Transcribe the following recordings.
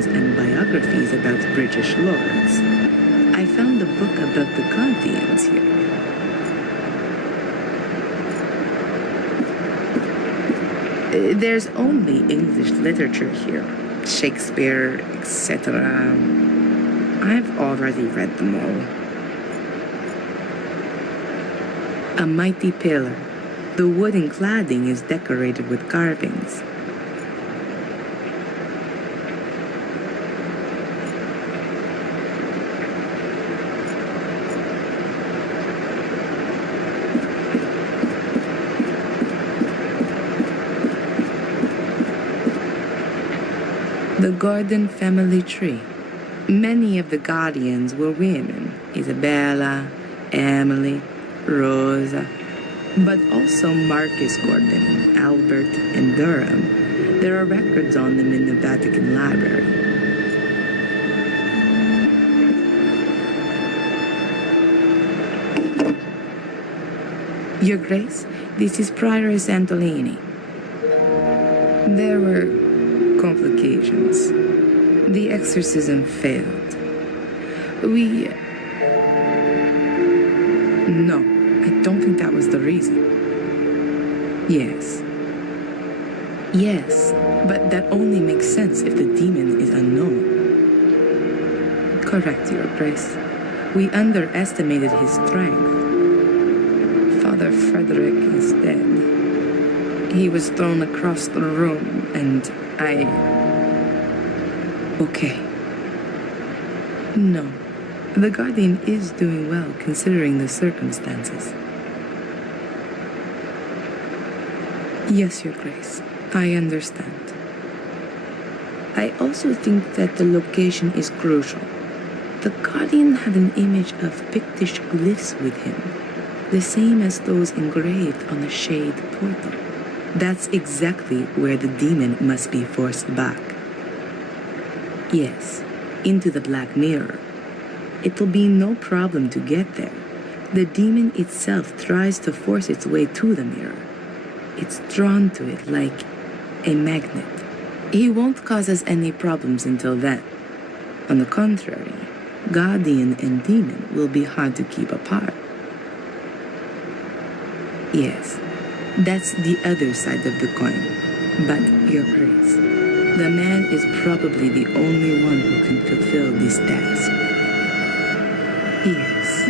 legends and biographies about British lords. I found a book about the Guardians here. There's only English literature here. Shakespeare, etc. I've already read them all. A mighty pillar. The wooden cladding is decorated with carvings. The Gordon family tree. Many of the Guardians were women. Isabella, Emily, Rosa, but also Marcus Gordon, Albert, and Durham. There are records on them in the Vatican Library. Your Grace, this is Prioress Antolini. There were complications. The exorcism failed. No, I don't think that was the reason. Yes. Yes, but that only makes sense if the demon is unknown. Correct, Your Grace. We underestimated his strength. Father Frederick is dead. He was thrown across the room, and Okay. No. The Guardian is doing well considering the circumstances. Yes, Your Grace. I understand. I also think that the location is crucial. The Guardian had an image of Pictish glyphs with him, the same as those engraved on the Shade portal. That's exactly where the demon must be forced back. Yes, into the Black Mirror. It'll be no problem to get there. The demon itself tries to force its way to the mirror. It's drawn to it like a magnet. He won't cause us any problems until then. On the contrary, Guardian and demon will be hard to keep apart. Yes, that's the other side of the coin. But, Your Grace, the man is probably the only one who can fulfill this task. Yes.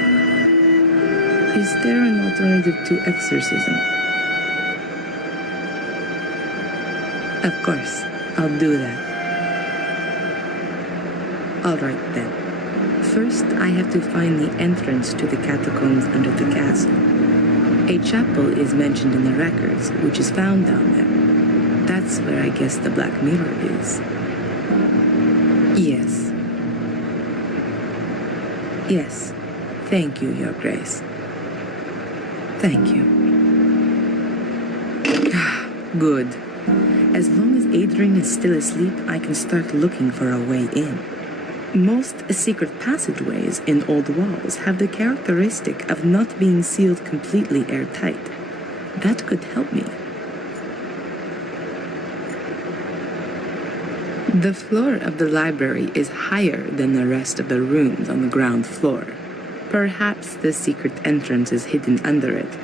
Is there an alternative to exorcism? Of course, I'll do that. All right then. First, I have to find the entrance to the catacombs under the castle. A chapel is mentioned in the records, which is found down there. That's where I guess the Black Mirror is. Yes. Yes. Thank you, Your Grace. Thank you. Good. As long as Adrian is still asleep, I can start looking for a way in. Most secret passageways in old walls have the characteristic of not being sealed completely airtight. That could help me. The floor of the library is higher than the rest of the rooms on the ground floor. Perhaps the secret entrance is hidden under it.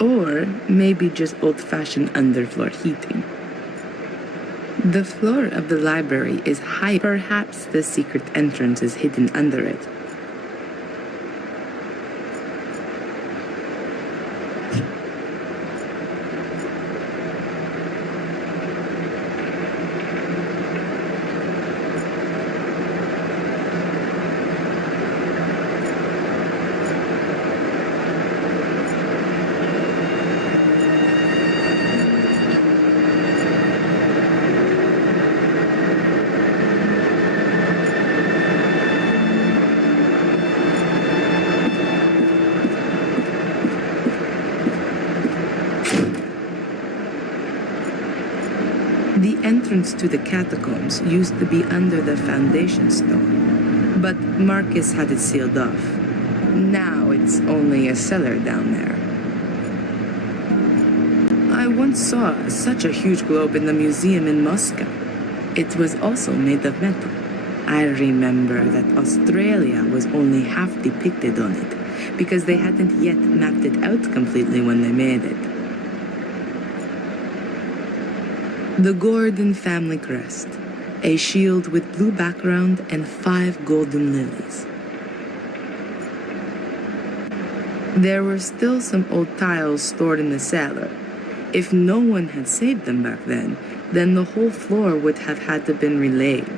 Or maybe just old-fashioned underfloor heating. The floor of the library is high. Perhaps the secret entrance is hidden under it. The entrance to the catacombs used to be under the foundation stone, but Marcus had it sealed off. Now it's only a cellar down there. I once saw such a huge globe in the museum in Moscow. It was also made of metal. I remember that Australia was only half depicted on it because they hadn't yet mapped it out completely when they made it. The Gordon family crest, a shield with blue background and 5 golden lilies. There were still some old tiles stored in the cellar. If no one had saved them back then the whole floor would have had to been relaid.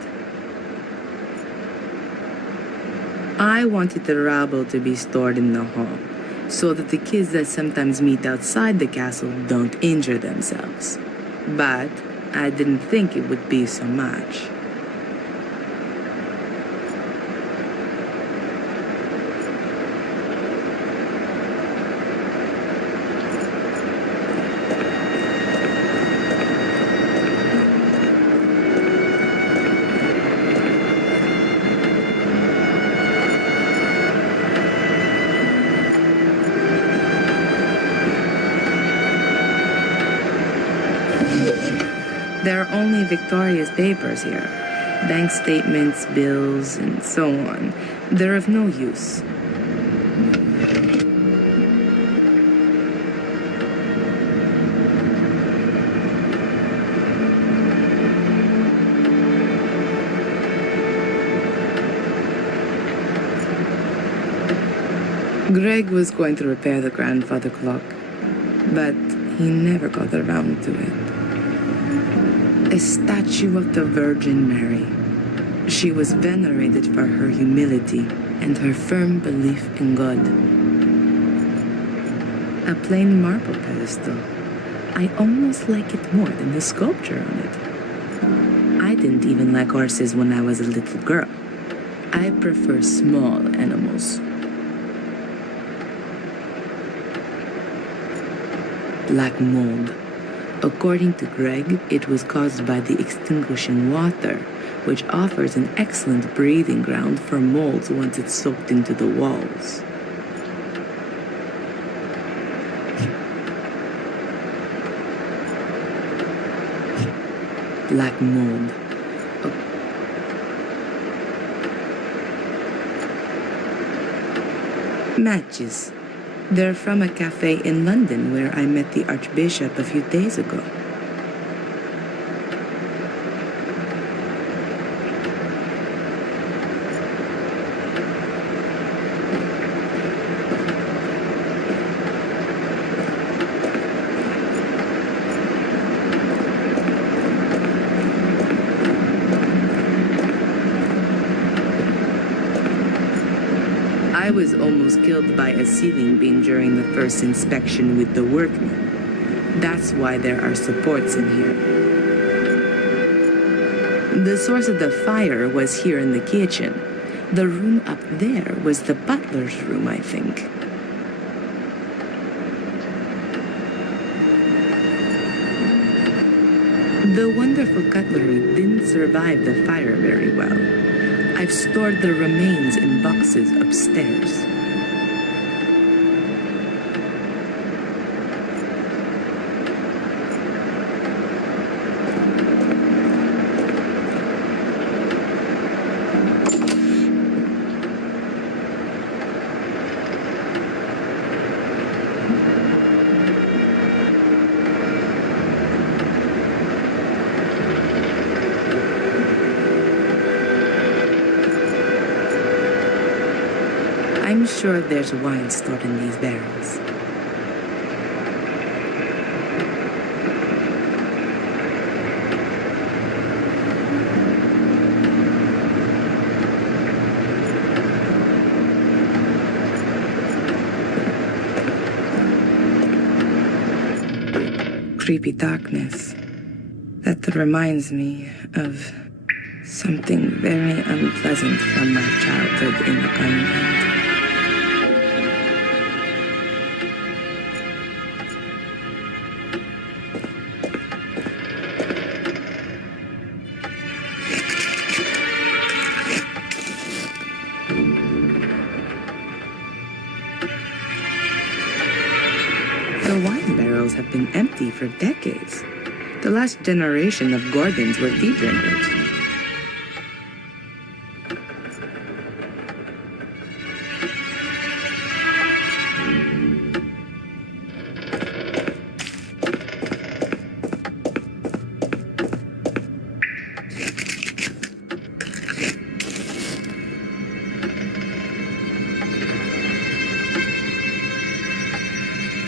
I wanted the rabble to be stored in the hall, so that the kids that sometimes meet outside the castle don't injure themselves. But I didn't think it would be so much. There are only Victoria's papers here. Bank statements, bills, and so on. They're of no use. Greg was going to repair the grandfather clock, but he never got around to it. A statue of the Virgin Mary. She was venerated for her humility and her firm belief in God. A plain marble pedestal. I almost like it more than the sculpture on it. I didn't even like horses when I was a little girl. I prefer small animals. Black mold. According to Greg, it was caused by the extinguishing water, which offers an excellent breeding ground for molds once it's soaked into the walls. Black mold. Matches. They're from a cafe in London where I met the Archbishop a few days ago. I was almost killed by a ceiling beam during the first inspection with the workmen. That's why there are supports in here. The source of the fire was here in the kitchen. The room up there was the butler's room, I think. The wonderful cutlery didn't survive the fire very well. I've stored the remains in boxes upstairs. I'm sure there's wine stored in these barrels. Creepy darkness. That reminds me of something very unpleasant from my childhood in the convent. The wine barrels have been empty for decades. The last generation of Gordons were tea drinkers.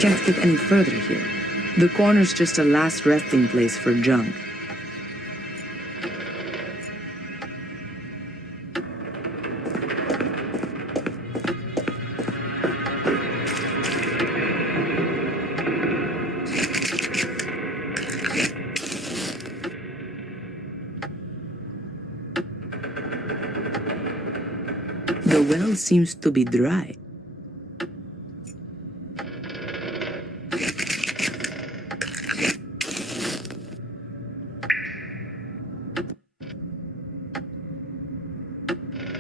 Can't get any further here. The corner's just a last resting place for junk. The well seems to be dry.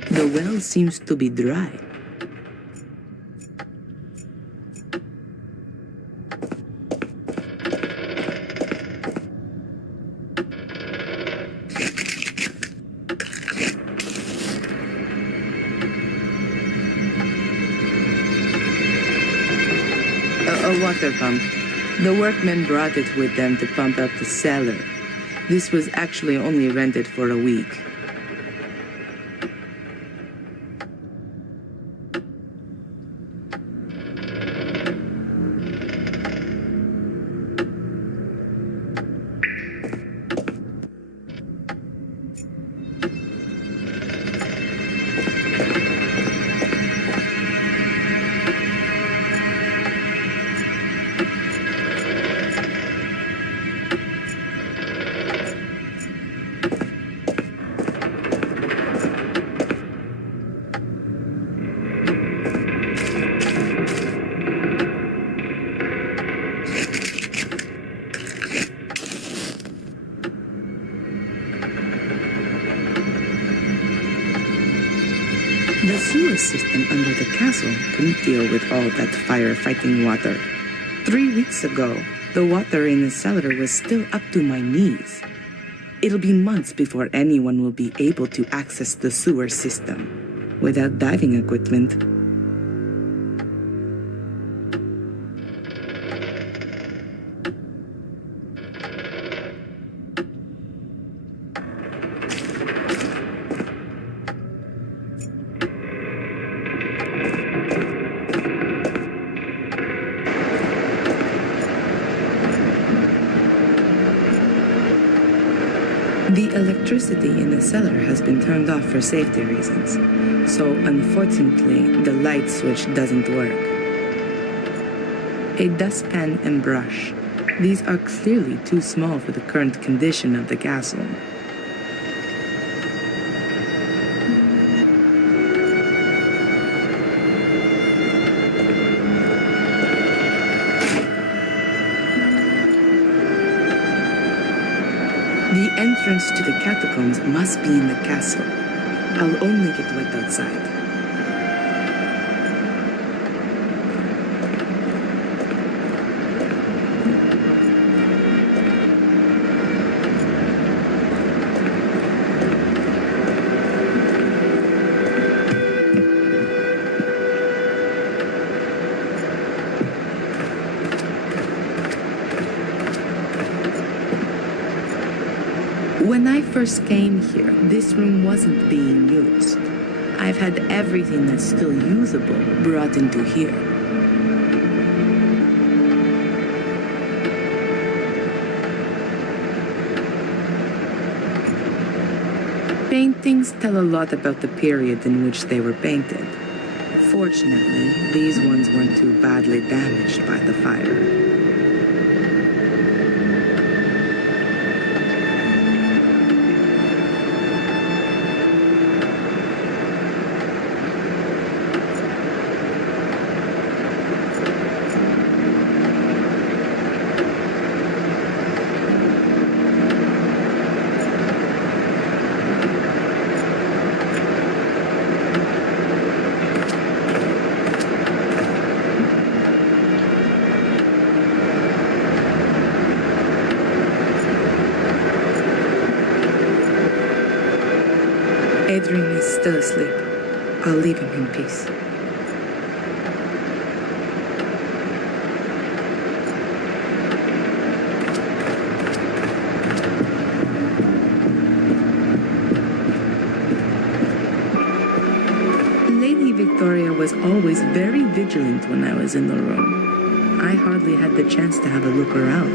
The well seems to be dry. A water pump. The workmen brought it with them to pump up the cellar. This was actually only rented for a week. The sewer system under the castle couldn't deal with all that firefighting water. 3 weeks ago, the water in the cellar was still up to my knees. It'll be months before anyone will be able to access the sewer system without diving equipment. The electricity in the cellar has been turned off for safety reasons, so unfortunately the light switch doesn't work. A dustpan and brush. These are clearly too small for the current condition of the castle. The entrance to the catacombs must be in the castle. I'll only get wet outside. When I first came here, this room wasn't being used. I've had everything that's still usable brought into here. Paintings tell a lot about the period in which they were painted. Fortunately, these ones weren't too badly damaged by the fire. Adrian is still asleep. I'll leave him in peace. Lady Victoria was always very vigilant when I was in the room. I hardly had the chance to have a look around.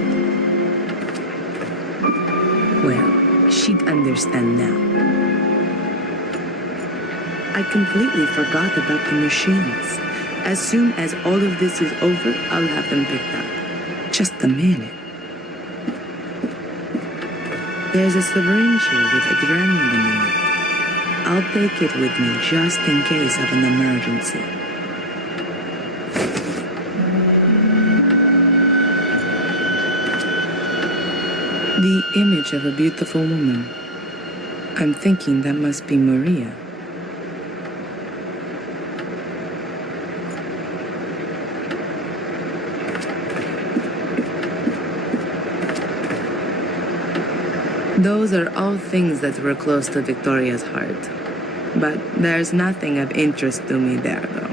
Well, she'd understand now. I completely forgot about the machines. As soon as all of this is over, I'll have them picked up. Just a minute. There's a syringe here with adrenaline in it. I'll take it with me just in case of an emergency. The image of a beautiful woman. I'm thinking that must be Maria. Those are all things that were close to Victoria's heart. But there's nothing of interest to me there, though.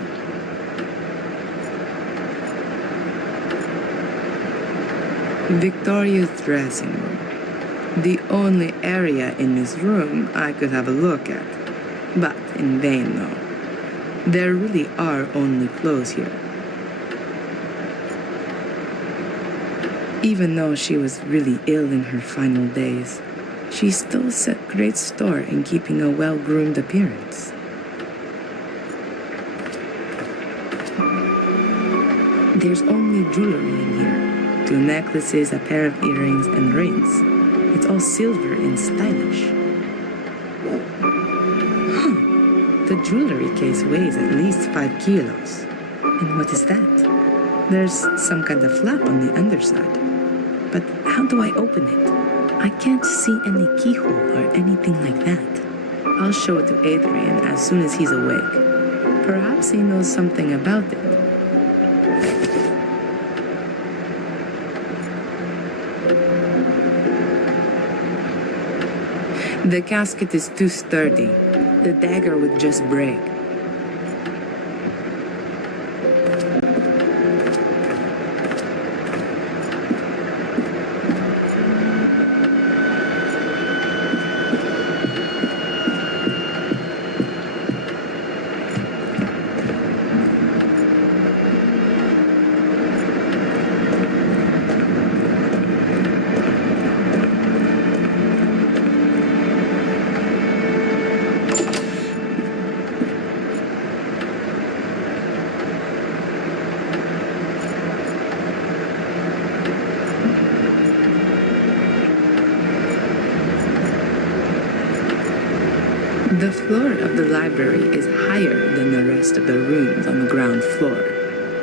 Victoria's dressing room. The only area in this room I could have a look at. But in vain, though. There really are only clothes here. Even though she was really ill in her final days, she still set great store in keeping a well-groomed appearance. There's only jewelry in here. 2 necklaces, a pair of earrings, and rings. It's all silver and stylish. The jewelry case weighs at least 5 kilos. And what is that? There's some kind of flap on the underside. But how do I open it? I can't see any keyhole or anything like that. I'll show it to Adrian as soon as he's awake. Perhaps he knows something about it. The casket is too sturdy. The dagger would just break. The floor of the library is higher than the rest of the rooms on the ground floor.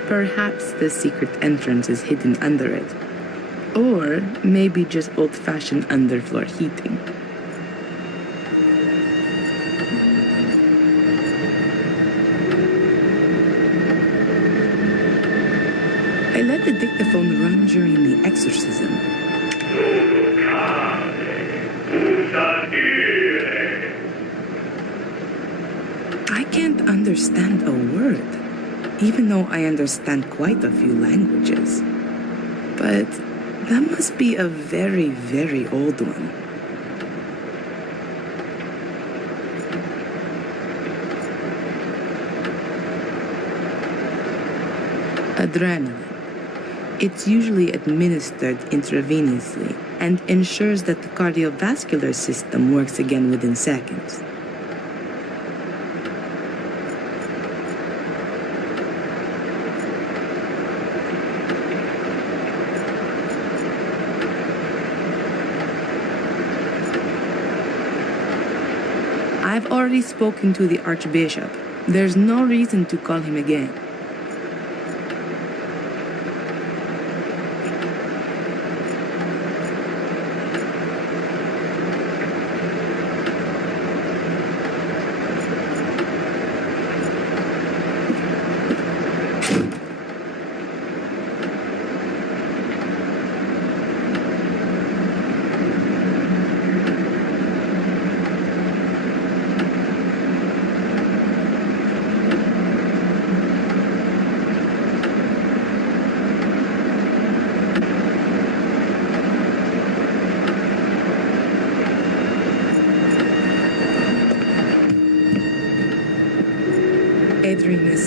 Perhaps the secret entrance is hidden under it. Or maybe just old-fashioned underfloor heating. I let the dictaphone run during the exorcism. I can't understand a word, even though I understand quite a few languages. But that must be a very, very old one. Adrenaline. It's usually administered intravenously and ensures that the cardiovascular system works again within seconds. I've already spoken to the Archbishop. There's no reason to call him again.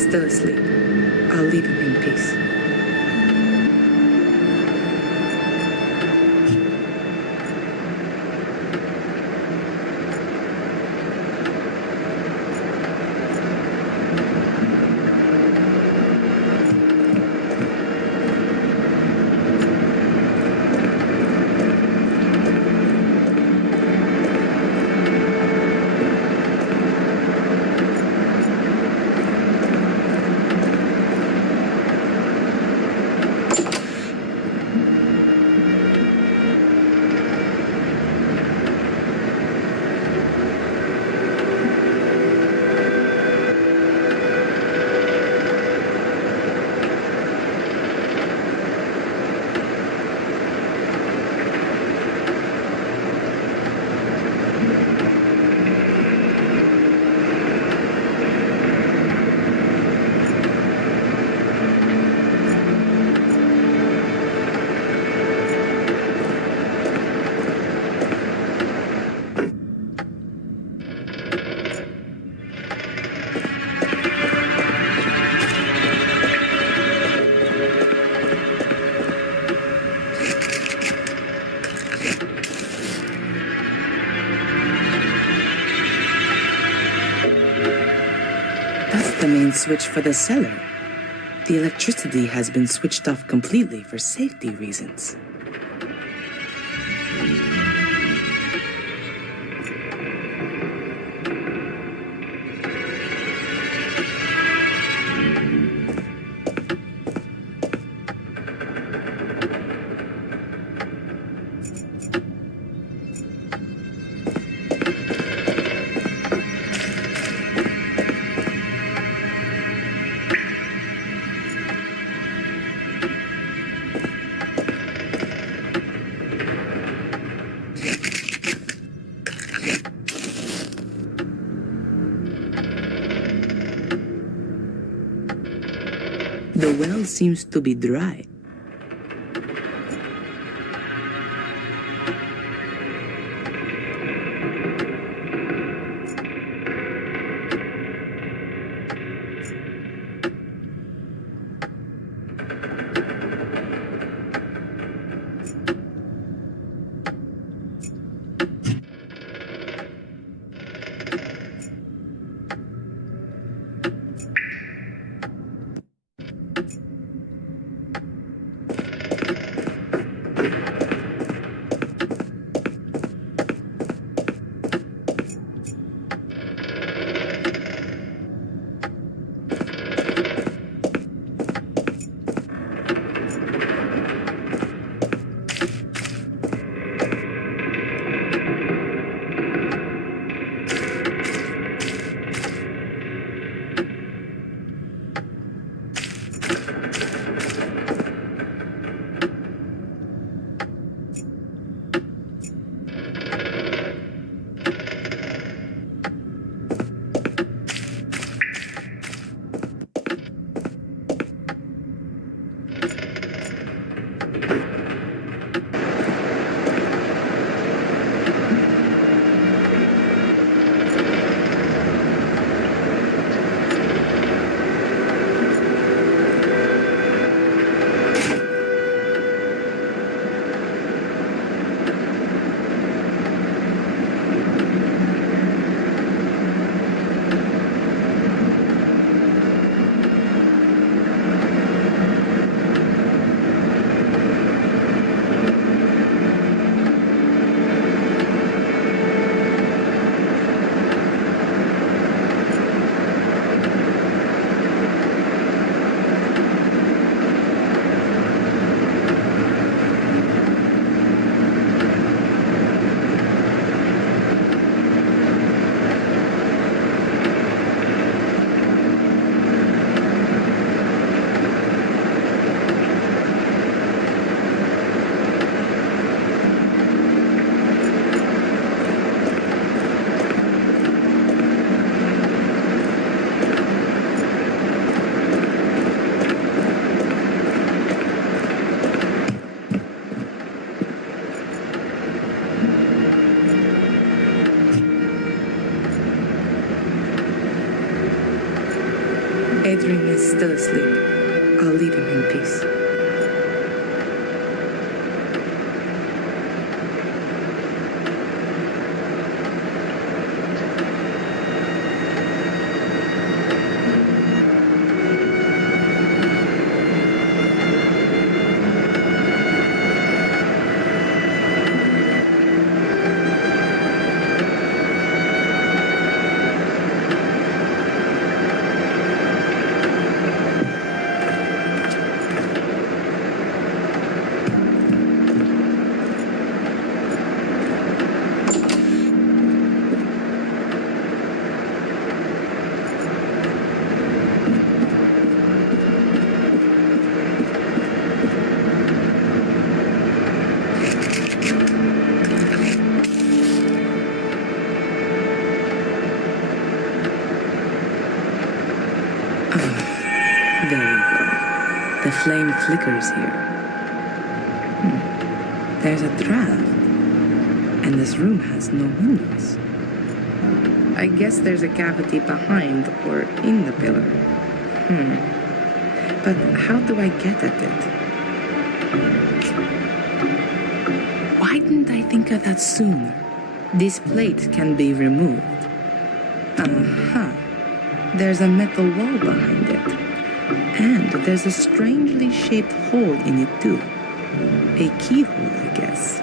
still asleep. I'll leave him in peace. That's the main switch for the cellar. The electricity has been switched off completely for safety reasons. The well seems to be dry. still asleep. I'll leave him in peace. There we go. The flame flickers here. There's a draft. And this room has no windows. I guess there's a cavity behind or in the pillar. But how do I get at it? Why didn't I think of that sooner? This plate can be removed. There's a metal wall behind it. And there's a strangely shaped hole in it too. A keyhole, I guess.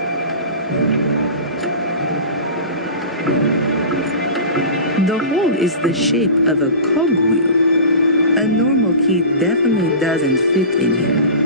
The hole is the shape of a cogwheel. A normal key definitely doesn't fit in here.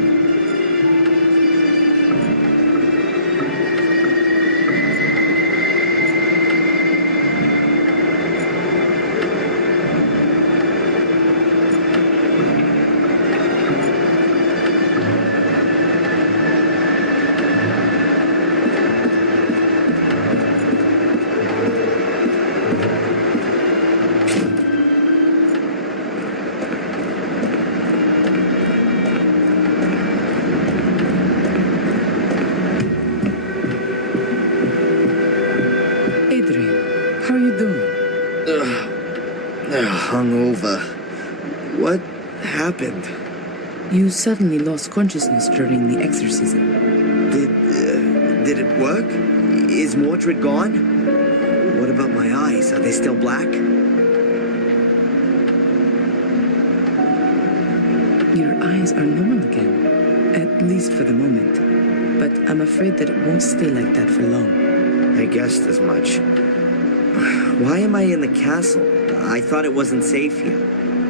How are you doing? Hungover. What happened? You suddenly lost consciousness during the exorcism. Did it work? Is Mordred gone? What about my eyes? Are they still black? Your eyes are normal again, at least for the moment. But I'm afraid that it won't stay like that for long. I guessed as much. Why am I in the castle? I thought it wasn't safe here.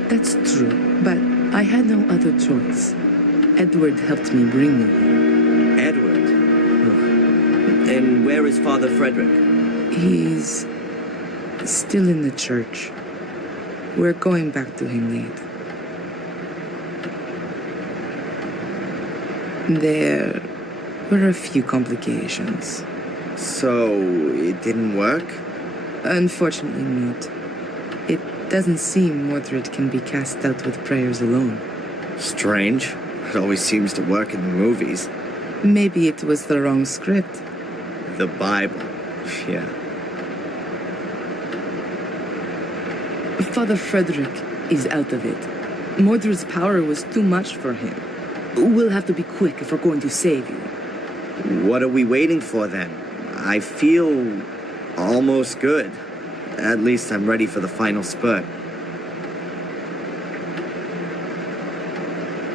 That's true, but I had no other choice. Edward helped me bring you here. Edward? Oh. And where is Father Frederick? He's still in the church. We're going back to him late. There were a few complications. So, it didn't work? Unfortunately not. It doesn't seem Mordred can be cast out with prayers alone. Strange. It always seems to work in the movies. Maybe it was the wrong script. The Bible. Yeah. Father Frederick is out of it. Mordred's power was too much for him. We'll have to be quick if we're going to save you. What are we waiting for then? I feel almost good. At least I'm ready for the final spurt.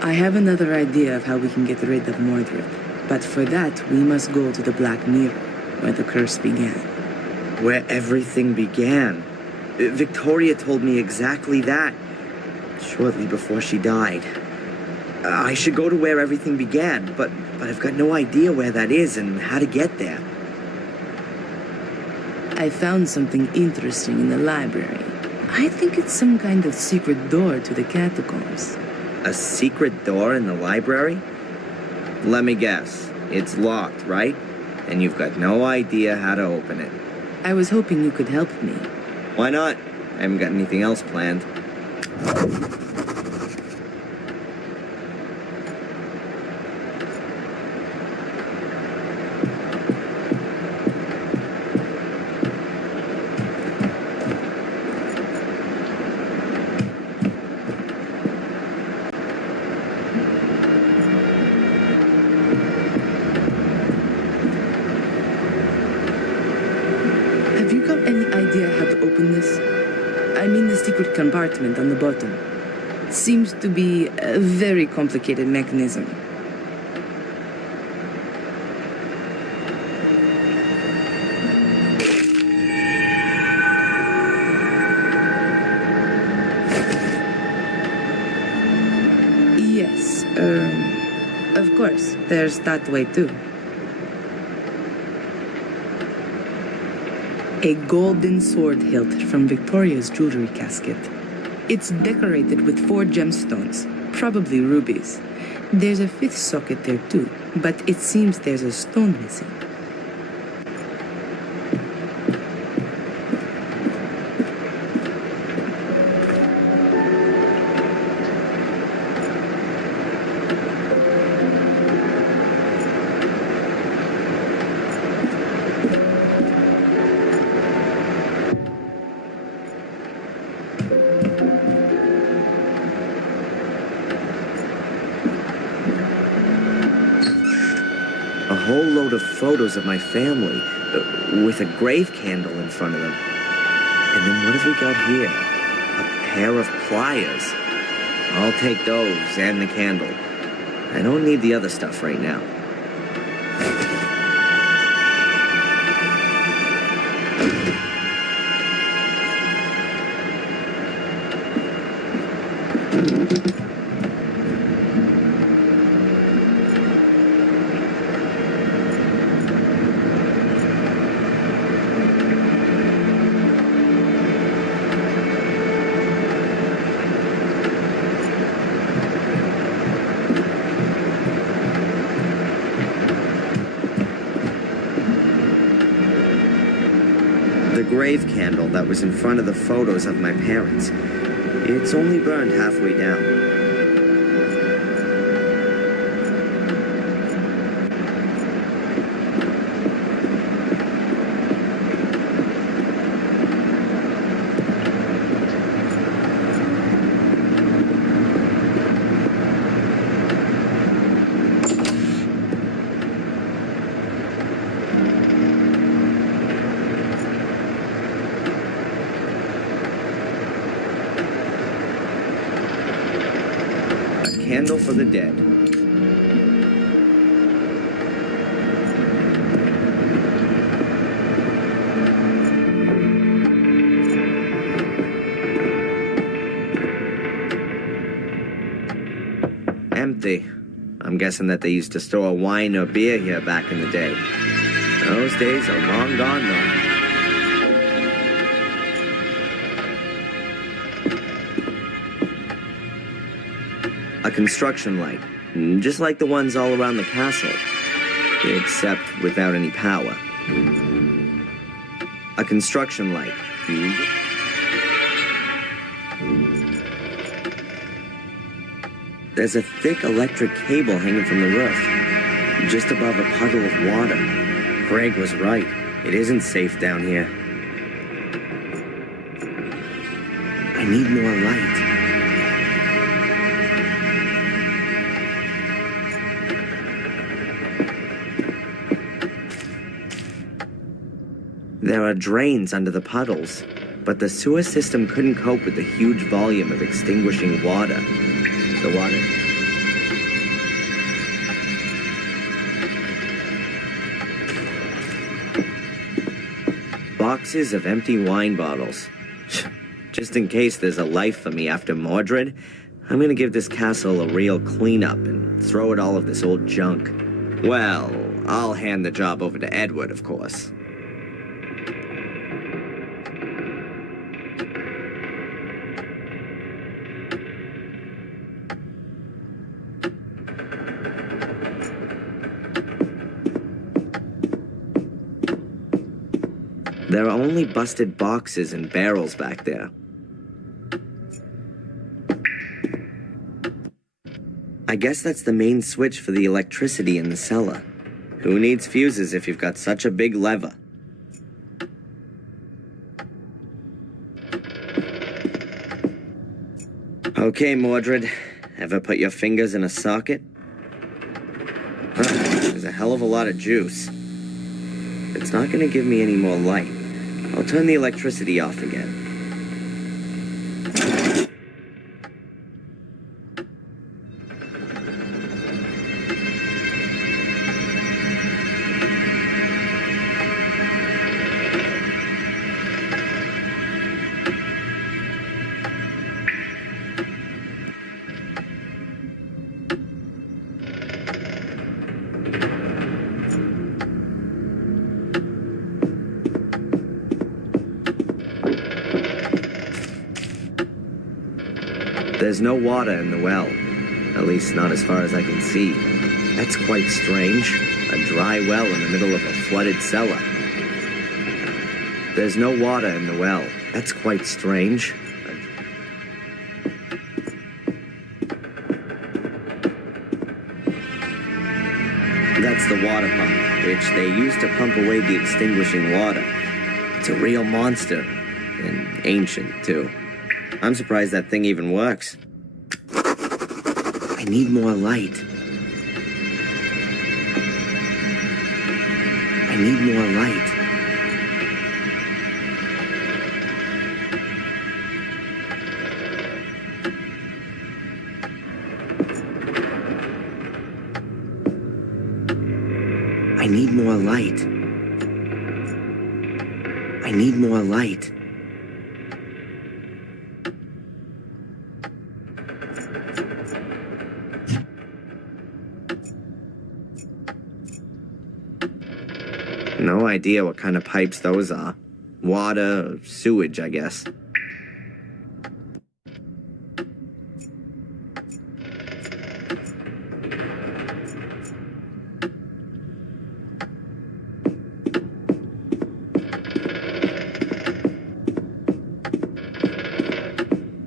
I have another idea of how we can get rid of Mordred. But for that, we must go to the Black Mirror, where the curse began. Where everything began. Victoria told me exactly that, shortly before she died. I should go to where everything began, but I've got no idea where that is and how to get there. I found something interesting in the library. I think it's some kind of secret door to the catacombs. A secret door in the library? Let me guess. It's locked, right? And you've got no idea how to open it. I was hoping you could help me. Why not? I haven't got anything else planned. compartment on the bottom. Seems to be a very complicated mechanism. Yes, of course, there's that way too. A golden sword hilt from Victoria's jewelry casket. It's decorated with 4 gemstones, probably rubies. There's a 5th socket there too, but it seems there's a stone missing. A whole load of photos of my family, with a grave candle in front of them. And then what have we got here? A pair of pliers. I'll take those and the candle. I don't need the other stuff right now. The grave candle that was in front of the photos of my parents. It's only burned halfway down. Candle for the dead. Empty. I'm guessing that they used to store wine or beer here back in the day. Those days are long gone, though. A construction light, just like the ones all around the castle, except without any power. A construction light. There's a thick electric cable hanging from the roof, just above a puddle of water. Craig was right. It isn't safe down here. I need more light. There are drains under the puddles, but the sewer system couldn't cope with the huge volume of extinguishing water. The water... Boxes of empty wine bottles. Just in case there's a life for me after Mordred, I'm gonna give this castle a real cleanup and throw it all of this old junk. Well, I'll hand the job over to Edward, of course. There are only busted boxes and barrels back there. I guess that's the main switch for the electricity in the cellar. Who needs fuses if you've got such a big lever? Okay, Mordred. Ever put your fingers in a socket? There's a hell of a lot of juice. It's not gonna give me any more light. I'll turn the electricity off again. There's no water in the well. At least not as far as I can see. That's quite strange. A dry well in the middle of a flooded cellar. There's no water in the well. That's quite strange. That's the water pump, which they use to pump away the extinguishing water. It's a real monster. And ancient, too. I'm surprised that thing even works. I need more light. I need more light. I need more light. I need more light. No idea what kind of pipes those are. Water, or sewage, I guess.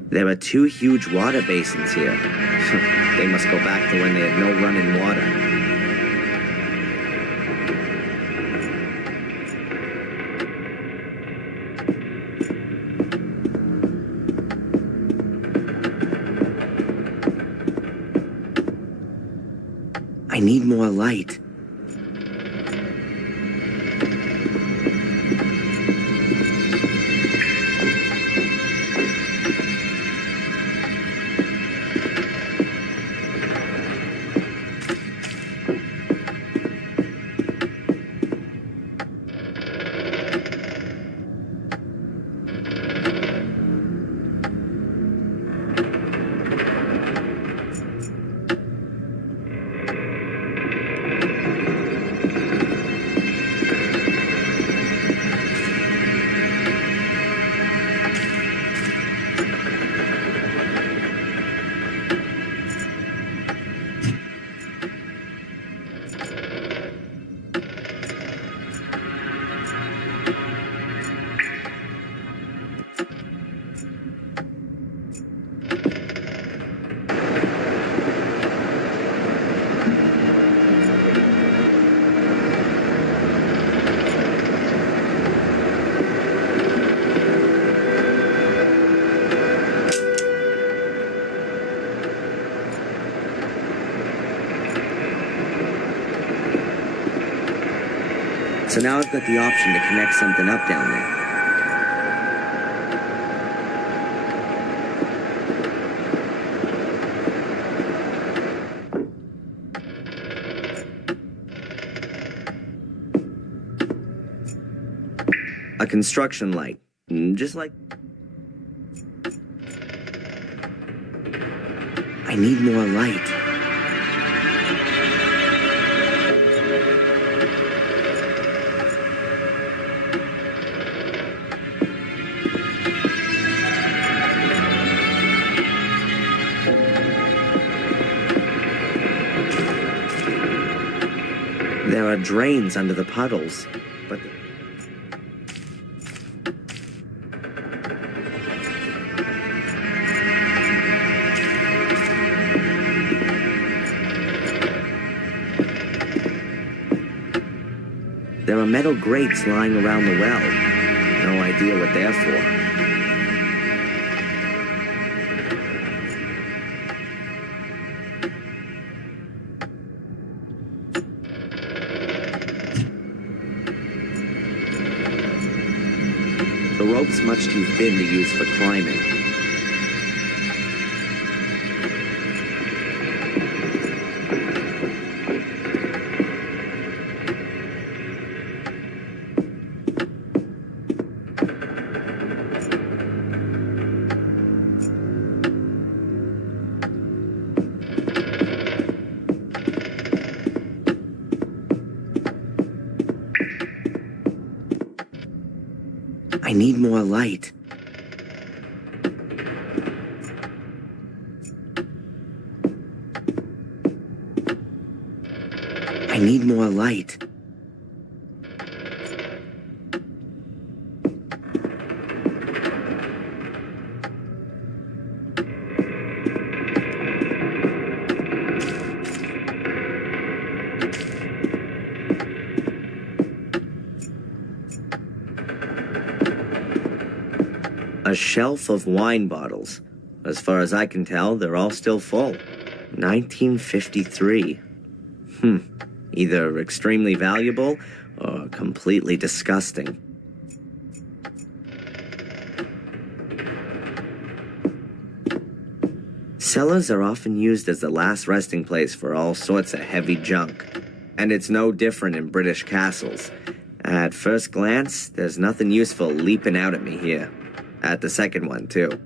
There are two huge water basins here. They must go back to when they had no running water. I need more light. So now I've got the option to connect something up down there. A construction light, just like... I need more light. There are drains under the puddles, but... There are metal grates lying around the well. No idea what they're for. The rope's much too thin to use for climbing. I need more light. I need more light. A shelf of wine bottles. As far as I can tell, they're all still full. 1953. Either extremely valuable or completely disgusting. Cellars are often used as the last resting place for all sorts of heavy junk. And it's no different in British castles. At first glance, there's nothing useful leaping out at me here. At the second one, too.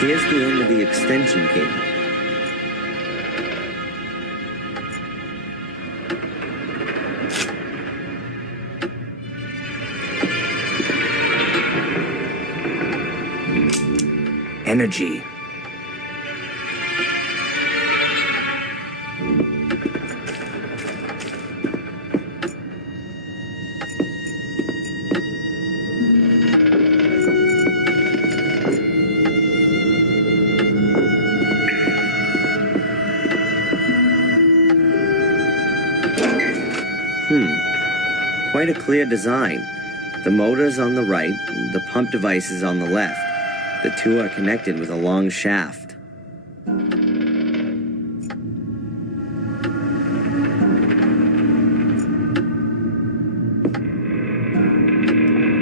Here's the end of the extension cable. Energy. Quite a clear design. The motor's on the right, the pump device is on the left. The two are connected with a long shaft.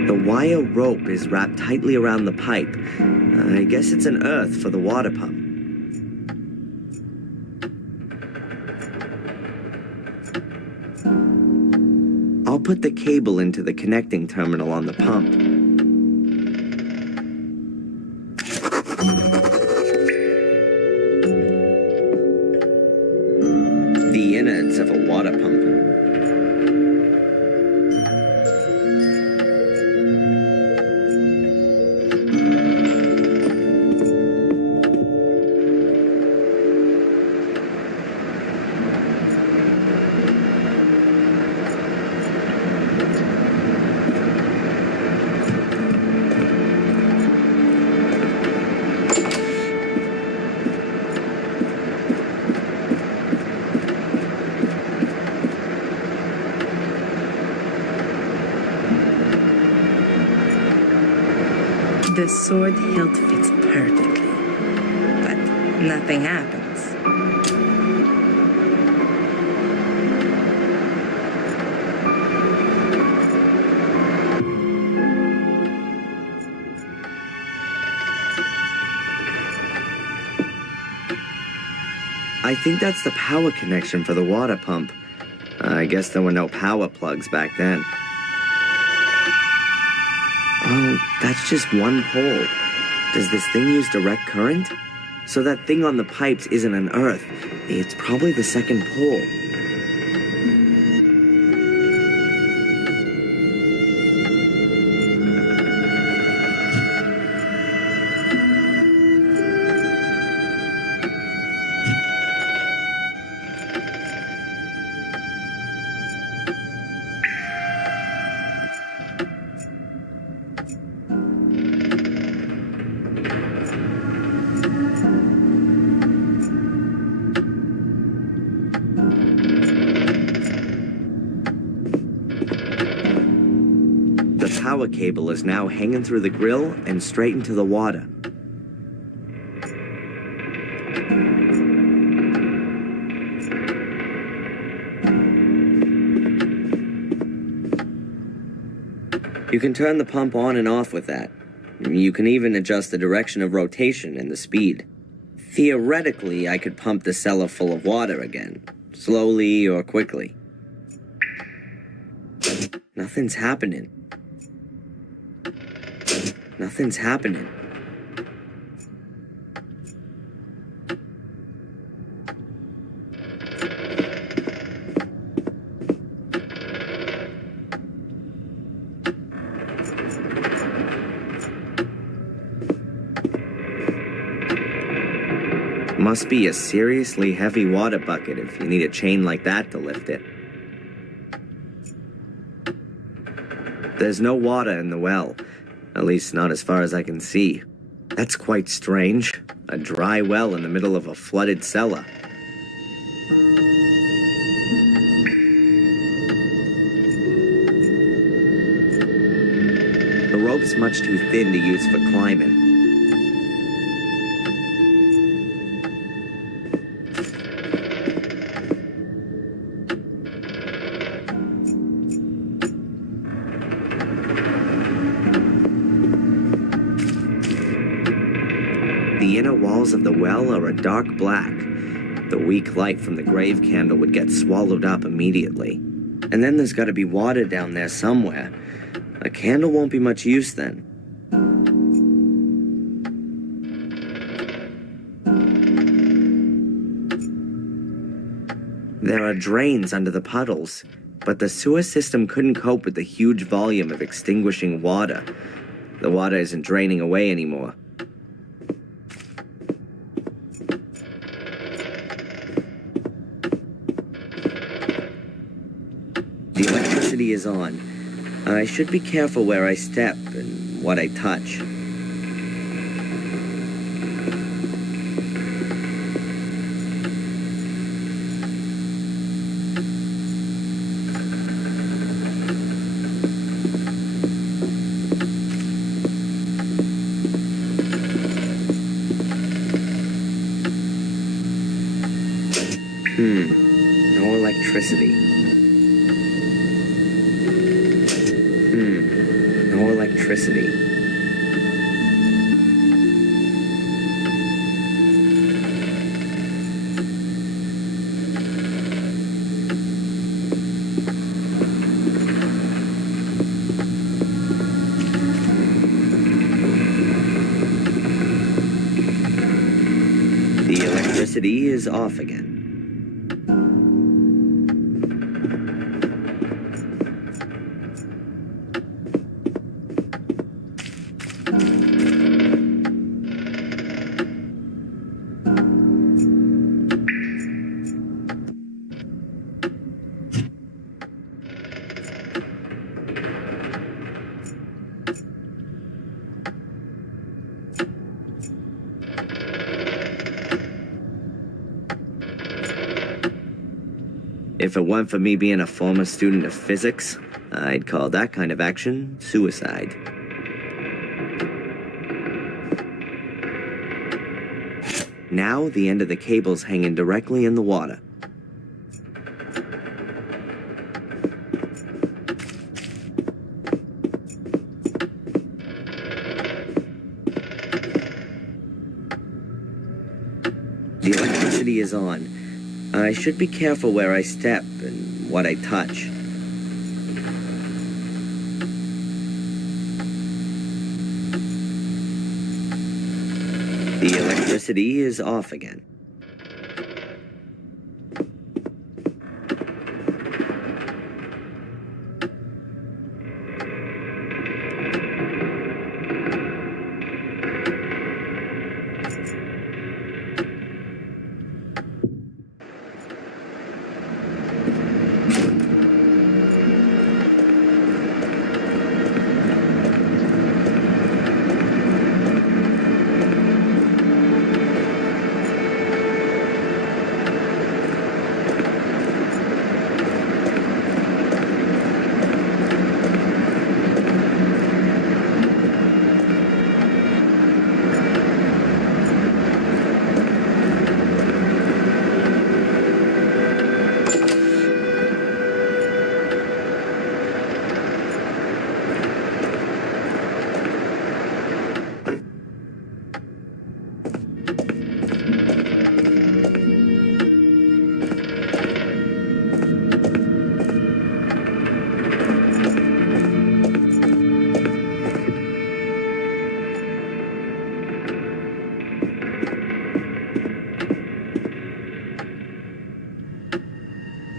The wire rope is wrapped tightly around the pipe. I guess it's an earth for the water pump. I'll put the cable into the connecting terminal on the pump. The innards of a water pump. The sword hilt fits perfectly, but nothing happens. I think that's the power connection for the water pump. I guess there were no power plugs back then. Oh, that's just one pole. Does this thing use direct current? So that thing on the pipes isn't an earth. It's probably the second pole. The power cable is now hanging through the grill and straight into the water. You can turn the pump on and off with that. You can even adjust the direction of rotation and the speed. Theoretically, I could pump the cellar full of water again, slowly or quickly. Nothing's happening. Nothing's happening. Must be a seriously heavy water bucket if you need a chain like that to lift it. There's no water in the well, at least not as far as I can see. That's quite strange. A dry well in the middle of a flooded cellar. The rope's much too thin to use for climbing. The inner walls of the well are a dark black. The weak light from the grave candle would get swallowed up immediately. And then there's gotta be water down there somewhere. A candle won't be much use then. There are drains under the puddles, but the sewer system couldn't cope with the huge volume of extinguishing water. The water isn't draining away anymore. The electricity is on. I should be careful where I step and what I touch. No electricity. No electricity. The electricity is off again. If it weren't for me being a former student of physics, I'd call that kind of action suicide. Now, the end of the cable's hanging directly in the water. The electricity is on. I should be careful where I step and what I touch. The electricity is off again.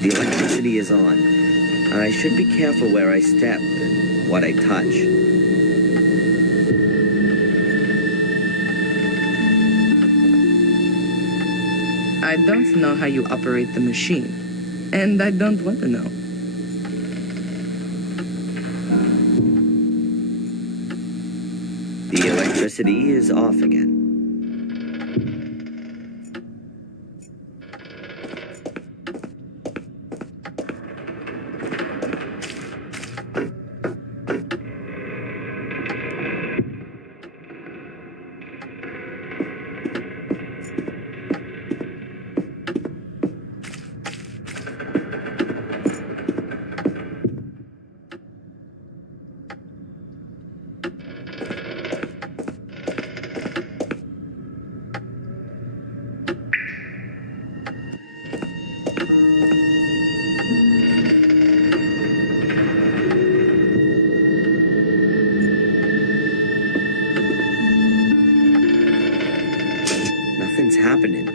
The electricity is on. I should be careful where I step and what I touch. I don't know how you operate the machine, and I don't want to know. The electricity is off again. Nothing's happening.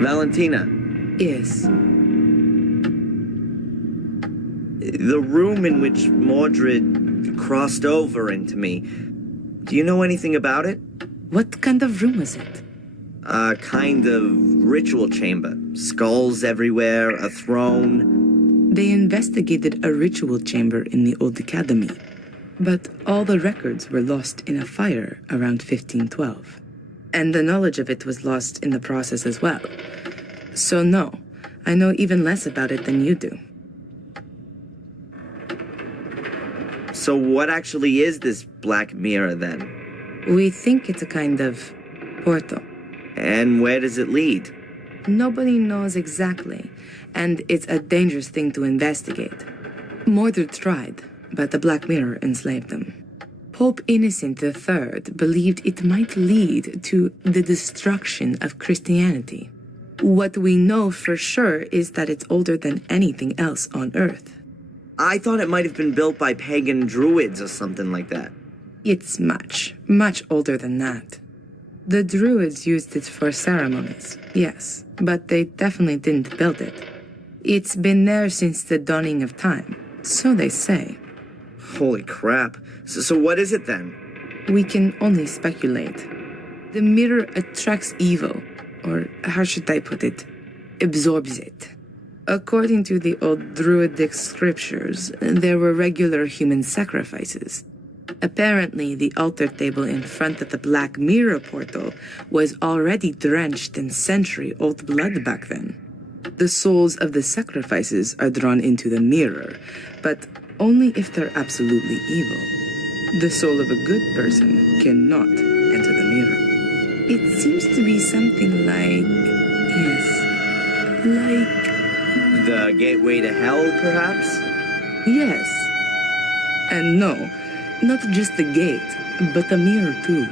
Valentina, Yes. the room in which Mordred crossed over into me, do you know anything about it? What kind of room was it? A kind of ritual chamber. Skulls everywhere, a throne. They investigated a ritual chamber in the Old Academy, but all the records were lost in a fire around 1512. And the knowledge of it was lost in the process as well. So no, I know even less about it than you do. So what actually is this black mirror then? We think it's a kind of portal. And where does it lead? Nobody knows exactly, and it's a dangerous thing to investigate. Mordred tried, but the Black Mirror enslaved them. Pope Innocent III believed it might lead to the destruction of Christianity. What we know for sure is that it's older than anything else on Earth. I thought it might have been built by pagan druids or something like that. It's much, much older than that. The Druids used it for ceremonies, yes, but they definitely didn't build it. It's been there since the dawning of time, so they say. Holy crap. So what is it then? We can only speculate. The mirror attracts evil, or how should I put it? Absorbs it. According to the old Druidic scriptures, there were regular human sacrifices. Apparently, the altar table in front of the Black Mirror portal was already drenched in century-old blood back then. The souls of the sacrifices are drawn into the mirror, but only if they're absolutely evil. The soul of a good person cannot enter the mirror. It seems to be something like... yes, like... The gateway to hell, perhaps? yes. And no, not just the gate, but the mirror too.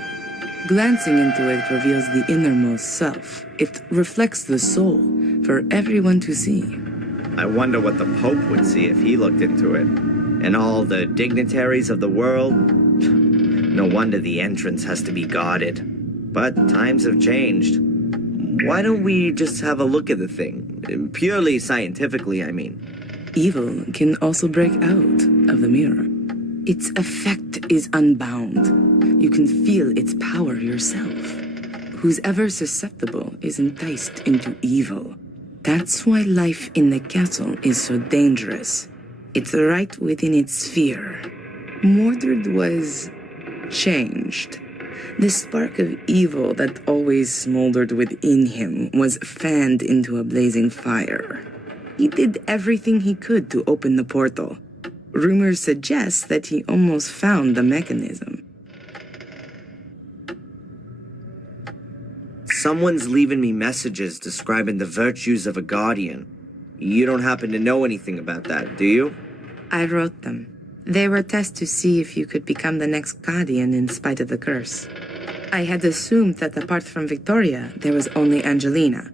Glancing into it reveals the innermost self. It reflects the soul for everyone to see. I wonder what the Pope would see if he looked into it. And all the dignitaries of the world? No wonder the entrance has to be guarded. But times have changed. Why don't we just have a look at the thing? Purely scientifically, I mean. Evil can also break out of the mirror. Its effect is unbound. You can feel its power yourself. Who's ever susceptible is enticed into evil. That's why life in the castle is so dangerous. It's right within its sphere. Mordred was changed. The spark of evil that always smoldered within him was fanned into a blazing fire. He did everything he could to open the portal. Rumors suggest that he almost found the mechanism. Someone's leaving me messages describing the virtues of a guardian. You don't happen to know anything about that, do you? I wrote them. They were tests to see if you could become the next guardian in spite of the curse. I had assumed that apart from Victoria, there was only Angelina,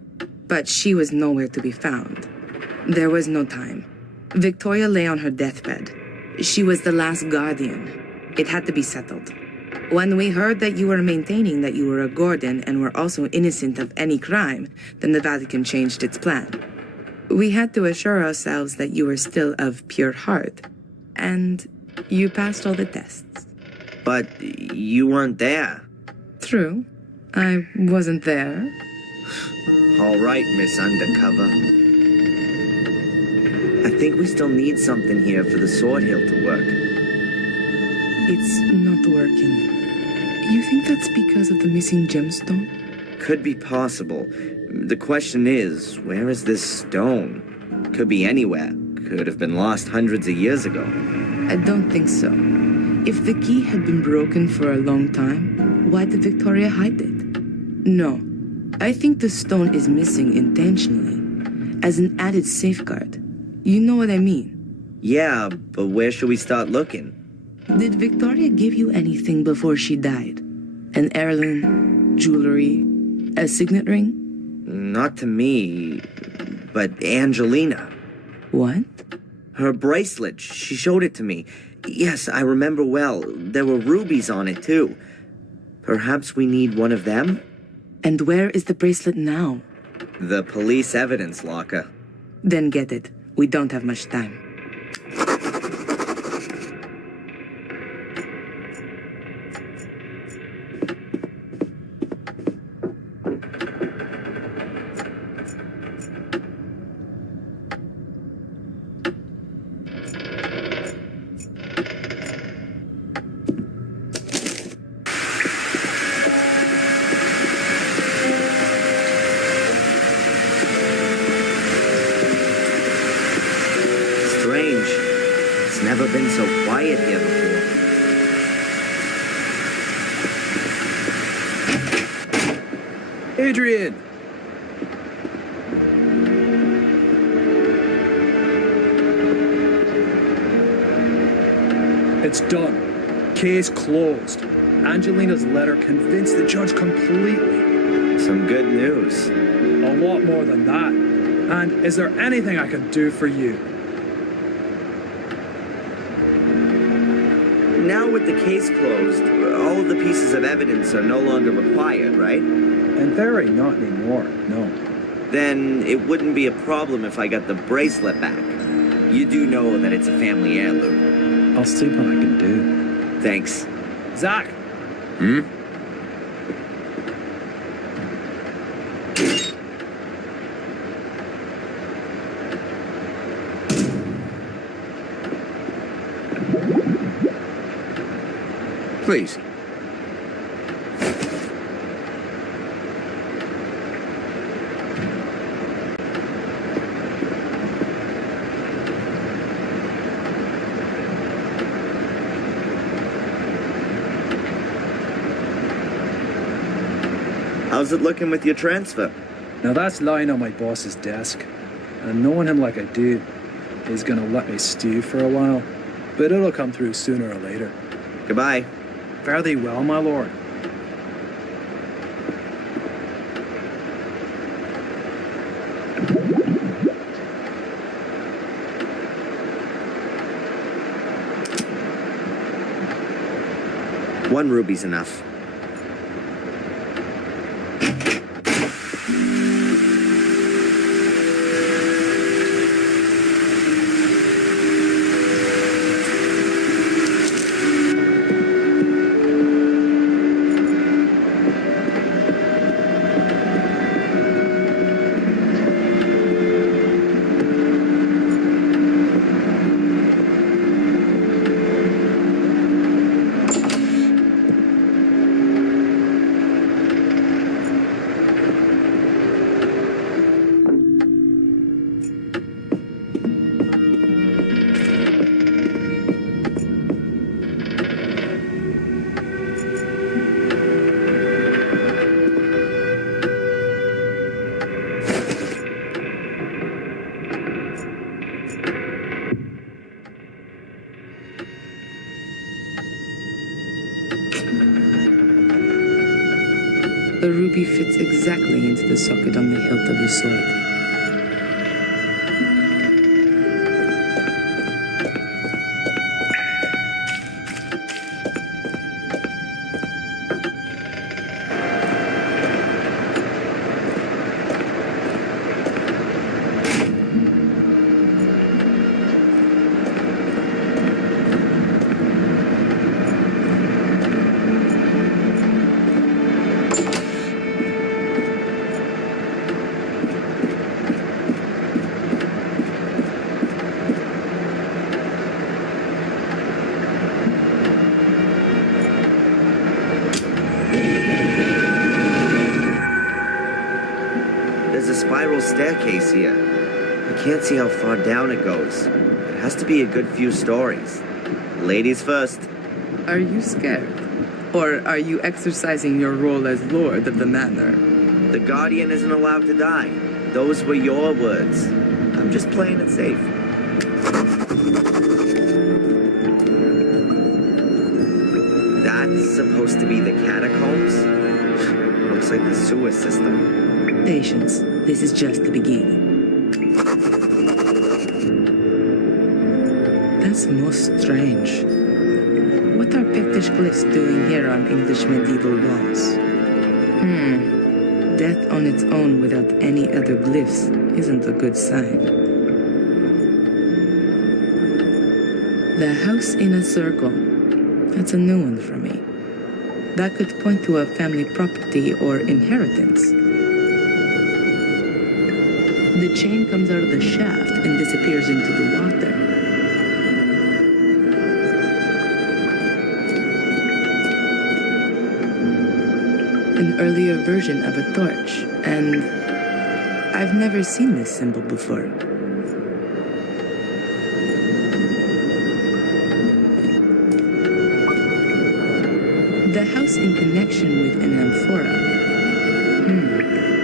but she was nowhere to be found. There was no time. Victoria lay on her deathbed. She was the last guardian. It had to be settled. When we heard that you were maintaining that you were a Gordon and were also innocent of any crime, then the Vatican changed its plan. We had to assure ourselves that you were still of pure heart. And you passed all the tests. But you weren't there. True. I wasn't there. All right, Miss Undercover. I think we still need something here for the sword hilt to work. It's not working. You think that's because of the missing gemstone? Could be possible. The question is, where is this stone? Could be anywhere. Could have been lost hundreds of years ago. I don't think so. If the key had been broken for a long time, why did Victoria hide it? No. I think the stone is missing intentionally, as an added safeguard. You know what I mean? Yeah, but where should we start looking? Did Victoria give you anything before she died? An heirloom, jewelry, a signet ring? Not to me, but Angelina. What? Her bracelet, she showed it to me. Yes, I remember well. There were rubies on it, too. Perhaps we need one of them? And where is the bracelet now? The police evidence locker. Then get it. We don't have much time. Strange. It's never been so quiet here before. Adrian! It's done. Case closed. Angelina's letter convinced the judge completely. Some good news. A lot more than that. And is there anything I can do for you? Now with the case closed, all of the pieces of evidence are no longer required, right? In theory, not anymore, no. Then it wouldn't be a problem if I got the bracelet back. You do know that it's a family heirloom. I'll see what I can do. Thanks. Zach! Hmm? Please. How's it looking with your transfer? Now that's lying on my boss's desk. And knowing him like I do, he's gonna let me stew for a while. But it'll come through sooner or later. Goodbye. Fare thee well, my lord. One ruby's enough. The ruby fits exactly into the socket on the hilt of the sword. spiral staircase here. I can't see how far down it goes. It has to be a good few stories. Ladies first. Are you scared? Or are you exercising your role as Lord of the Manor? The Guardian isn't allowed to die. Those were your words. I'm just playing it safe. That's supposed to be the catacombs? Looks like the sewer system. Patience. This is just the beginning. That's most strange. What are Pictish glyphs doing here on English medieval walls? Death on its own without any other glyphs isn't a good sign. The house in a circle. That's a new one for me. That could point to a family property or inheritance. The chain comes out of the shaft and disappears into the water. An earlier version of a torch, and I've never seen this symbol before. The house in connection with an amphora.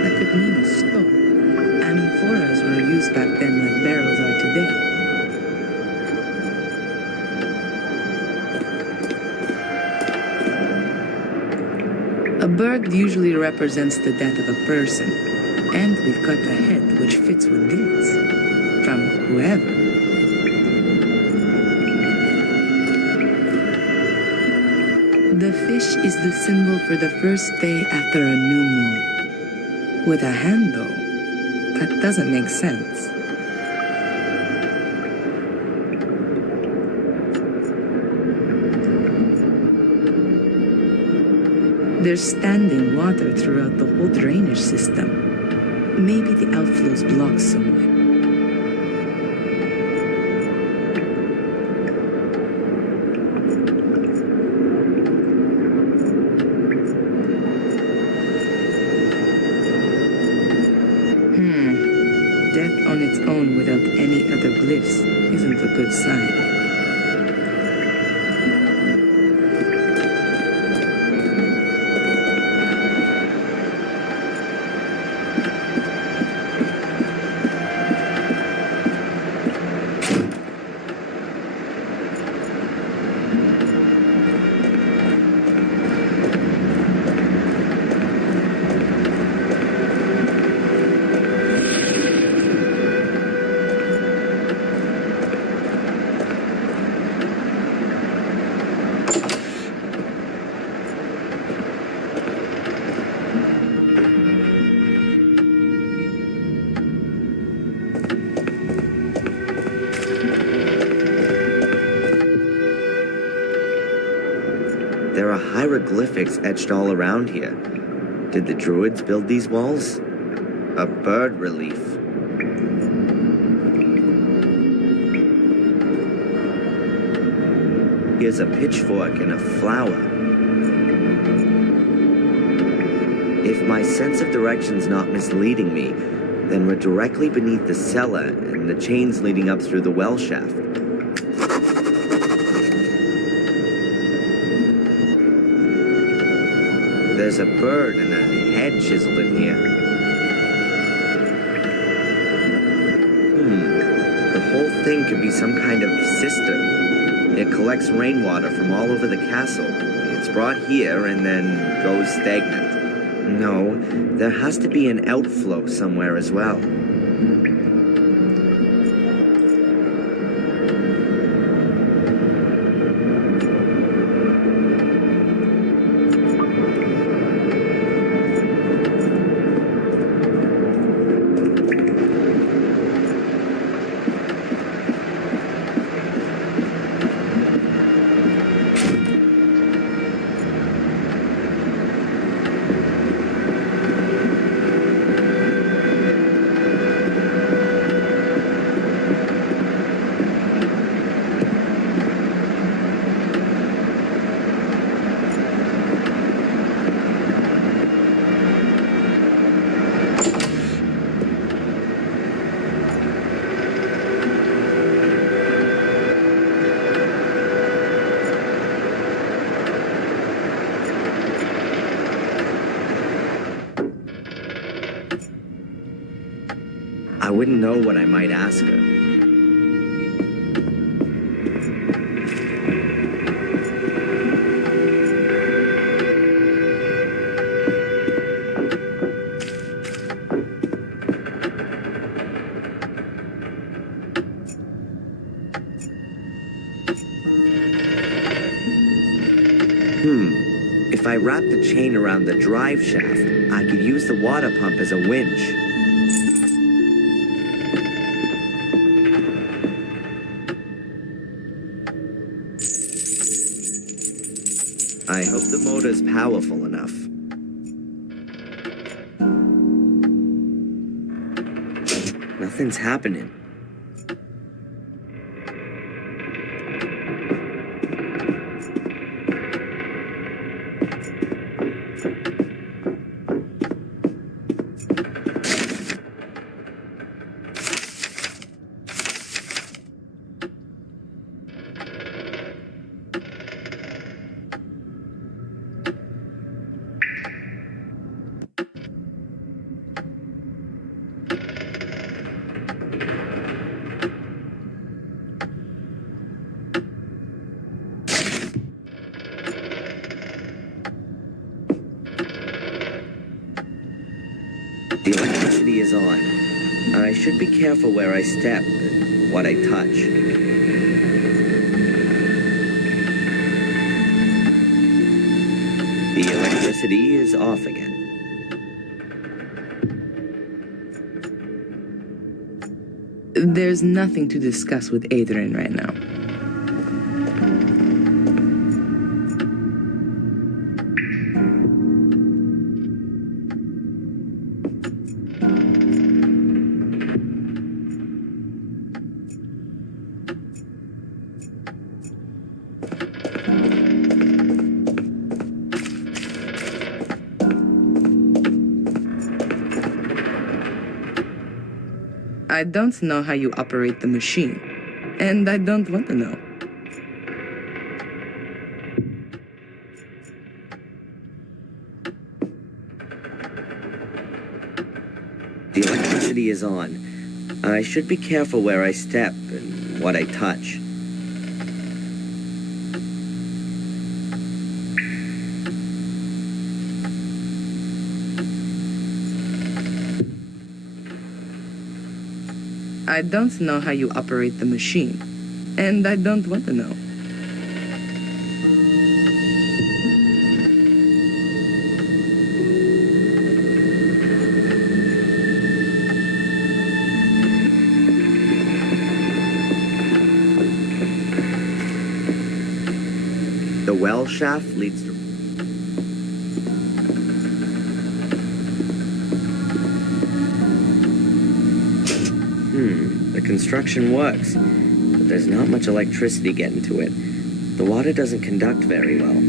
That could mean a store. Amphoras were used back then like barrels are today. A bird usually represents the death of a person, and we've got the head which fits with this, from whoever. The fish is the symbol for the first day after a new moon. With a hand, though, that doesn't make sense. There's standing water throughout the whole drainage system. Maybe the outflow's blocked somewhere. Death on its own without any other glyphs isn't a good sign. There are hieroglyphics etched all around here. Did the Druids build these walls? A bird relief. Here's a pitchfork and a flower. If my sense of direction's not misleading me, then we're directly beneath the cellar and the chains leading up through the well shaft. There's a bird and a head chiseled in here. The whole thing could be some kind of cistern. It collects rainwater from all over the castle. It's brought here and then goes stagnant. No, there has to be an outflow somewhere as well. wouldn't know what I might ask her. If I wrap the chain around the drive shaft, I could use the water pump as a winch. I hope the motor's powerful enough. Nothing's happening. The electricity is on. I should be careful where I step and what I touch. The electricity is off again. There's nothing to discuss with Adrian right now. I don't know how you operate the machine, and I don't want to know. The electricity is on. I should be careful where I step and what I touch. I don't know how you operate the machine, and I don't want to know. The well shaft leads to... The construction works, but there's not much electricity getting to it. The water doesn't conduct very well.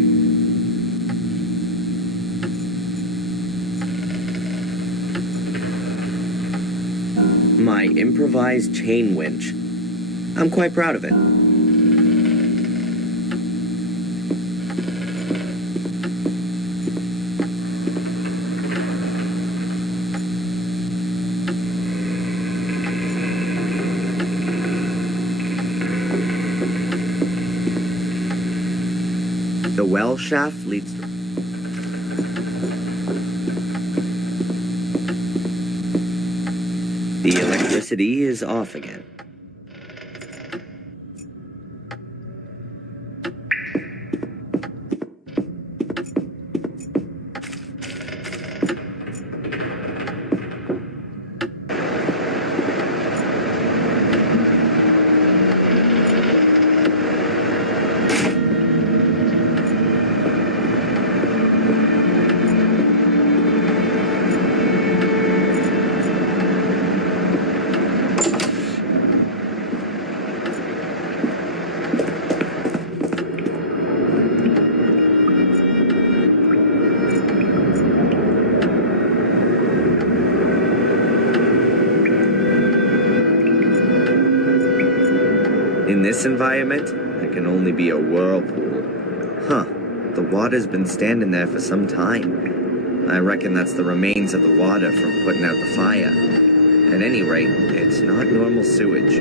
My improvised chain winch. I'm quite proud of it. The well shaft leads to... The electricity is off again. In this environment, there can only be a whirlpool. Huh, the water's been standing there for some time. I reckon that's the remains of the water from putting out the fire. At any rate, it's not normal sewage.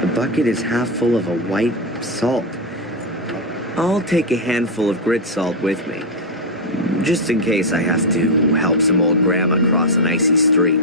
The bucket is half full of a white salt. I'll take a handful of grit salt with me, just in case I have to help some old grandma cross an icy street.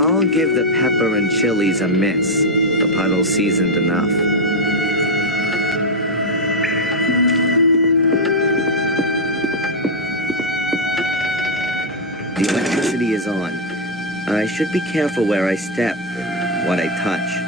I'll give the pepper and chilies a miss. The puddle's seasoned enough. The electricity is on. I should be careful where I step and what I touch.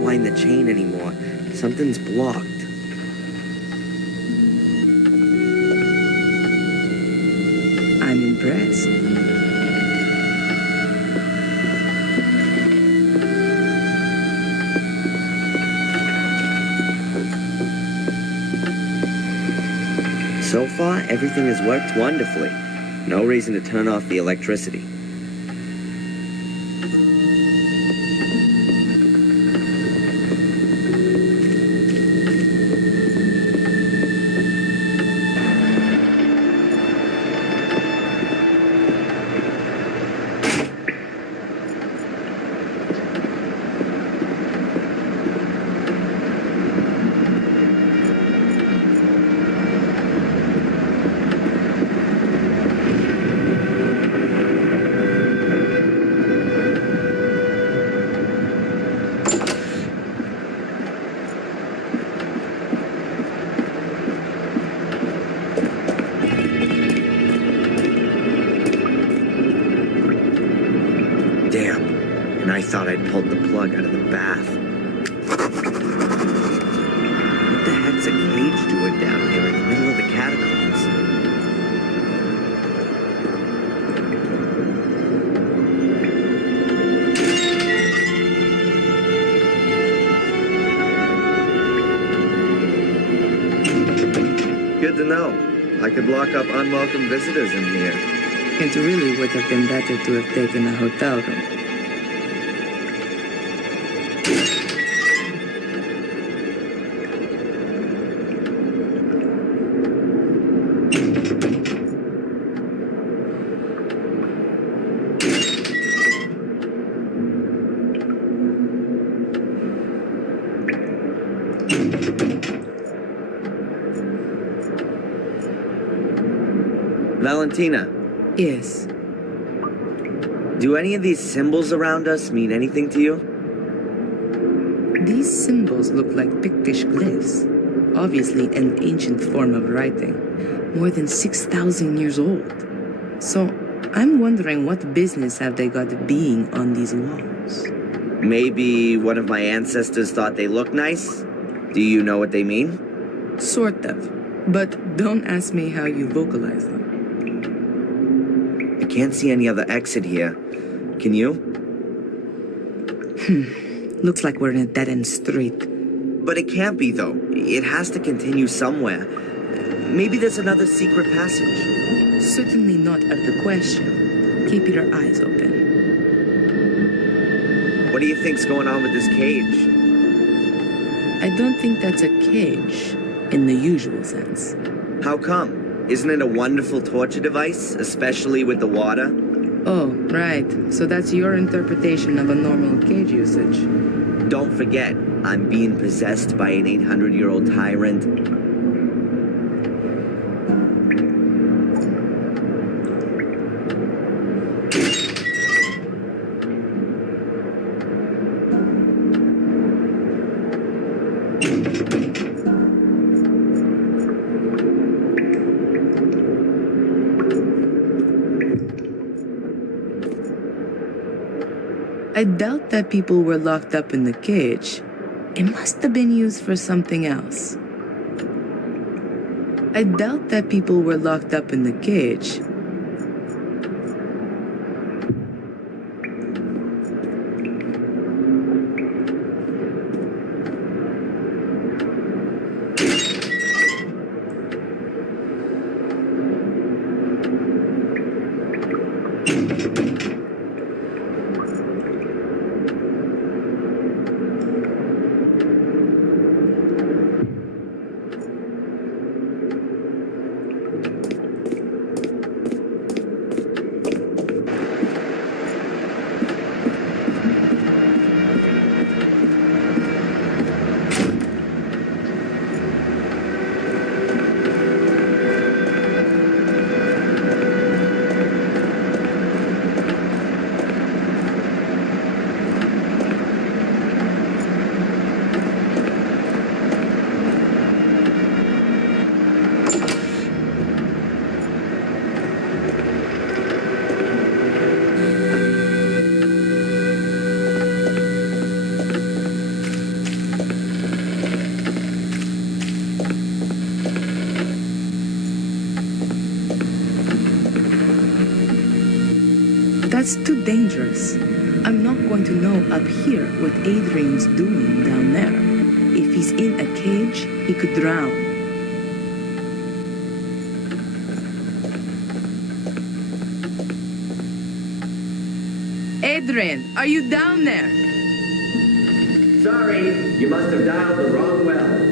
Wind the chain anymore. Something's blocked. I'm impressed. So far, everything has worked wonderfully. No reason to turn off the electricity. Damn, and I thought I'd pulled the plug out of the bath. What the heck's a know. I could lock up unwelcome visitors in here. It really would have been better to have taken a hotel room. Valentina, Yes. do any of these symbols around us mean anything to you? These symbols look like Pictish glyphs. Obviously an ancient form of writing, more than 6,000 years old. So, I'm wondering what business have they got being on these walls? Maybe one of my ancestors thought they looked nice? Do you know what they mean? Sort of. But don't ask me how you vocalize them. I can't see any other exit here. Can you? Looks like we're in a dead-end street. But it can't be, though. It has to continue somewhere. Maybe there's another secret passage. Certainly not out of the question. Keep your eyes open. What do you think's going on with this cage? I don't think that's a cage, in the usual sense. How come? Isn't it a wonderful torture device, especially with the water? Oh, right. So that's your interpretation of a normal cage usage. Don't forget, I'm being possessed by an 800-year-old tyrant. I doubt that people were locked up in the cage. It must have been used for something else. I doubt that people were locked up in the cage. That's too dangerous. I'm not going to know up here what Adrian's doing down there. If he's in a cage, he could drown. Adrian, are you down there? Sorry, you must have dialed the wrong well.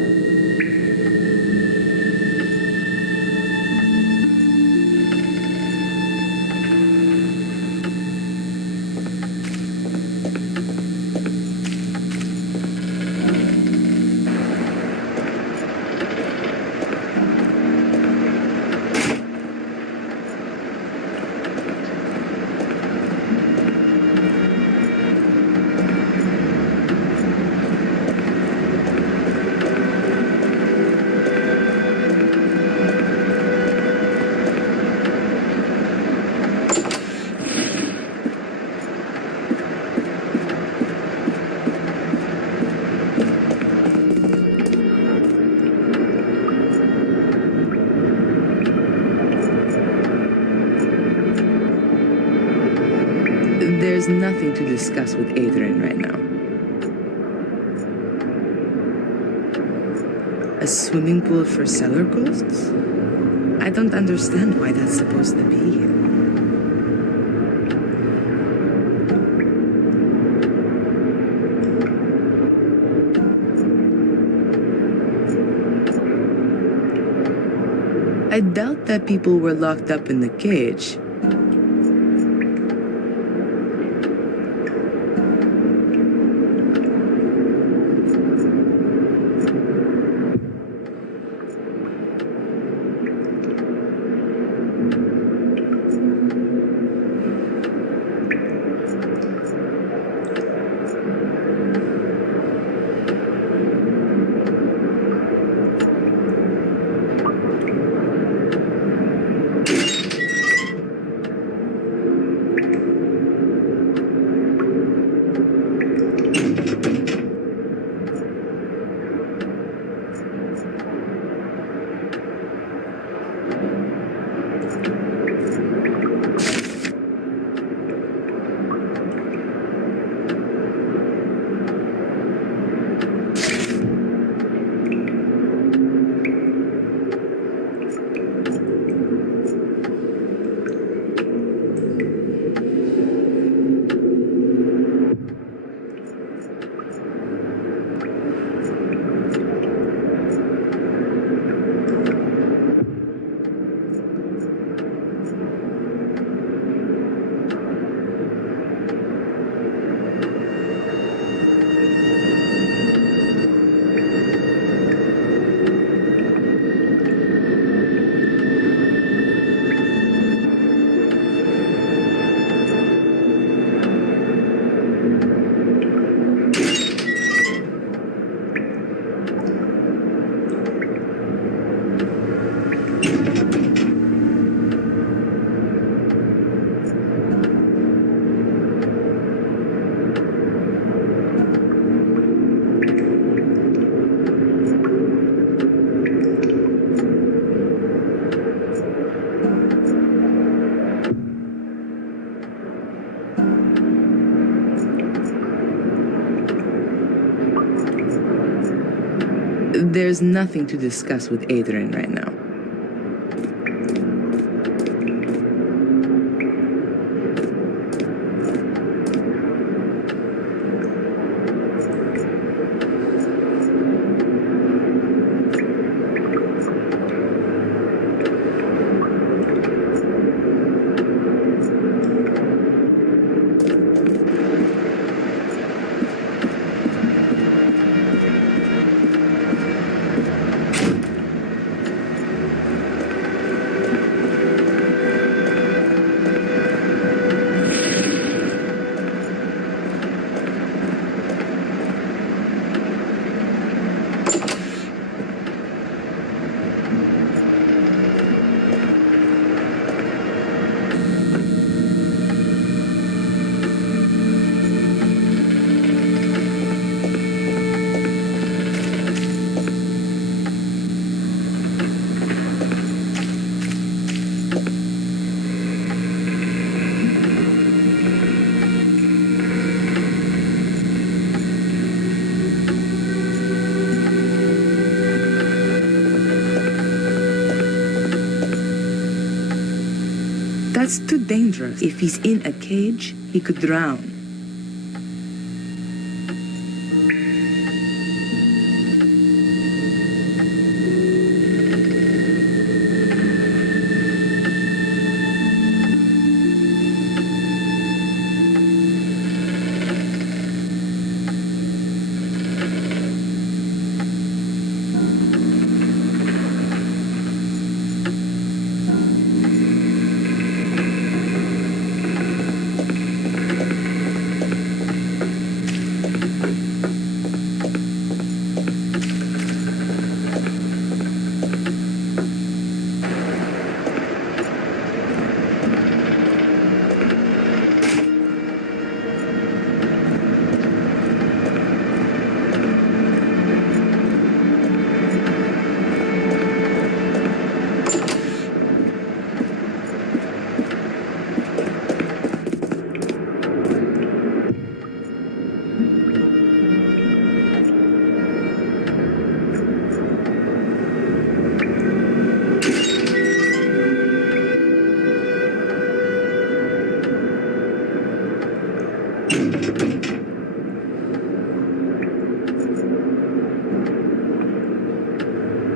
There's nothing to discuss with Adrian right now. A swimming pool for cellar ghosts? I don't understand why that's supposed to be here. I doubt that people were locked up in the cage. There's nothing to discuss with Adrian right now. That's too dangerous. If he's in a cage, he could drown.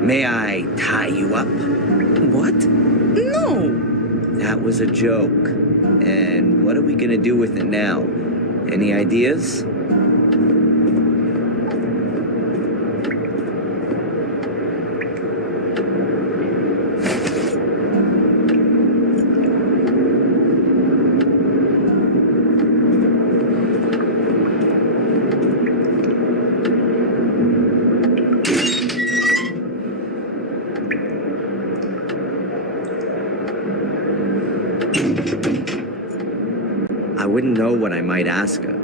May I tie you up? What? No! That was a joke. And what are we gonna do with it now? Any ideas? I wouldn't know what I might ask her.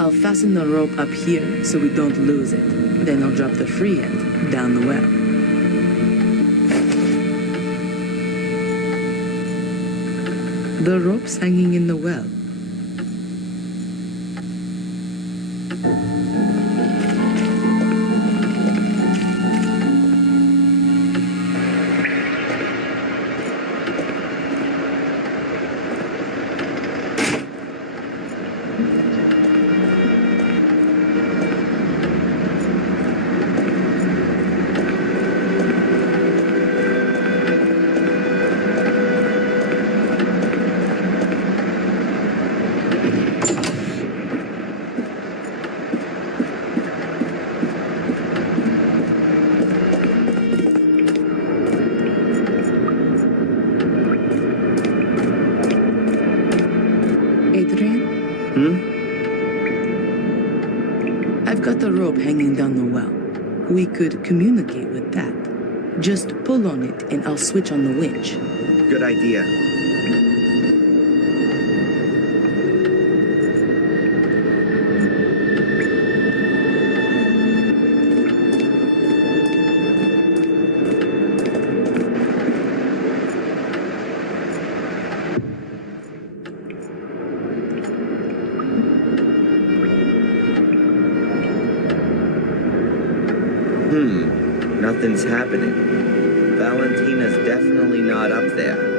I'll fasten the rope up here so we don't lose it. Then I'll drop the free end down the well. The rope's hanging in the well. Adrian? I've got the rope hanging down the well. We could communicate with that. Just pull on it and I'll switch on the winch. Good idea. Nothing's happening. Valentina's definitely not up there.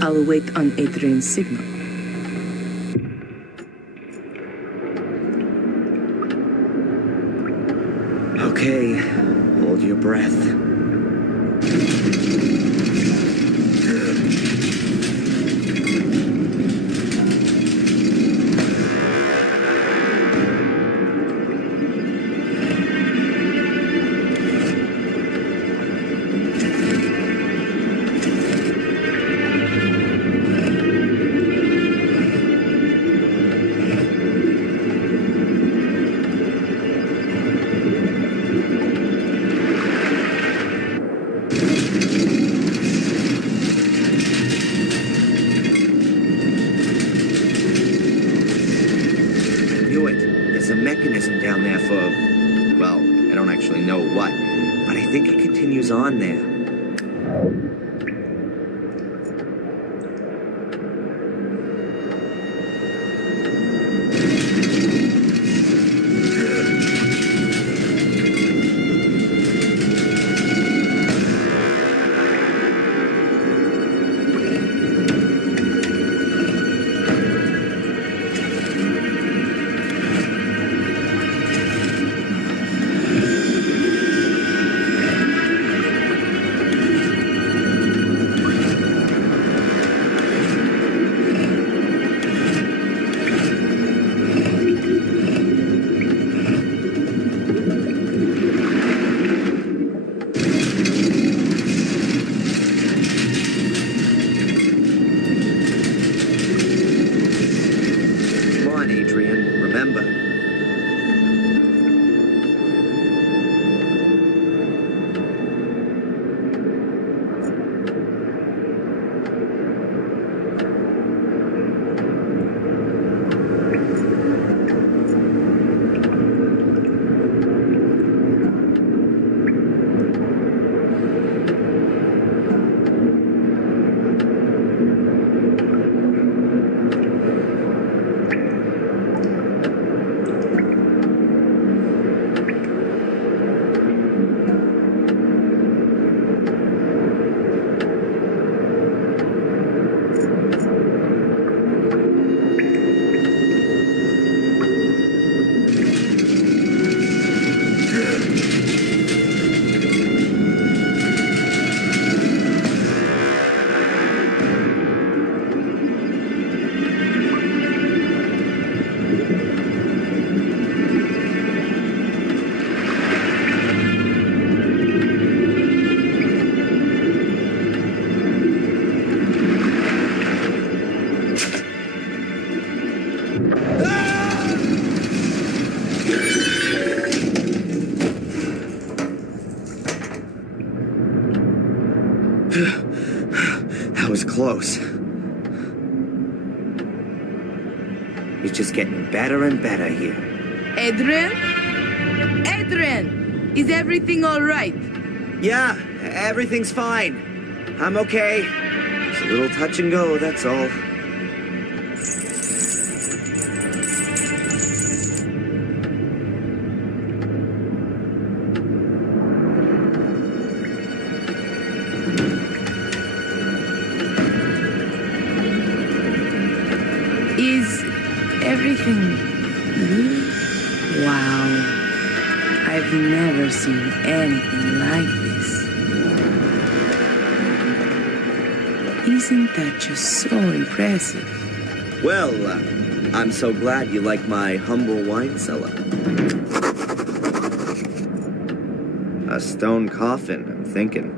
I'll wait on Adrian's signal. Okay, hold your breath. There's a mechanism down there for, well, I don't actually know what, but I think it continues on there. That was close. It's just getting better and better here. Adrian? Adrian! Is everything all right? Yeah, everything's fine. I'm okay. It's a little touch and go, that's all. Is everything good? Wow. I've never seen anything like this. Isn't that just so impressive? Well, I'm so glad you like my humble wine cellar. A stone coffin, I'm thinking.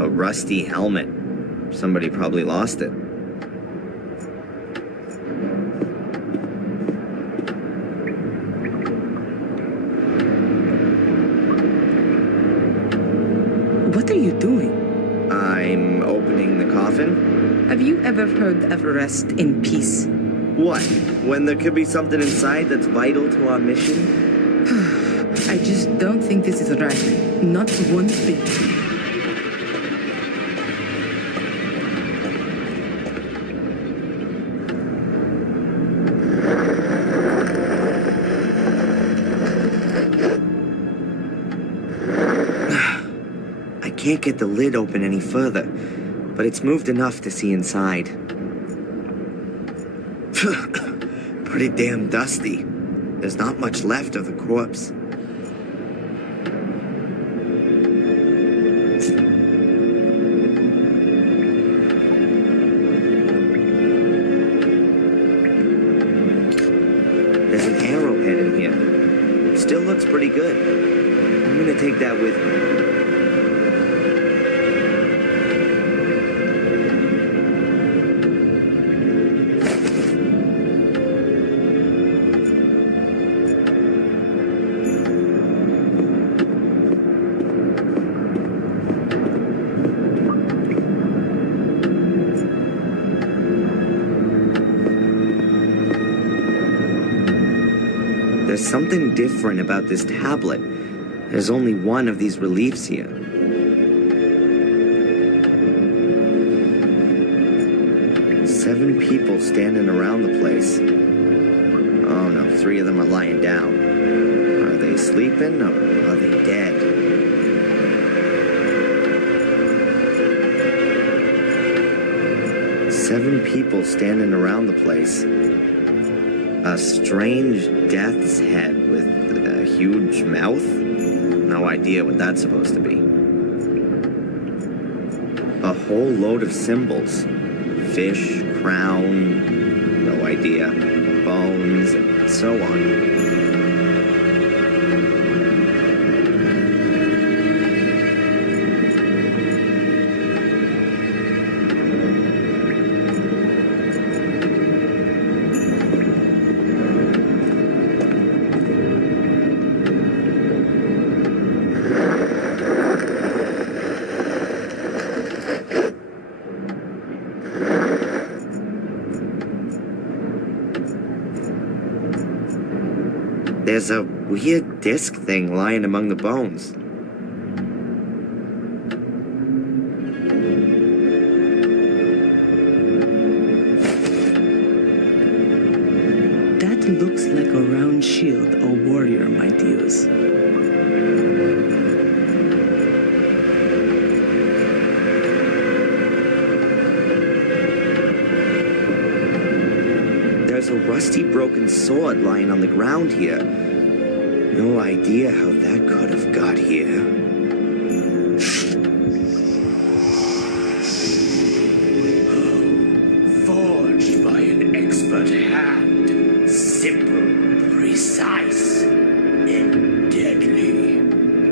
A rusty helmet. Somebody probably lost it. What are you doing? I'm opening the coffin. Have you ever heard of rest in peace? What? When there could be something inside that's vital to our mission? I just don't think this is right. Not one bit. I can't get the lid open any further, but it's moved enough to see inside. Pretty damn dusty. There's not much left of the corpse. There's an arrowhead in here. Still looks pretty good. I'm gonna take that with me. There's something different about this tablet. There's only one of these reliefs here. Seven people standing around the place. Oh no, 3 of them are lying down. Are they sleeping or are they dead? Seven people standing around the place. A strange death's head with a huge mouth? No idea what that's supposed to be. A whole load of symbols. Fish, crown, no idea. Bones, and so on. There's a weird disc thing lying among the bones. That looks like a round shield a warrior might use. There's a rusty broken sword lying on the ground here. No idea how that could have got here. Forged by an expert hand. Simple, precise, and deadly.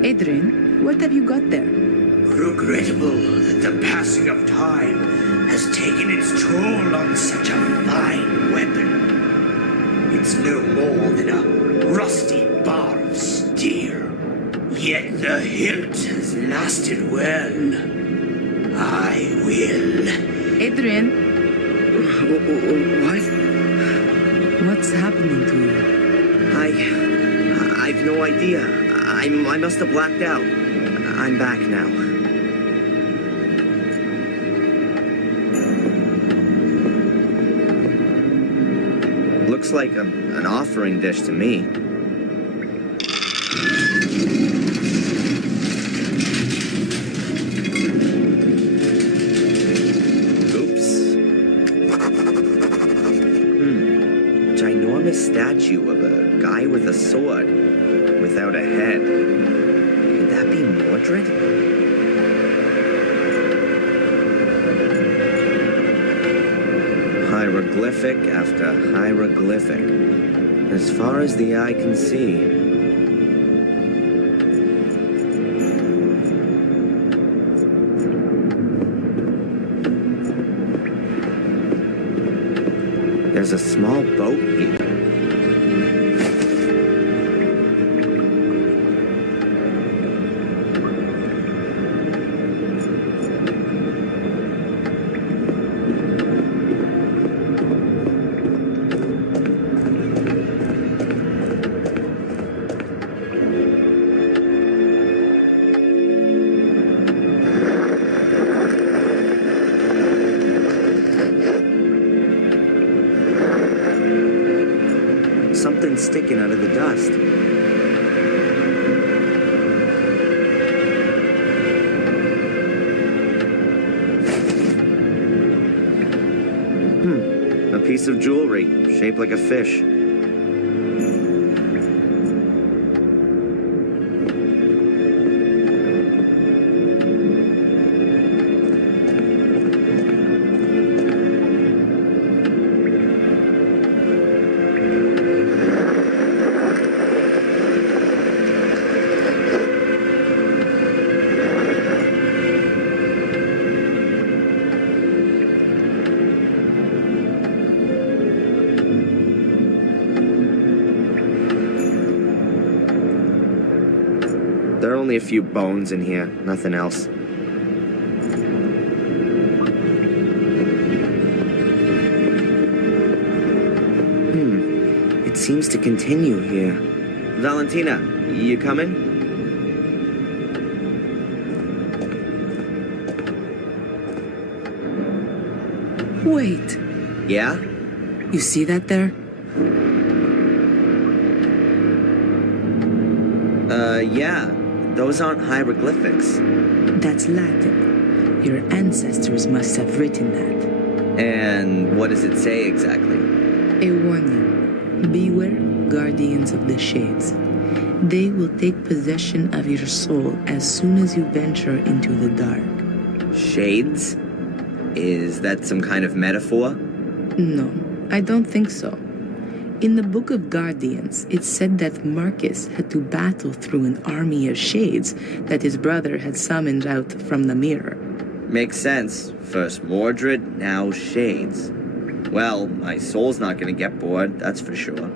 Adrian, what have you got there? Regrettable that the passing of time has taken its toll on such a fine weapon. It's no more than a rusty bar of steel. Yet the hilt has lasted well. I will. Adrian, What? what's happening to you? I've no idea. I must have blacked out. I'm back now. Looks like an offering dish to me. Oops. Ginormous statue of a guy with a sword without a head. Could that be Mordred? Hieroglyphic after hieroglyphic, as far as the eye can see. There's a small boat here. Something sticking out of the dust. A piece of jewelry shaped like a fish. There are only a few bones in here, nothing else. It seems to continue here. Valentina, you coming? Wait, Yeah? you see that there? Yeah. Those aren't hieroglyphics. That's Latin. Your ancestors must have written that. And what does it say exactly? A warning. Beware, guardians of the shades. They will take possession of your soul as soon as you venture into the dark. Shades? Is that some kind of metaphor? No, I don't think so. In the Book of Guardians, it said that Marcus had to battle through an army of shades that his brother had summoned out from the mirror. Makes sense. First Mordred, now Shades. Well, my soul's not gonna get bored, that's for sure.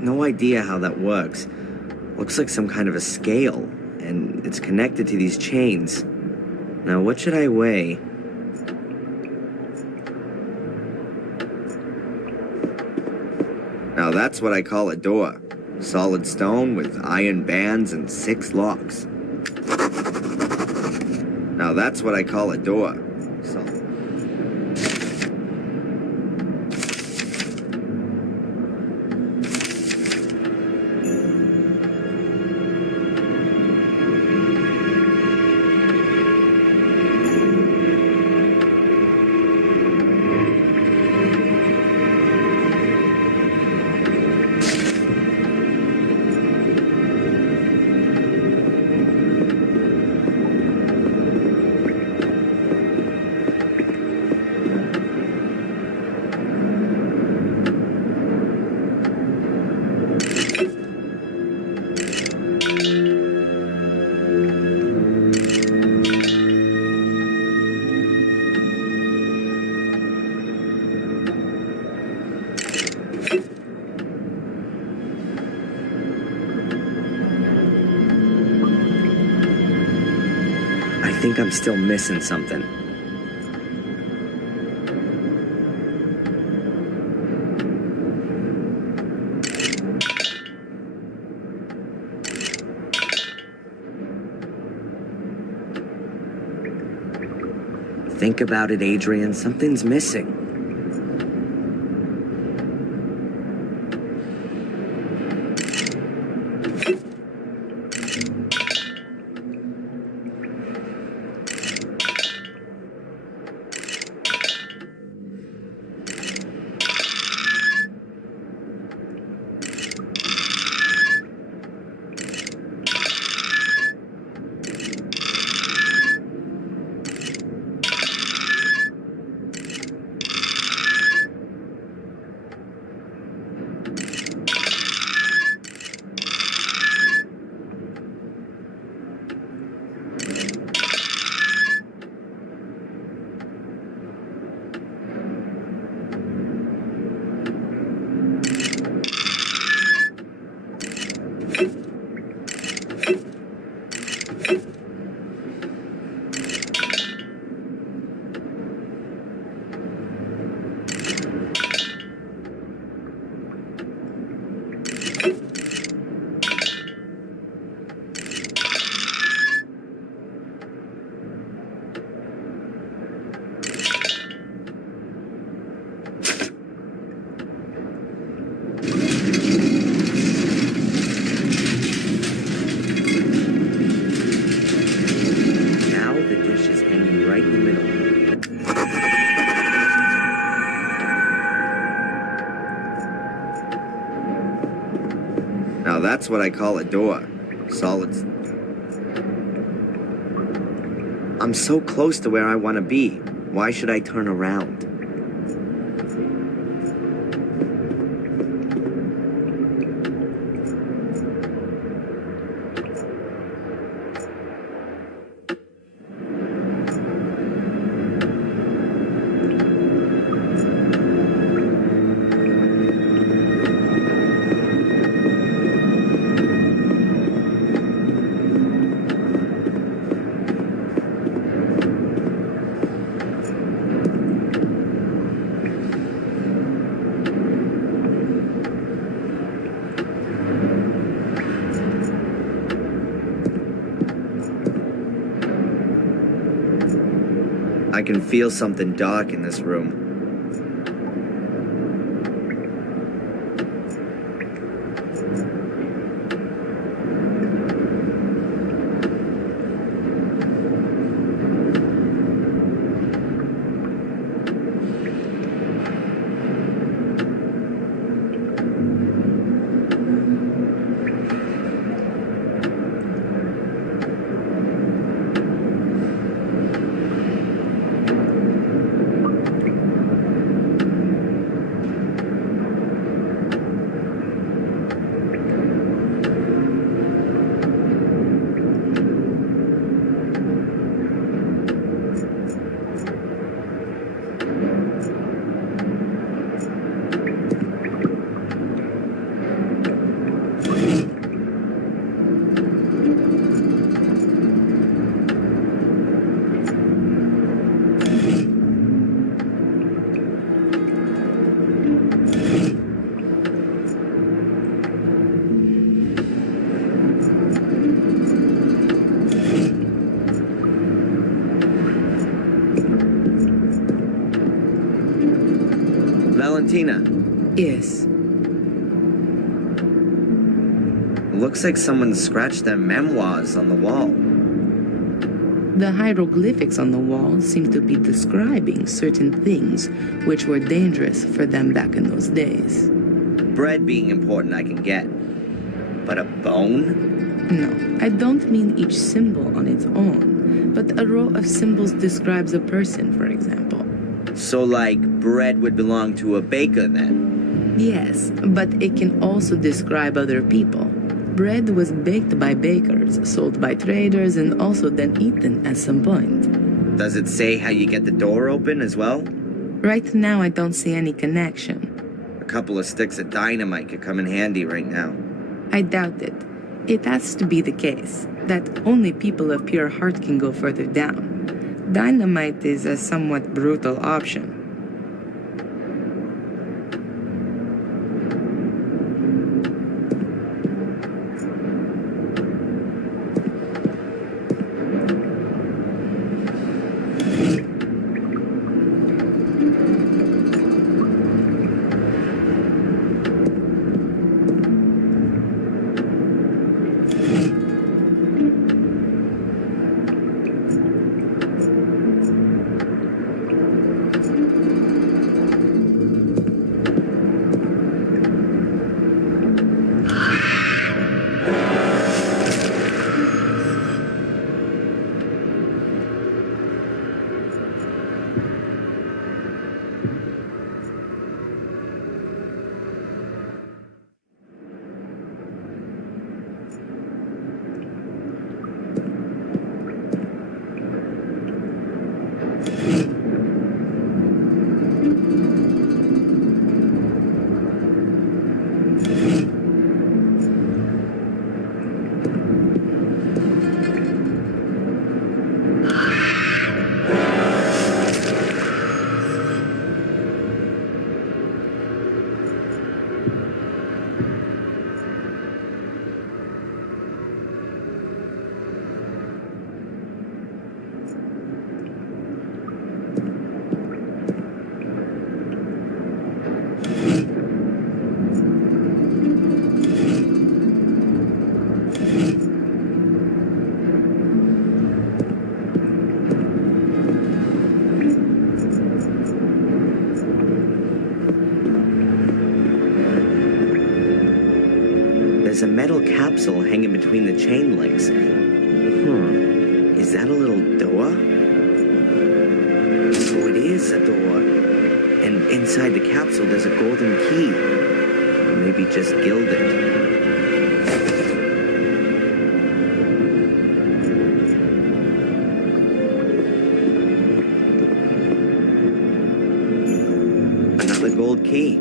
No idea how that works. Looks like some kind of a scale, and it's connected to these chains. Now, what should I weigh? Now, that's what I call a door. Solid stone with iron bands and 6 locks. Now, that's what I call a door. So. I think I'm still missing something. Think about it, Adrian. Something's missing. Now that's what I call a door. Solid. I'm so close to where I want to be. Why should I turn around? I can feel something dark in this room. Valentina, Yes. looks like someone scratched their memoirs on the wall. The hieroglyphics on the wall seem to be describing certain things which were dangerous for them back in those days. Bread being important I can get. But a bone? No, I don't mean each symbol on its own, but a row of symbols describes a person, for example. So like, bread would belong to a baker then? Yes, but it can also describe other people. Bread was baked by bakers, sold by traders, and also then eaten at some point. Does it say how you get the door open as well? Right now, I don't see any connection. A couple of sticks of dynamite could come in handy right now. I doubt it. It has to be the case that only people of pure heart can go further down. Dynamite is a somewhat brutal option. There's a metal capsule hanging between the chain links. Is that a little door? Oh, it is a door. And inside the capsule there's a golden key. Or maybe just gilded. Another gold key.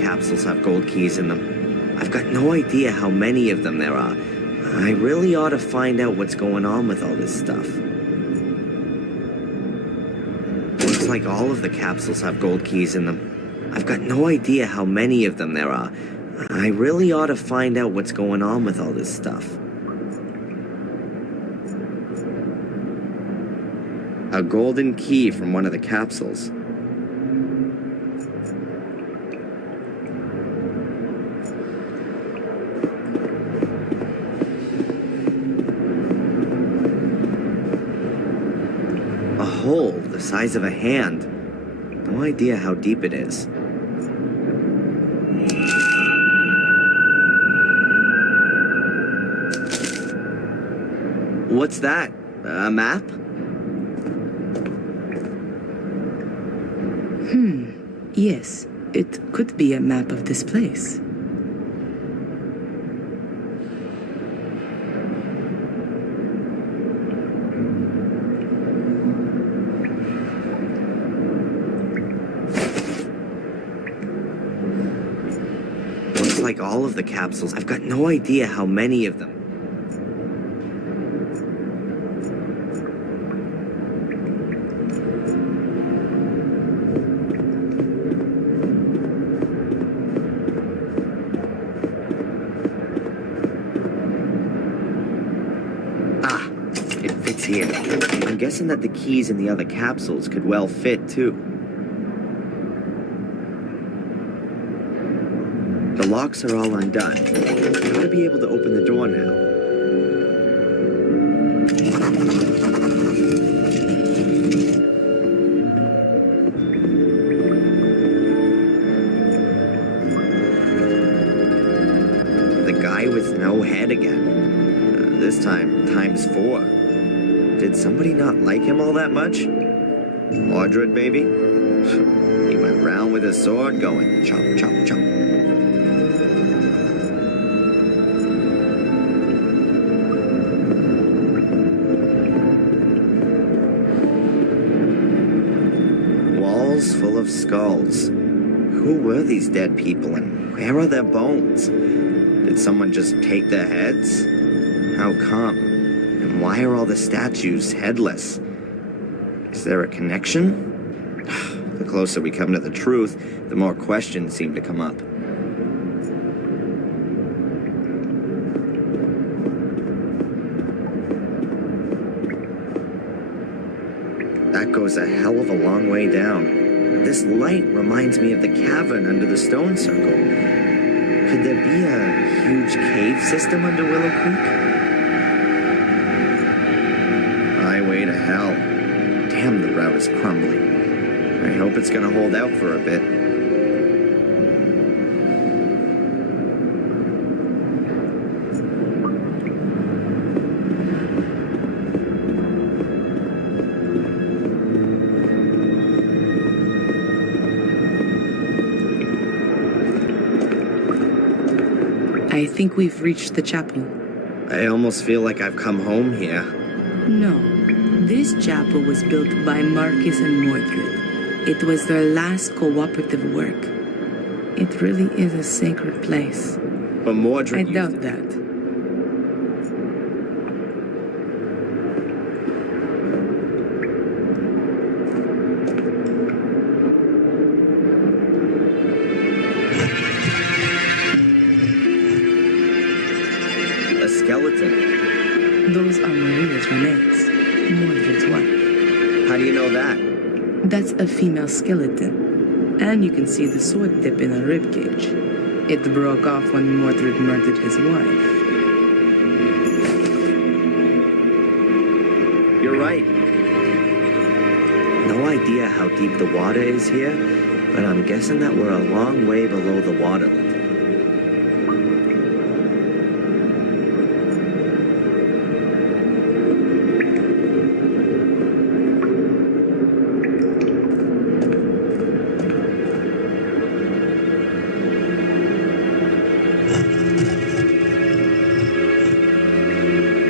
Capsules have gold keys in them. I've got no idea how many of them there are. I really ought to find out what's going on with all this stuff. Looks like all of the capsules have gold keys in them. I've got no idea how many of them there are. I really ought to find out what's going on with all this stuff. A golden key from one of the capsules. A hole the size of a hand. No idea how deep it is. What's that? A map? Yes, it could be a map of this place. Looks like all of the capsules. I've got no idea how many of them. here. I'm guessing that the keys in the other capsules could well fit, too. The locks are all undone. Gotta be able to open the door now. The guy with no head again. This time, times 4. Did somebody not like him all that much? Mordred, maybe? He went round with his sword going chop, chop, chop. Walls full of skulls. Who were these dead people and where are their bones? Did someone just take their heads? How come? And why are all the statues headless? Is there a connection? The closer we come to the truth, the more questions seem to come up. That goes a hell of a long way down. This light reminds me of the cavern under the stone circle. Could there be a huge cave system under Willow Creek? Highway to hell. Damn, the route is crumbling. I hope it's gonna hold out for a bit. I think we've reached the chapel. I almost feel like I've come home here. No, this chapel was built by Marcus and Mordred. It was their last cooperative work. It really is a sacred place. But Mordred I used doubt it. that. A skeleton. Those are Maria's remains, Mordred's wife. How do you know that? That's a female skeleton. And you can see the sword tip in her ribcage. It broke off when Mordred murdered his wife. You're right. No idea how deep the water is here, but I'm guessing that we're a long way below the water level.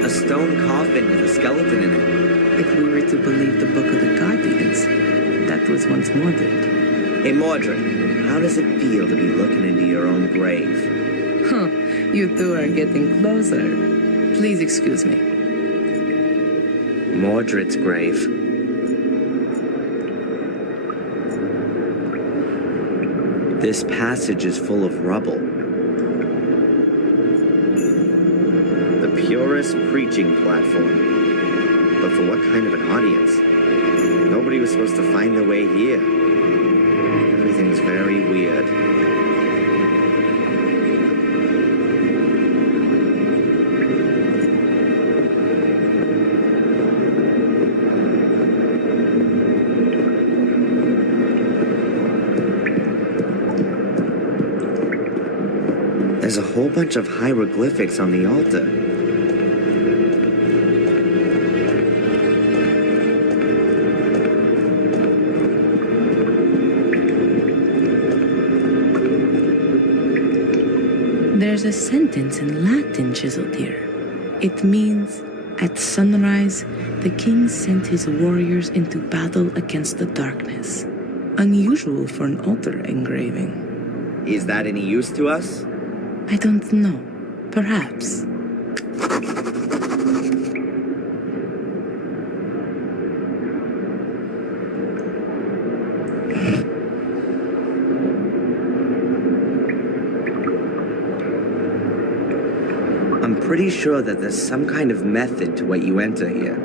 A stone coffin with a skeleton in it. If we were to believe the Book of the Guardians, that was once Mordred. Hey, Mordred, how does it feel to be looking into your own grave? Huh, you two are getting closer. Please excuse me. Mordred's grave. This passage is full of rubble. The purest preaching platform. But for what kind of an audience? Nobody was supposed to find their way here. Everything's very weird. There's a whole bunch of hieroglyphics on the altar. There's a sentence in Latin chiseled here. It means, at sunrise, the king sent his warriors into battle against the darkness. Unusual for an altar engraving. Is that any use to us? I don't know. Perhaps. I'm pretty sure that there's some kind of method to what you enter here.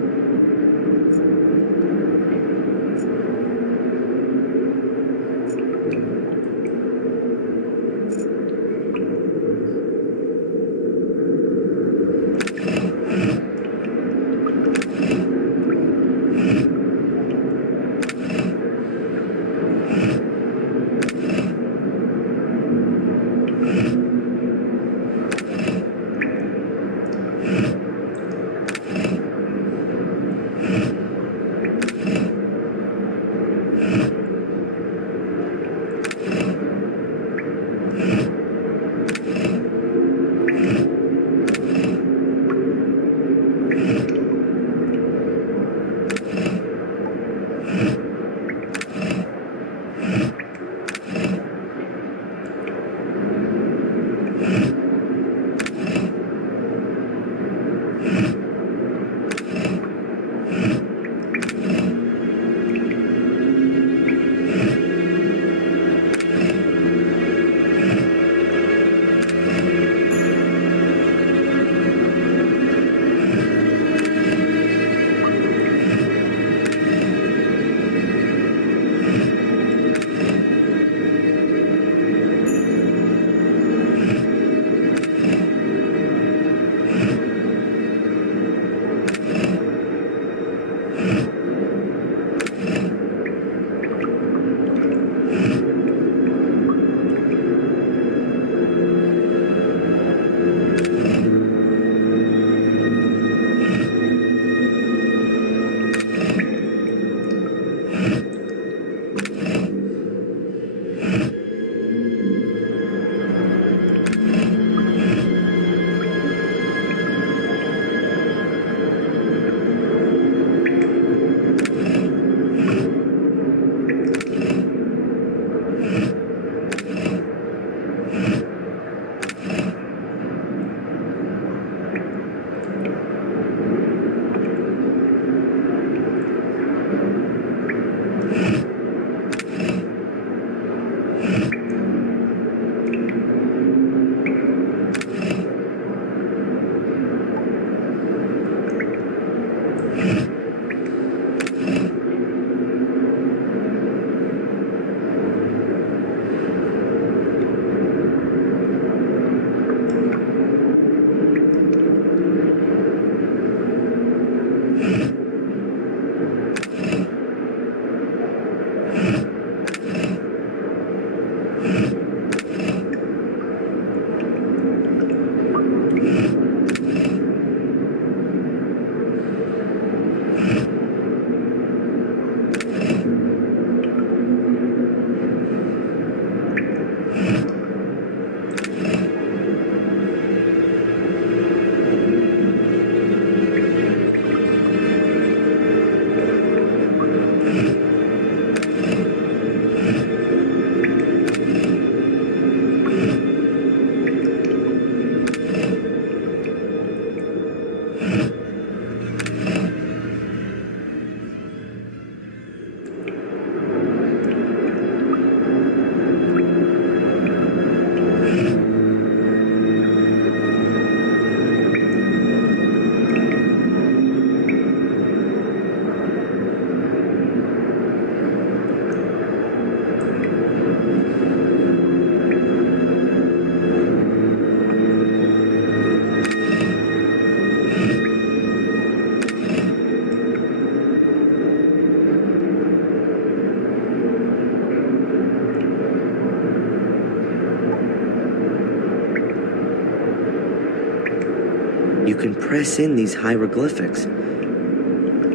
You can press in these hieroglyphics.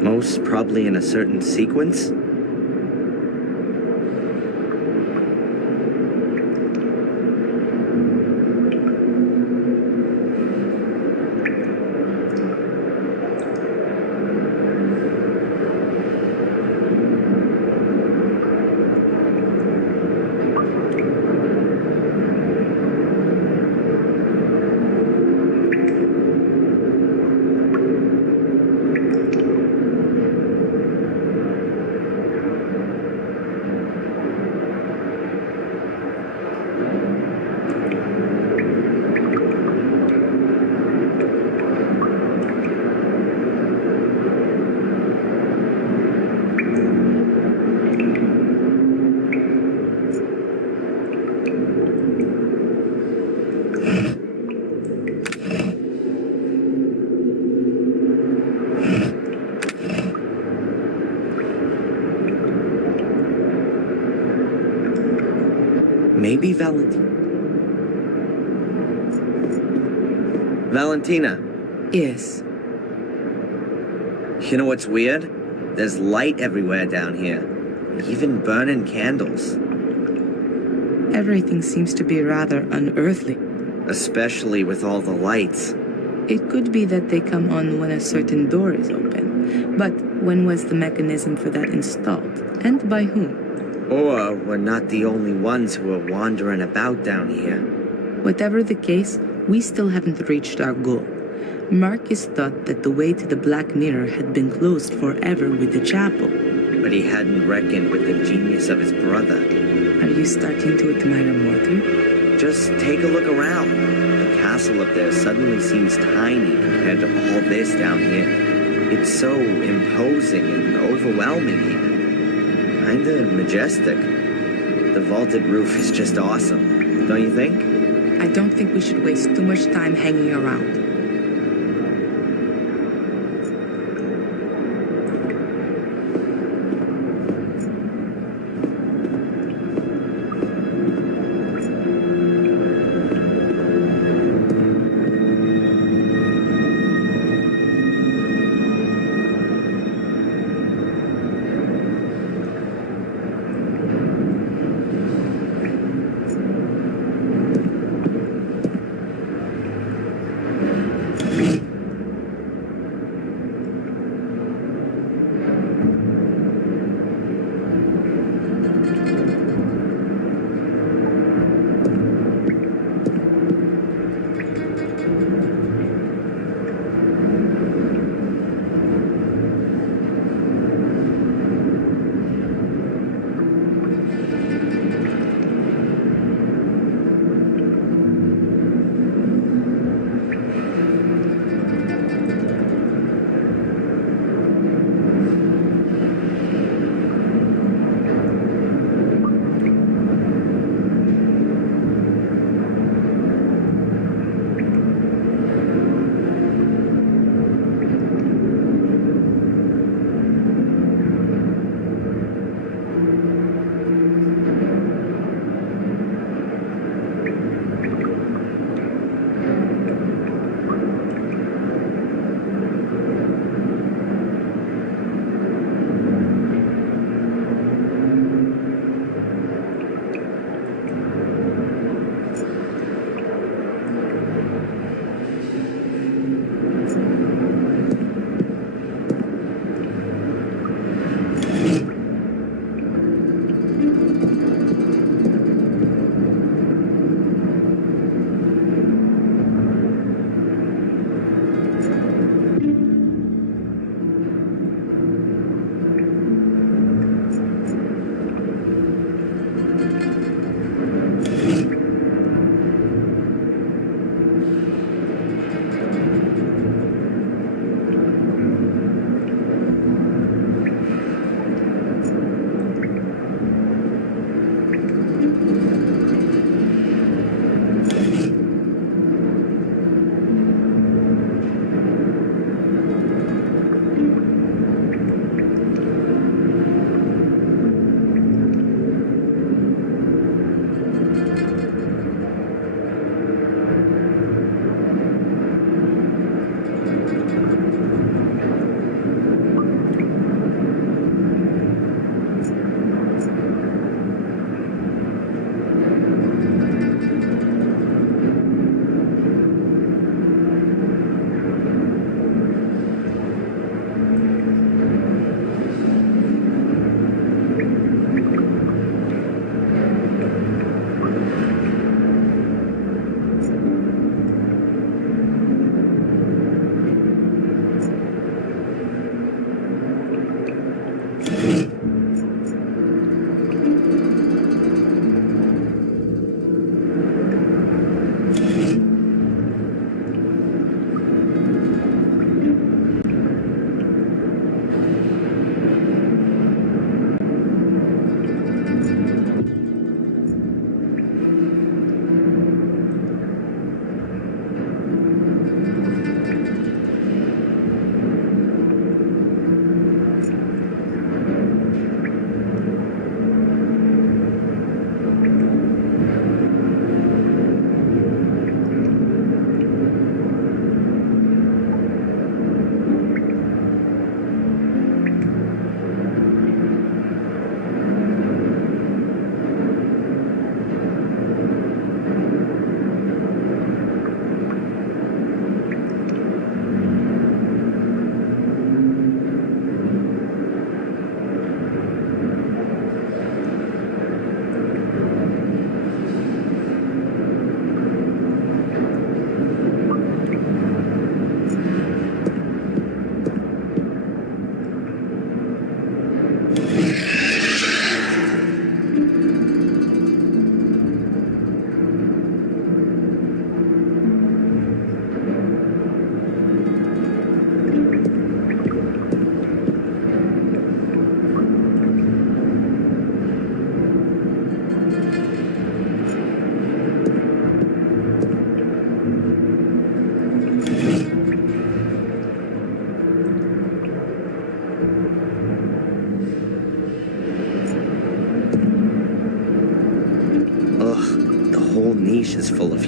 Most probably in a certain sequence. Maybe Valentina. Yes. You know what's weird? There's light everywhere down here. Even burning candles. Everything seems to be rather unearthly. Especially with all the lights. It could be that they come on when a certain door is open. But when was the mechanism for that installed? And by whom? Or we're not the only ones who are wandering about down here. Whatever the case, we still haven't reached our goal. Marcus thought that the way to the Black Mirror had been closed forever with the chapel. But he hadn't reckoned with the genius of his brother. Are you starting to admire Mordred? Just take a look around. The castle up there suddenly seems tiny compared to all this down here. It's so imposing and overwhelming even. Kinda majestic. The vaulted roof is just awesome, don't you think? I don't think we should waste too much time hanging around.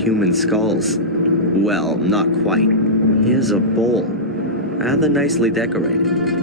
human skulls. Well, not quite. Here's a bowl, rather nicely decorated.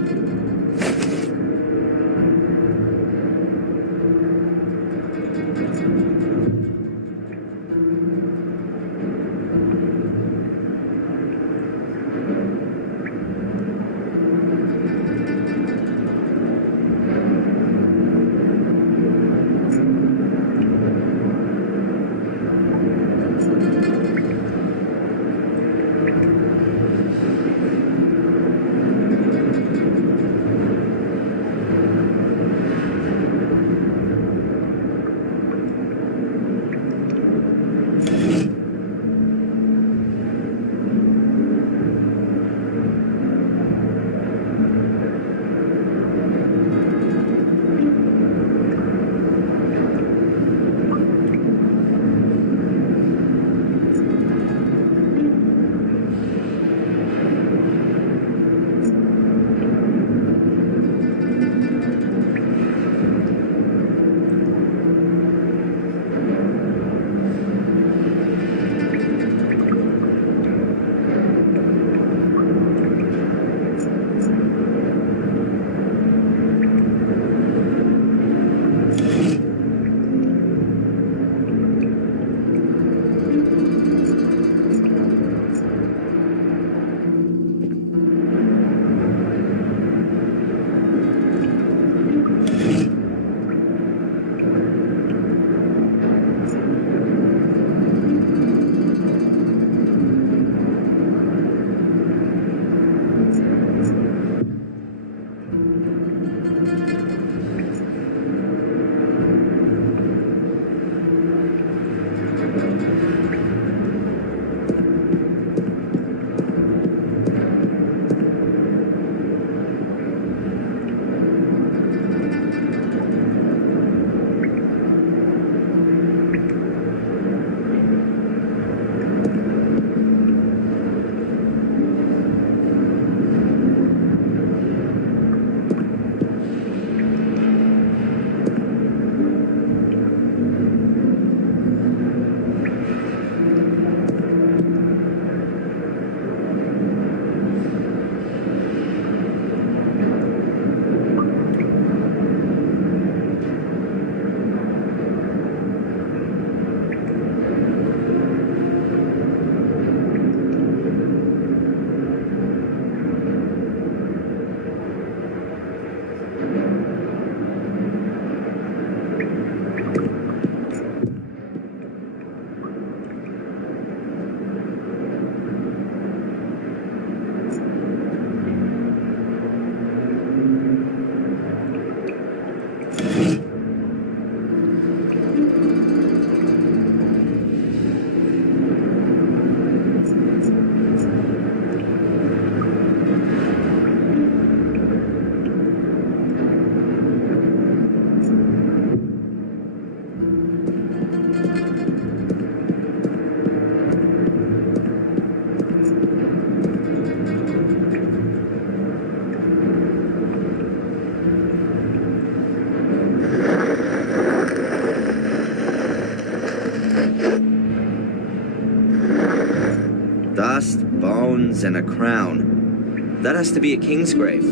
Dust, bones, and a crown. That has to be a king's grave.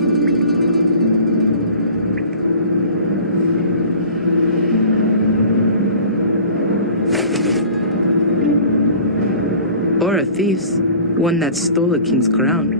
Or a thief's, one that stole a king's crown.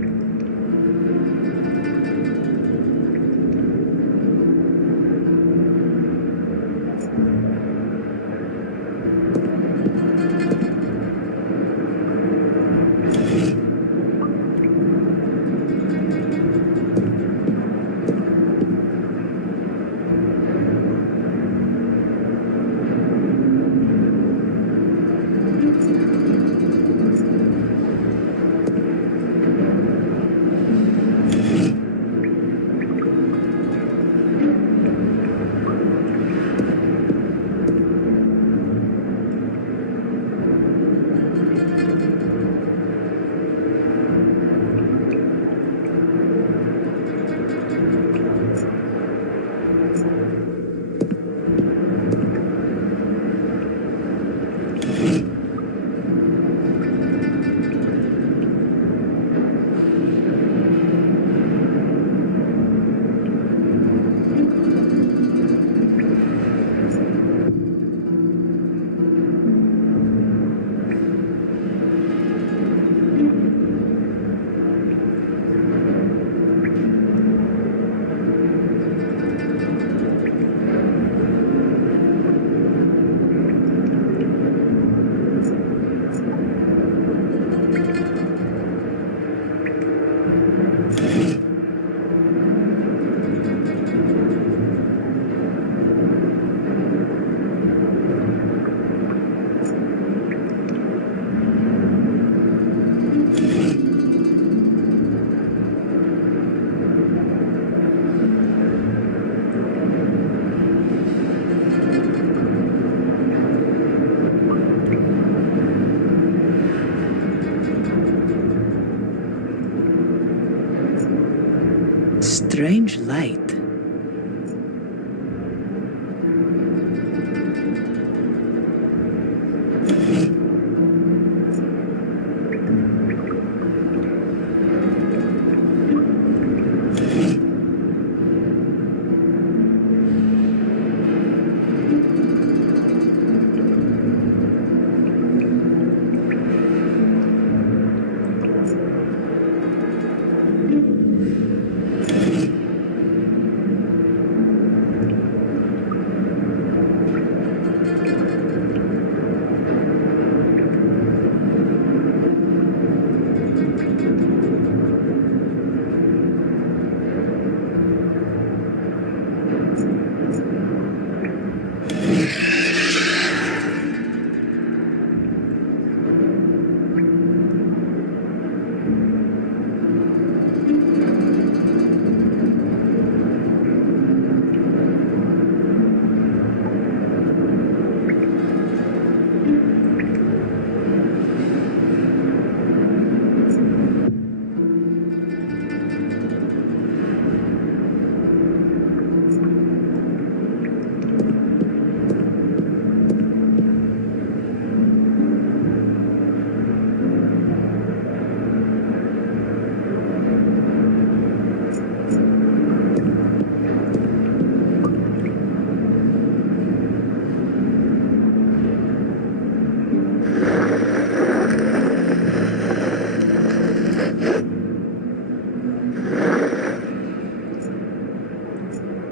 strange light.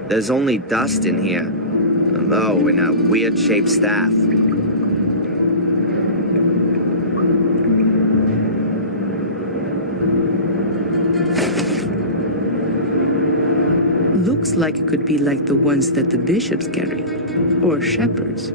There's only dust in here. Oh, and a weird-shaped staff. Looks like it could be like the ones that the bishops carry, or shepherds.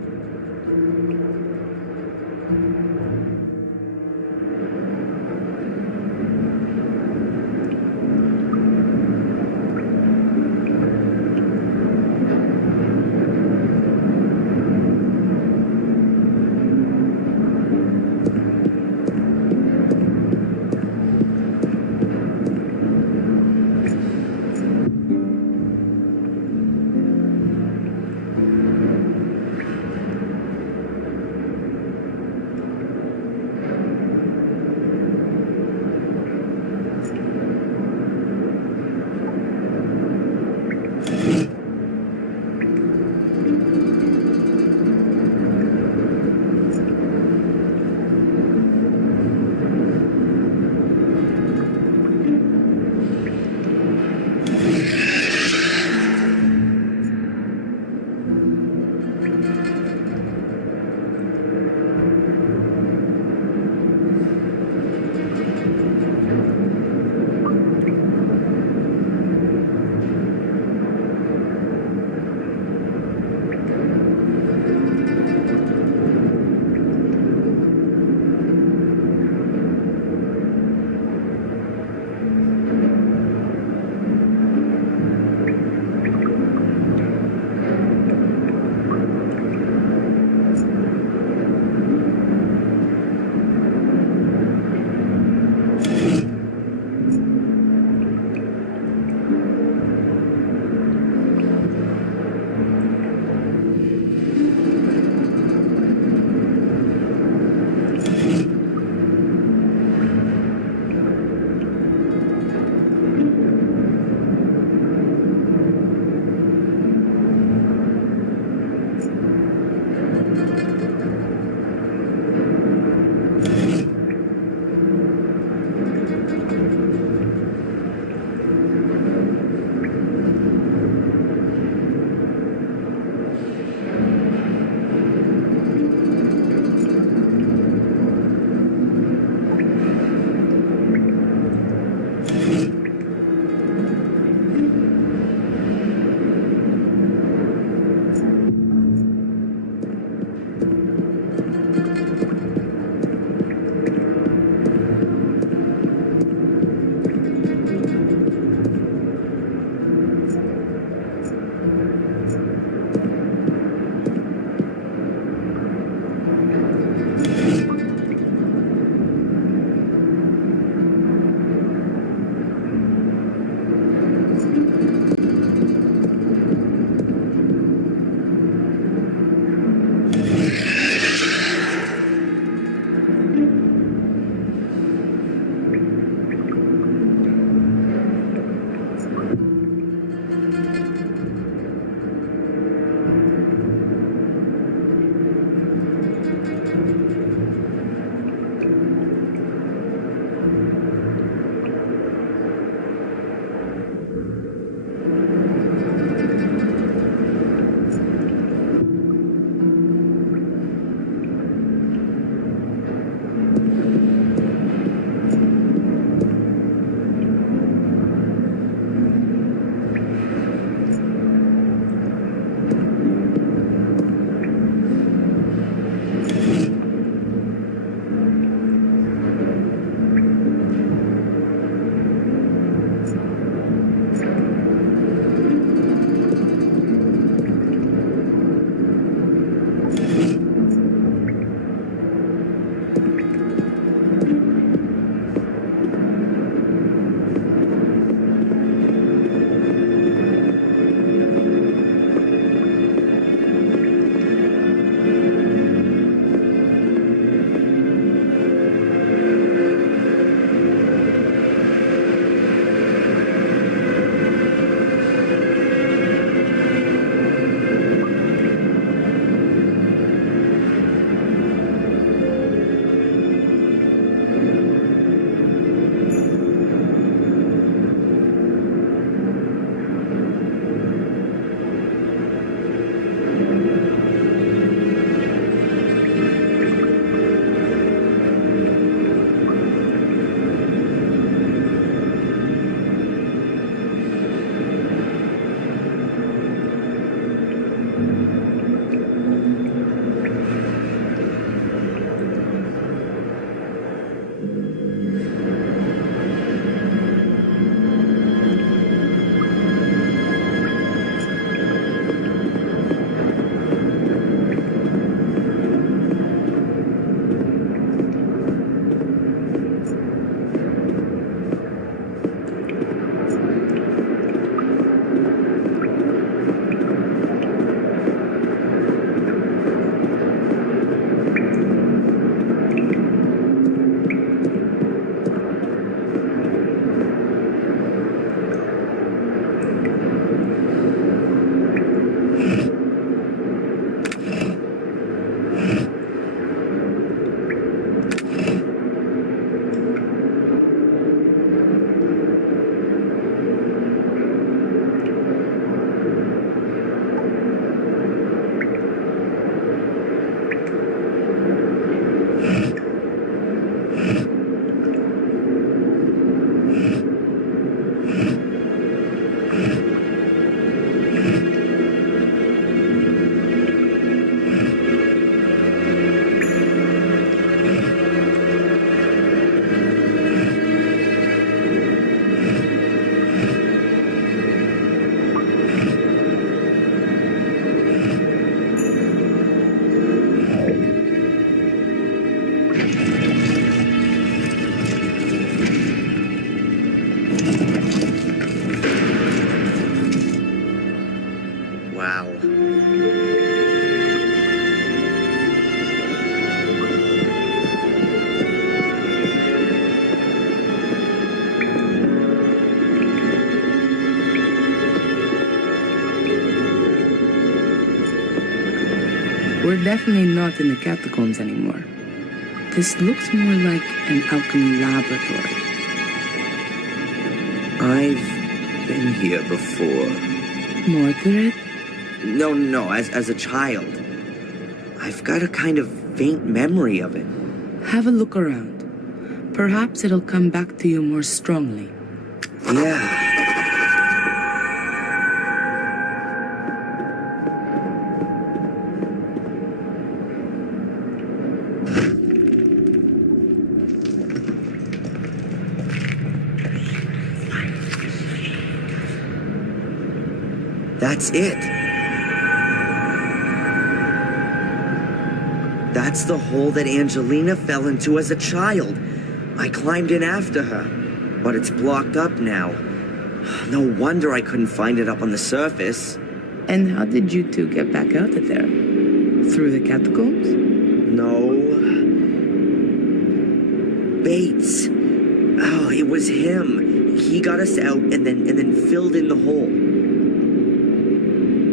definitely not in the catacombs anymore. This looks more like an alchemy laboratory. I've been here before. Mordred? No, as a child. I've got a kind of faint memory of it. Have a look around. Perhaps it'll come back to you more strongly. Yeah. That's it. That's the hole that Angelina fell into as a child. I climbed in after her, but it's blocked up now. No wonder I couldn't find it up on the surface. And how did you two get back out of there? Through the catacombs? No. Bates. Oh, it was him. He got us out and then filled in the hole.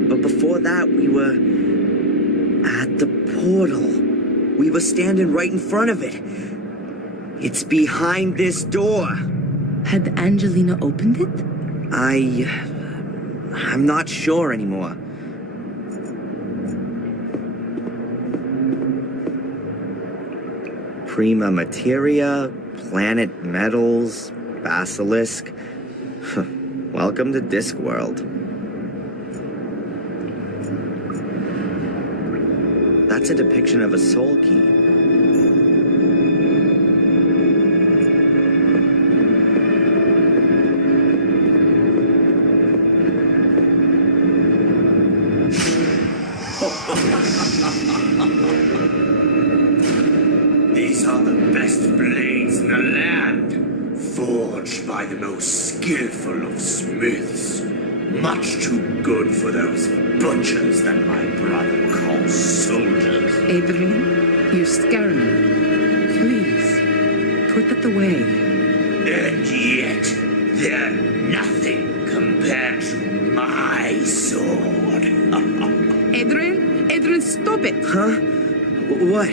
But before that, we were at the portal. We were standing right in front of it. It's behind this door. Had Angelina opened it? I'm not sure anymore. Prima Materia, Planet Metals, Basilisk. Welcome to Discworld. That's a depiction of a soul key. These are the best blades in the land, forged by the most skillful of smiths. Much too good for those butchers that my brother calls soldiers. Adrian, you're scaring me. Please, put that away. And yet, they're nothing compared to my sword. Adrian, stop it! Huh? What?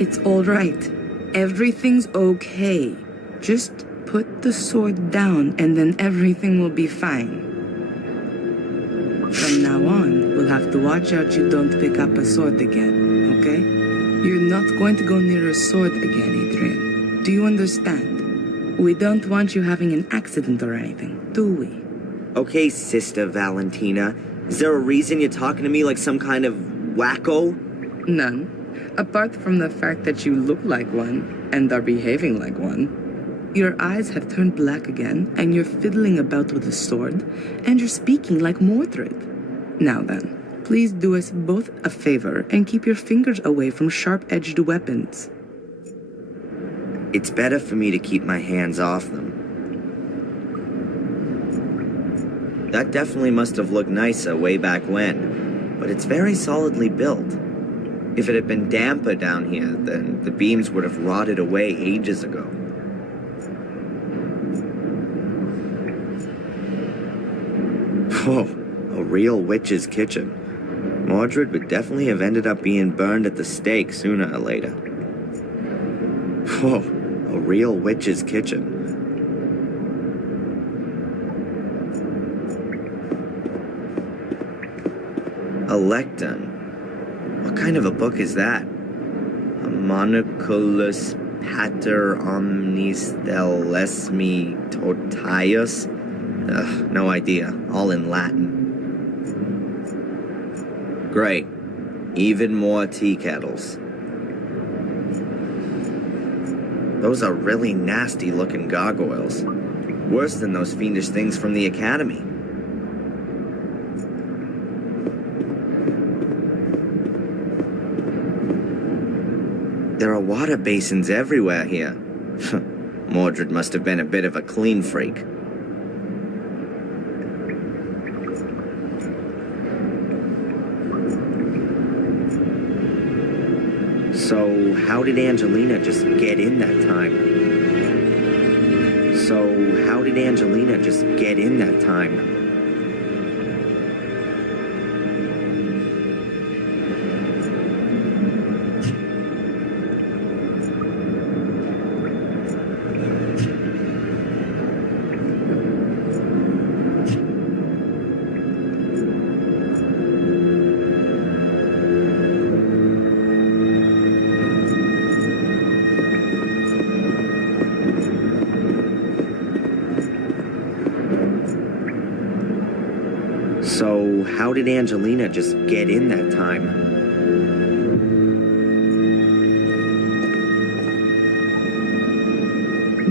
It's all right. Everything's okay. Just put the sword down and then everything will be fine. From now on, we'll have to watch out you don't pick up a sword again, okay? You're not going to go near a sword again, Adrian. Do you understand? We don't want you having an accident or anything, do we? Okay, Sister Valentina. Is there a reason you're talking to me like some kind of wacko? None. Apart from the fact that you look like one and are behaving like one. Your eyes have turned black again, and you're fiddling about with a sword, and you're speaking like Mordred. Now then, please do us both a favor and keep your fingers away from sharp-edged weapons. It's better for me to keep my hands off them. That definitely must have looked nicer way back when, but it's very solidly built. If it had been damper down here, then the beams would have rotted away ages ago. Oh, a real witch's kitchen. Mordred would definitely have ended up being burned at the stake sooner or later. Whoa, a real witch's kitchen. A lectern. What kind of a book is that? A Monoculus Pater Omnis Delesmi Totius? Ugh, no idea. All in Latin. Great. Even more tea kettles. Those are really nasty looking gargoyles. Worse than those fiendish things from the Academy. There are water basins everywhere here. Mordred must have been a bit of a clean freak. So, how did Angelina just get in that time? So how did Angelina just get in that time?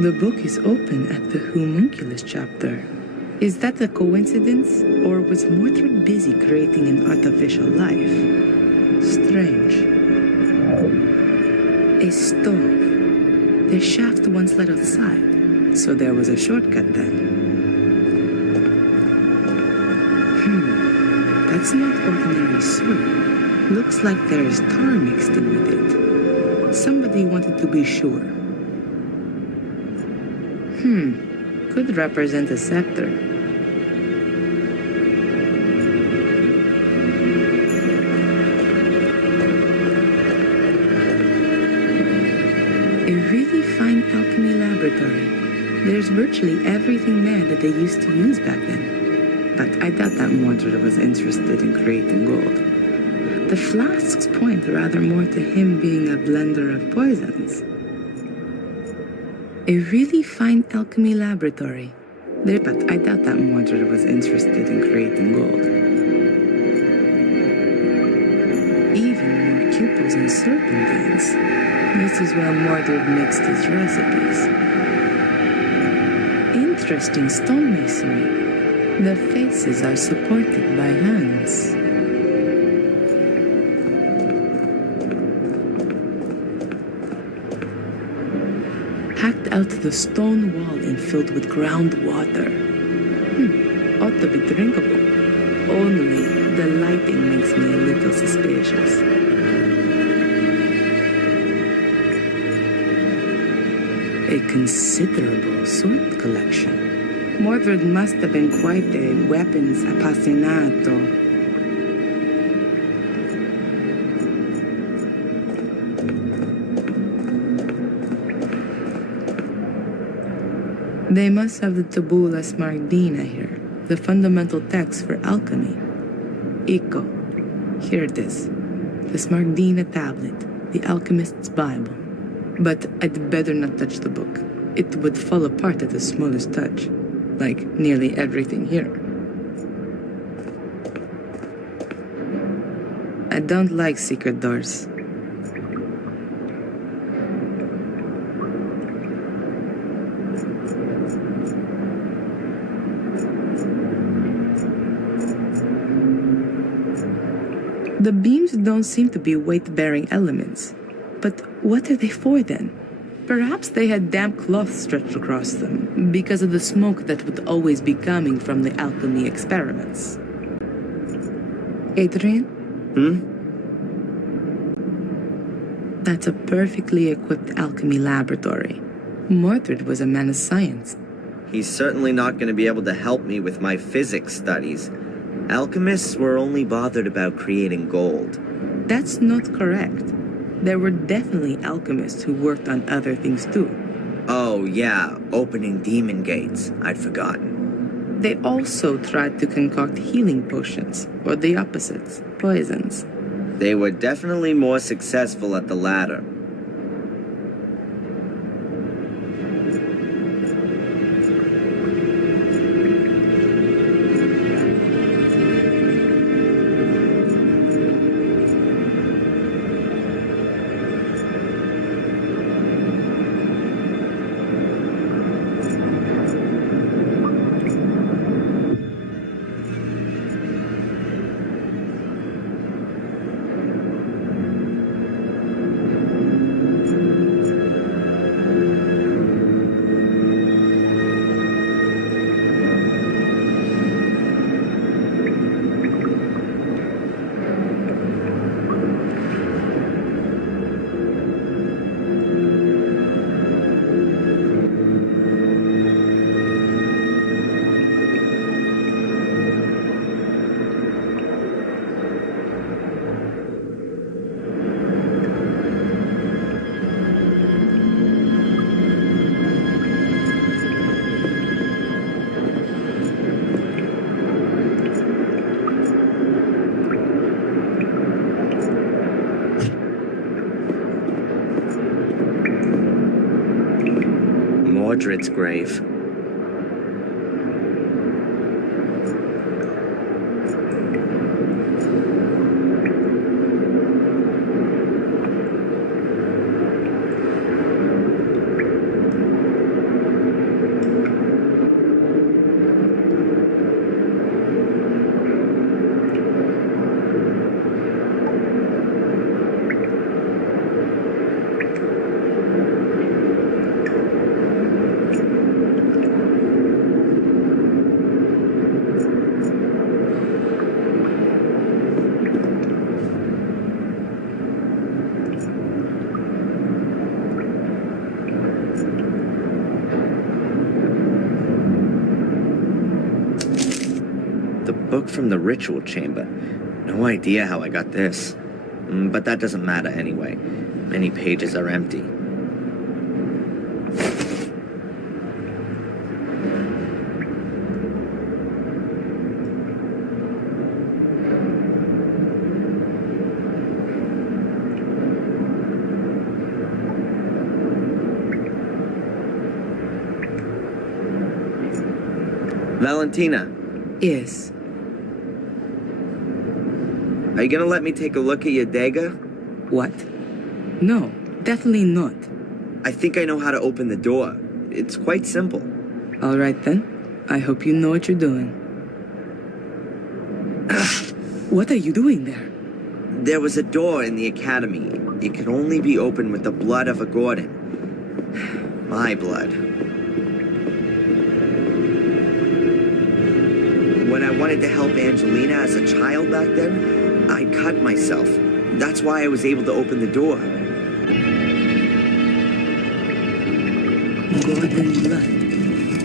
The book is open at the homunculus chapter. Is that a coincidence, or was Mordred busy creating an artificial life? Strange. A stove. The shaft once led outside, so there was a shortcut then. That's not ordinary soot. Looks like there is tar mixed in with it. Somebody wanted to be sure. Could represent a scepter. A really fine alchemy laboratory. There's virtually everything there that they used to use back then. But I doubt that Mordred was interested in creating gold. The flasks point rather more to him being a blender of poisons. A really fine alchemy laboratory. But I doubt that Mordred was interested in creating gold. Even more cupels and serpentines. This is where Mordred mixed his recipes. Interesting stonemasonry. The faces are supported by hands. Hacked out the stone wall and filled with groundwater. Ought to be drinkable. Only the lighting makes me a little suspicious. A considerable sword collection. Mordred must have been quite a weapons appassionato. They must have the Tabula Smaragdina here, the fundamental text for alchemy. Iko. Here it is. The Smaragdina tablet, the alchemist's Bible. But I'd better not touch the book. It would fall apart at the smallest touch, like nearly everything here. I don't like secret doors. The beams don't seem to be weight-bearing elements. But what are they for then? Perhaps they had damp cloth stretched across them because of the smoke that would always be coming from the alchemy experiments. Adrian? That's a perfectly equipped alchemy laboratory. Mordred was a man of science. He's certainly not going to be able to help me with my physics studies. Alchemists were only bothered about creating gold. That's not correct. There were definitely alchemists who worked on other things too. Oh yeah, opening demon gates. I'd forgotten. They also tried to concoct healing potions, or the opposites, poisons. They were definitely more successful at the latter. Mordred's grave. book from the ritual chamber. No idea how I got this. But that doesn't matter anyway. Many pages are empty. Valentina, Yes. are you gonna let me take a look at your dagger? What? No, definitely not. I think I know how to open the door. It's quite simple. All right then. I hope you know what you're doing. What are you doing there? There was a door in the academy. It could only be opened with the blood of a Gordon. My blood. When I wanted to help Angelina as a child back then, I cut myself. That's why I was able to open the door. Gordon blood.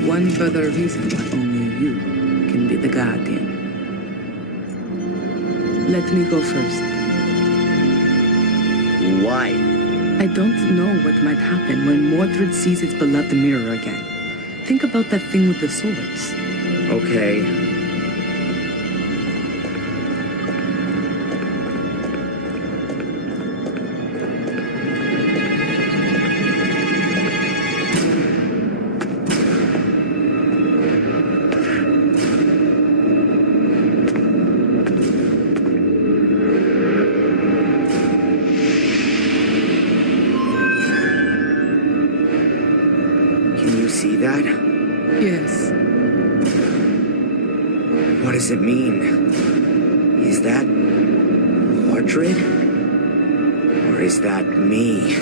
One further reason why only you can be the guardian. Let me go first. Why? I don't know what might happen when Mordred sees its beloved mirror again. Think about that thing with the swords. Okay. Can you see that? Yes. What does it mean? Is that Mordred? Or is that me?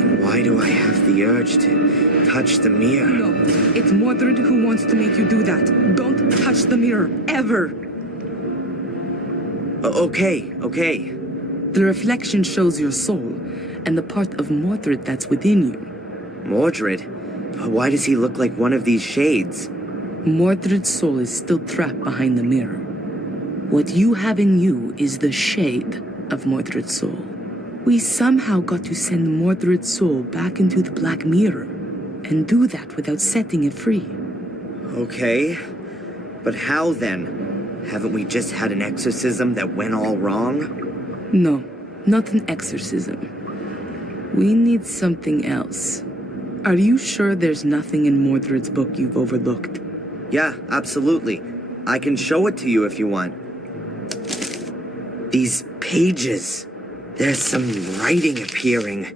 And why do I have the urge to touch the mirror? No, it's Mordred who wants to make you do that. Don't touch the mirror, ever. Okay. The reflection shows your soul, and the part of Mordred that's within you. Mordred? But why does he look like one of these shades? Mordred's soul is still trapped behind the mirror. What you have in you is the shade of Mordred's soul. We somehow got to send Mordred's soul back into the Black Mirror, and do that without setting it free. Okay. But how then? Haven't we just had an exorcism that went all wrong? No, not an exorcism. We need something else. Are you sure there's nothing in Mordred's book you've overlooked? Yeah, absolutely. I can show it to you if you want. These pages. There's some writing appearing.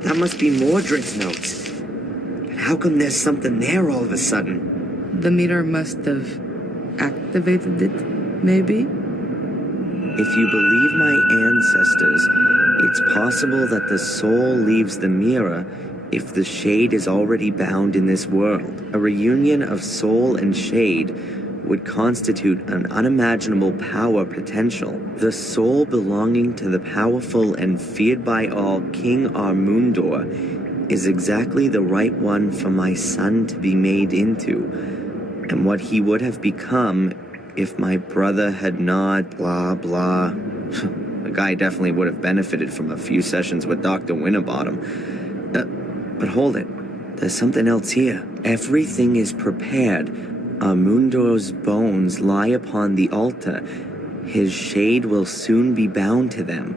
That must be Mordred's notes. But how come there's something there all of a sudden? The mirror must have activated it, maybe? If you believe my ancestors, it's possible that the soul leaves the mirror if the shade is already bound in this world. A reunion of soul and shade would constitute an unimaginable power potential. The soul belonging to the powerful and feared by all King Armundor is exactly the right one for my son to be made into, and what he would have become if my brother had not blah blah. The guy definitely would have benefited from a few sessions with Dr. Winterbottom. But hold it, there's something else here. Everything is prepared. Armundor's bones lie upon the altar. His shade will soon be bound to them.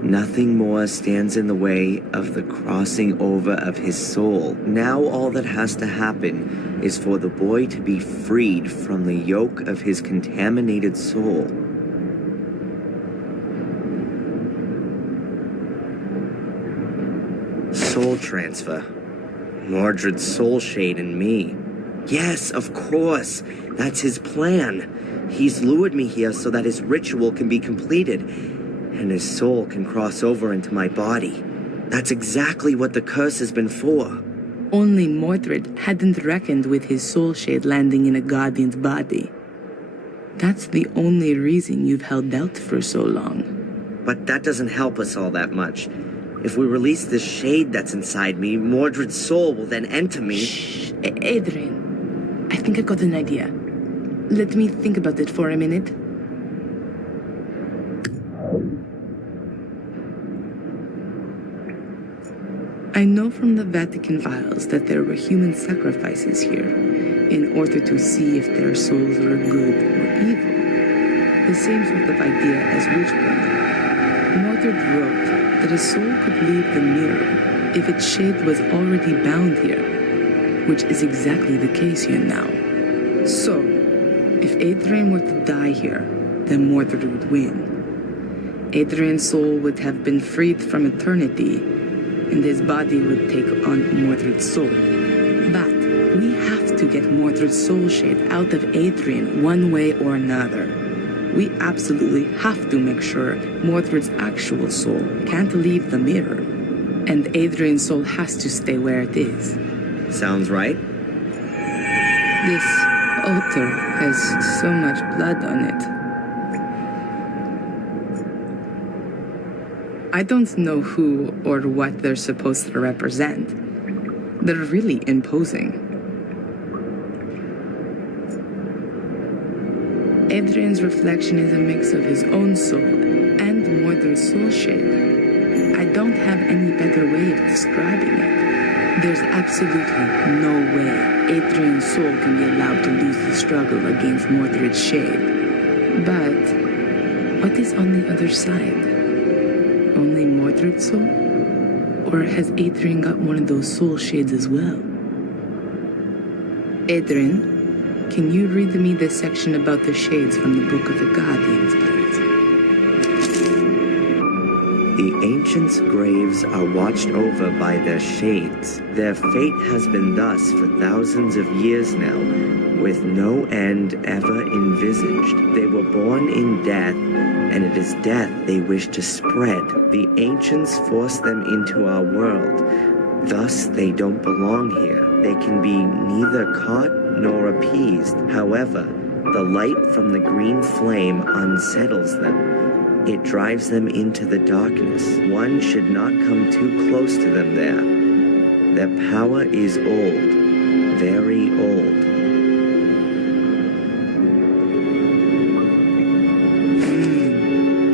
Nothing more stands in the way of the crossing over of his soul. Now all that has to happen is for the boy to be freed from the yoke of his contaminated soul. Soul transfer. Mordred's soul shade in me. Yes, of course. That's his plan. He's lured me here so that his ritual can be completed, and his soul can cross over into my body. That's exactly what the curse has been for. Only Mordred hadn't reckoned with his soul shade landing in a guardian's body. That's the only reason you've held out for so long. But that doesn't help us all that much. If we release the shade that's inside me, Mordred's soul will then enter me. Shh, Adrian. I think I got an idea. Let me think about it for a minute. I know from the Vatican files that there were human sacrifices here in order to see if their souls were good or evil. The same sort of idea as witch burning. Mordred wrote that a soul could leave the mirror if its shade was already bound here, which is exactly the case here now. So, if Adrian were to die here, then Mordred would win. Adrian's soul would have been freed from eternity, and his body would take on Mordred's soul. But we have to get Mordred's soul shade out of Adrian one way or another. We absolutely have to make sure Mordred's actual soul can't leave the mirror, and Adrian's soul has to stay where it is. Sounds right? This altar has so much blood on it. I don't know who or what they're supposed to represent. They're really imposing. Adrian's reflection is a mix of his own soul and Mordred's soul shade. I don't have any better way of describing it. There's absolutely no way Adrian's soul can be allowed to lose the struggle against Mordred's shade. But what is on the other side? Only Mordred's soul? Or has Adrian got one of those soul shades as well? Adrian, can you read to me this section about the shades from the Book of the Guardians, please? The ancients' graves are watched over by their shades. Their fate has been thus for thousands of years now, with no end ever envisaged. They were born in death, and it is death they wish to spread. The ancients forced them into our world. Thus, they don't belong here. They can be neither caught nor appeased. However, the light from the green flame unsettles them. It drives them into the darkness. One should not come too close to them there. Their power is old, very old.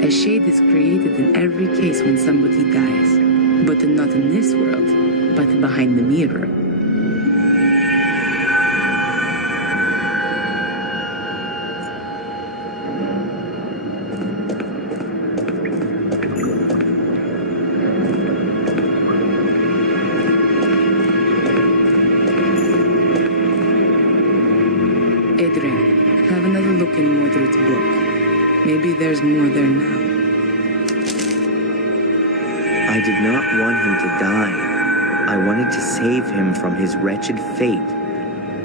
A shade is created in every case when somebody dies, but not in this world, but behind the mirror. Adrian, have another look in Mordred's book. Maybe there's more there now. I did not want him to die. I wanted to save him from his wretched fate.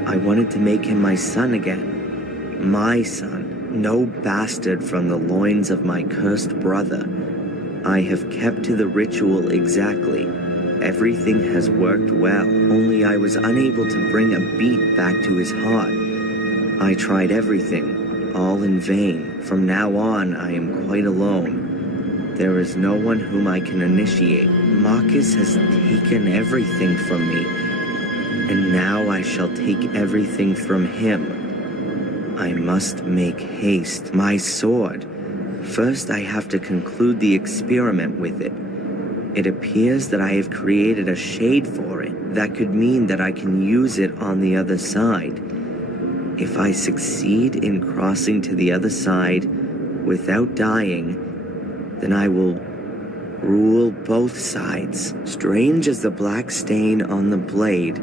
I wanted to make him my son again. My son, no bastard from the loins of my cursed brother. I have kept to the ritual exactly. Everything has worked well, only I was unable to bring a beat back to his heart. I tried everything, all in vain. From now on, I am quite alone. There is no one whom I can initiate. Marcus has taken everything from me, and now I shall take everything from him. I must make haste. My sword. First, I have to conclude the experiment with it. It appears that I have created a shade for it. That could mean that I can use it on the other side. If I succeed in crossing to the other side without dying, then I will rule both sides. Strange as the black stain on the blade,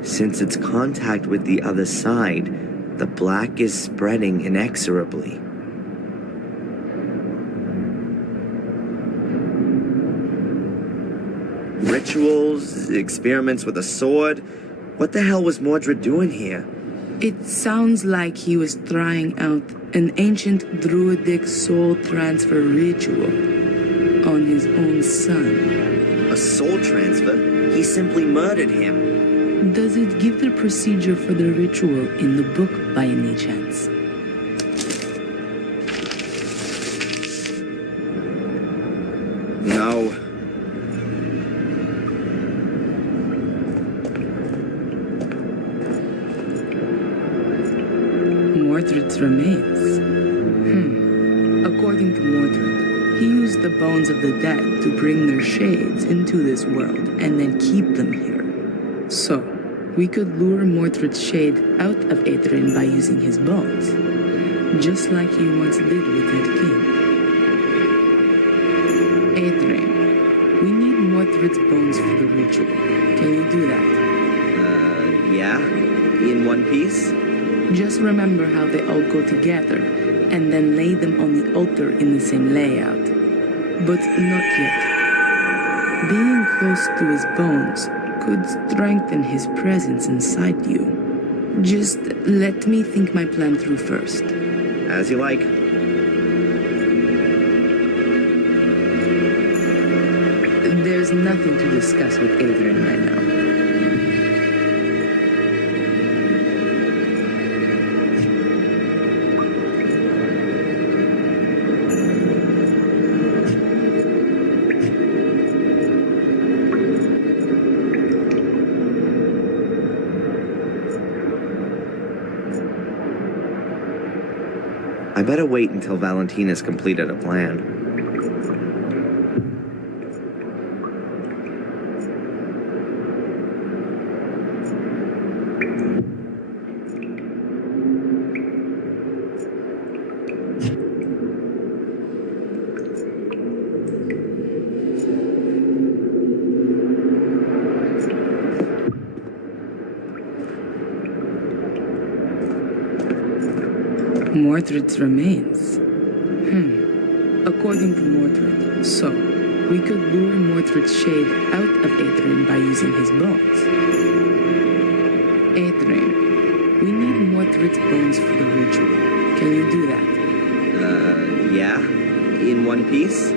since its contact with the other side, the black is spreading inexorably. Rituals, experiments with a sword. What the hell was Mordred doing here? It sounds like he was trying out an ancient druidic soul transfer ritual on his own son. A soul transfer? He simply murdered him. Does it give the procedure for the ritual in the book by any chance? No. Mordred Mordred's remains. According to Mordred, he used the bones of the dead to bring their shades into this world and then keep them here. So, we could lure Mordred's shade out of Aetherine by using his bones, just like he once did with that king. Aetherine, we need Mordred's bones for the ritual. Can you do that? Yeah? In one piece? Just remember how they all go together, and then lay them on the altar in the same layout. But not yet. Being close to his bones could strengthen his presence inside you. Just let me think my plan through first. As you like. There's nothing to discuss with Adrian right now. I better wait until Valentina's completed a plan. Mordred's remains. According to Mordred, so we could lure Mordred's shade out of Aetherine by using his bones. Aetherine, we need Mordred's bones for the ritual. Can you do that? Yeah? In one piece?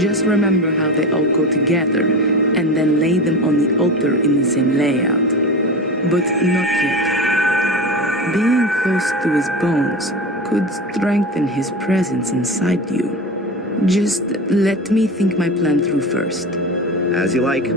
Just remember how they all go together, and then lay them on the altar in the same layout. But not yet. Being close to his bones could strengthen his presence inside you. Just let me think my plan through first. As you like.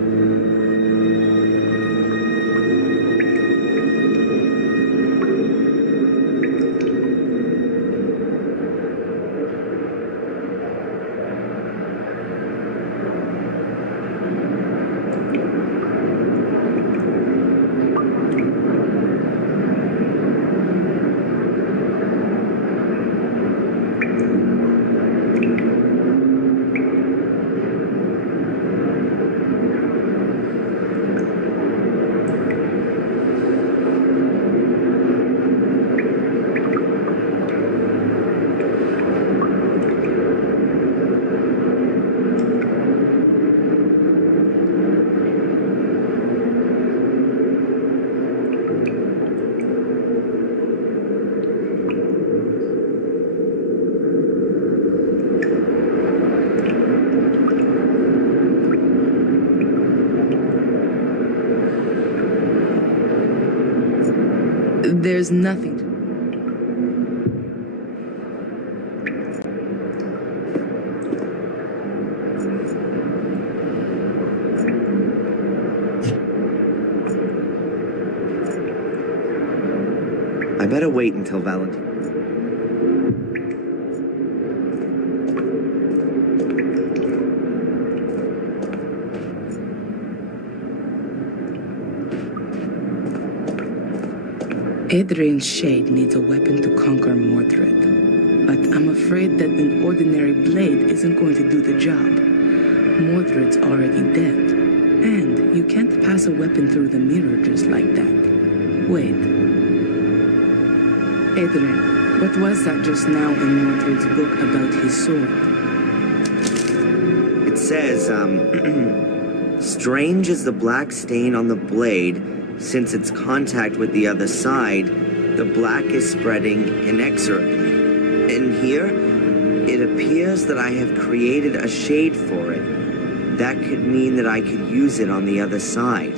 There's nothing to... I better wait until Valentine. Adrian's shade needs a weapon to conquer Mordred. But I'm afraid that an ordinary blade isn't going to do the job. Mordred's already dead. And you can't pass a weapon through the mirror just like that. Wait. Adrian, what was that just now in Mordred's book about his sword? It says, strange is the black stain on the blade. Since its contact with the other side, the black is spreading inexorably. And here, it appears that I have created a shade for it. That could mean that I could use it on the other side.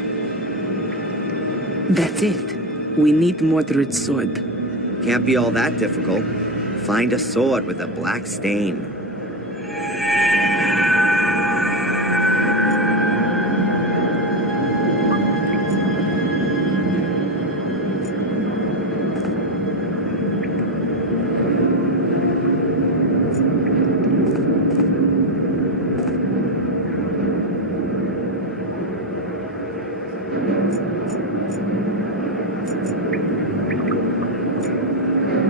That's it. We need Mordred's sword. Can't be all that difficult. Find a sword with a black stain.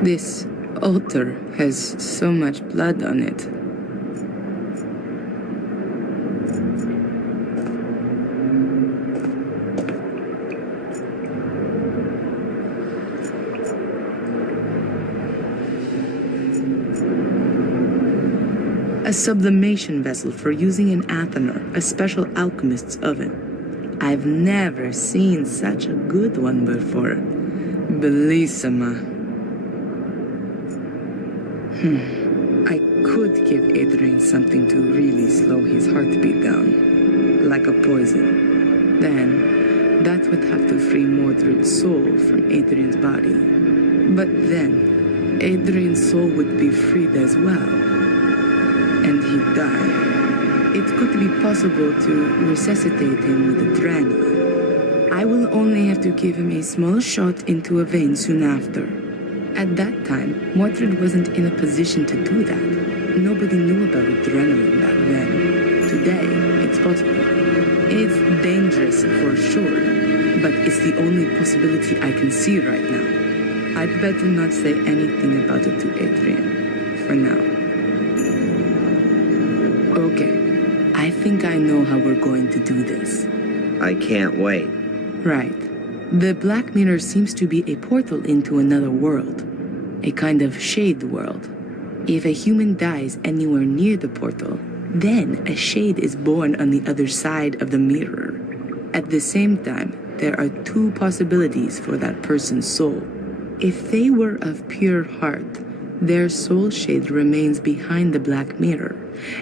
This altar has so much blood on it. A sublimation vessel for using in Athenor, a special alchemist's oven. I've never seen such a good one before. Bellissima. I could give Adrian something to really slow his heartbeat down, like a poison. Then, that would have to free Mordred's soul from Adrian's body. But then, Adrian's soul would be freed as well. And he'd die. It could be possible to resuscitate him with adrenaline. I will only have to give him a small shot into a vein soon after. At that time, Mordred wasn't in a position to do that. Nobody knew about adrenaline back then. Today, it's possible. It's dangerous for sure, but it's the only possibility I can see right now. I'd better not say anything about it to Adrian, for now. Okay, I think I know how we're going to do this. I can't wait. Right. The Black Mirror seems to be a portal into another world. A kind of shade world. If a human dies anywhere near the portal, then a shade is born on the other side of the mirror. At the same time, there are two possibilities for that person's soul. If they were of pure heart, their soul shade remains behind the Black Mirror,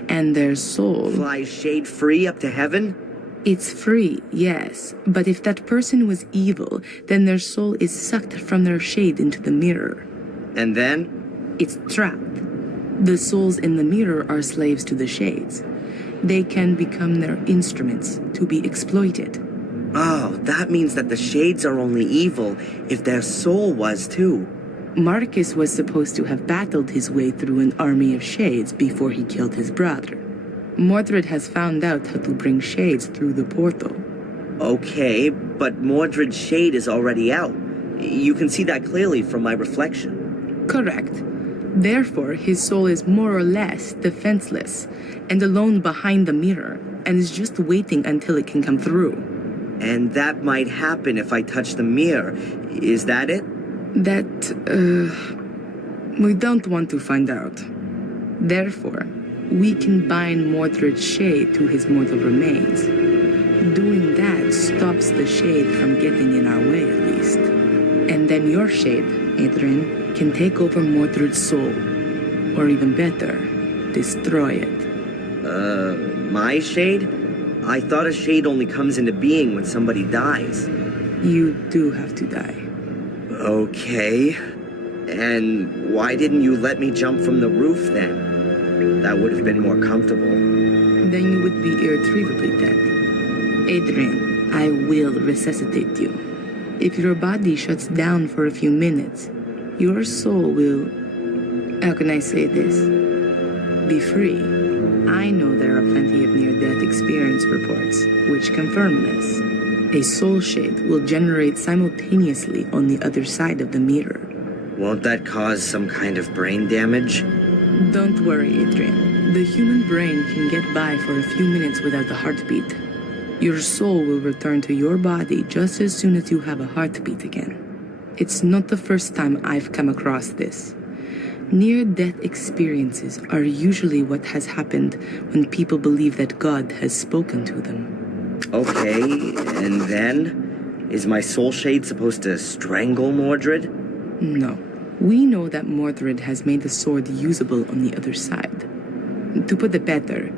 and their soul Flies shade free up to heaven? It's free, yes, but if that person was evil, then their soul is sucked from their shade into the mirror. And then? It's trapped. The souls in the mirror are slaves to the shades. They can become their instruments to be exploited. Oh, that means that the shades are only evil if their soul was too. Marcus was supposed to have battled his way through an army of shades before he killed his brother. Mordred has found out how to bring shades through the portal. Okay, but Mordred's shade is already out. You can see that clearly from my reflection. Correct. Therefore, his soul is more or less defenseless and alone behind the mirror, and is just waiting until it can come through. And that might happen if I touch the mirror. Is that it? We don't want to find out. Therefore, we can bind Mordred's shade to his mortal remains. Doing that stops the shade from getting in our way, at least. And then your shade, Adrian, can take over Mordred's soul. Or even better, destroy it. My shade? I thought a shade only comes into being when somebody dies. You do have to die. Okay. And why didn't you let me jump from the roof then? That would have been more comfortable. Then you would be irretrievably dead. Adrian, I will resuscitate you. If your body shuts down for a few minutes, your soul will... How can I say this? Be free. I know there are plenty of near-death experience reports, which confirm this. A soul shade will generate simultaneously on the other side of the mirror. Won't that cause some kind of brain damage? Don't worry, Adrian. The human brain can get by for a few minutes without a heartbeat. Your soul will return to your body just as soon as you have a heartbeat again. It's not the first time I've come across this. Near-death experiences are usually what has happened when people believe that God has spoken to them. Okay, and then? Is my soul shade supposed to strangle Mordred? No. We know that Mordred has made the sword usable on the other side. To put it better,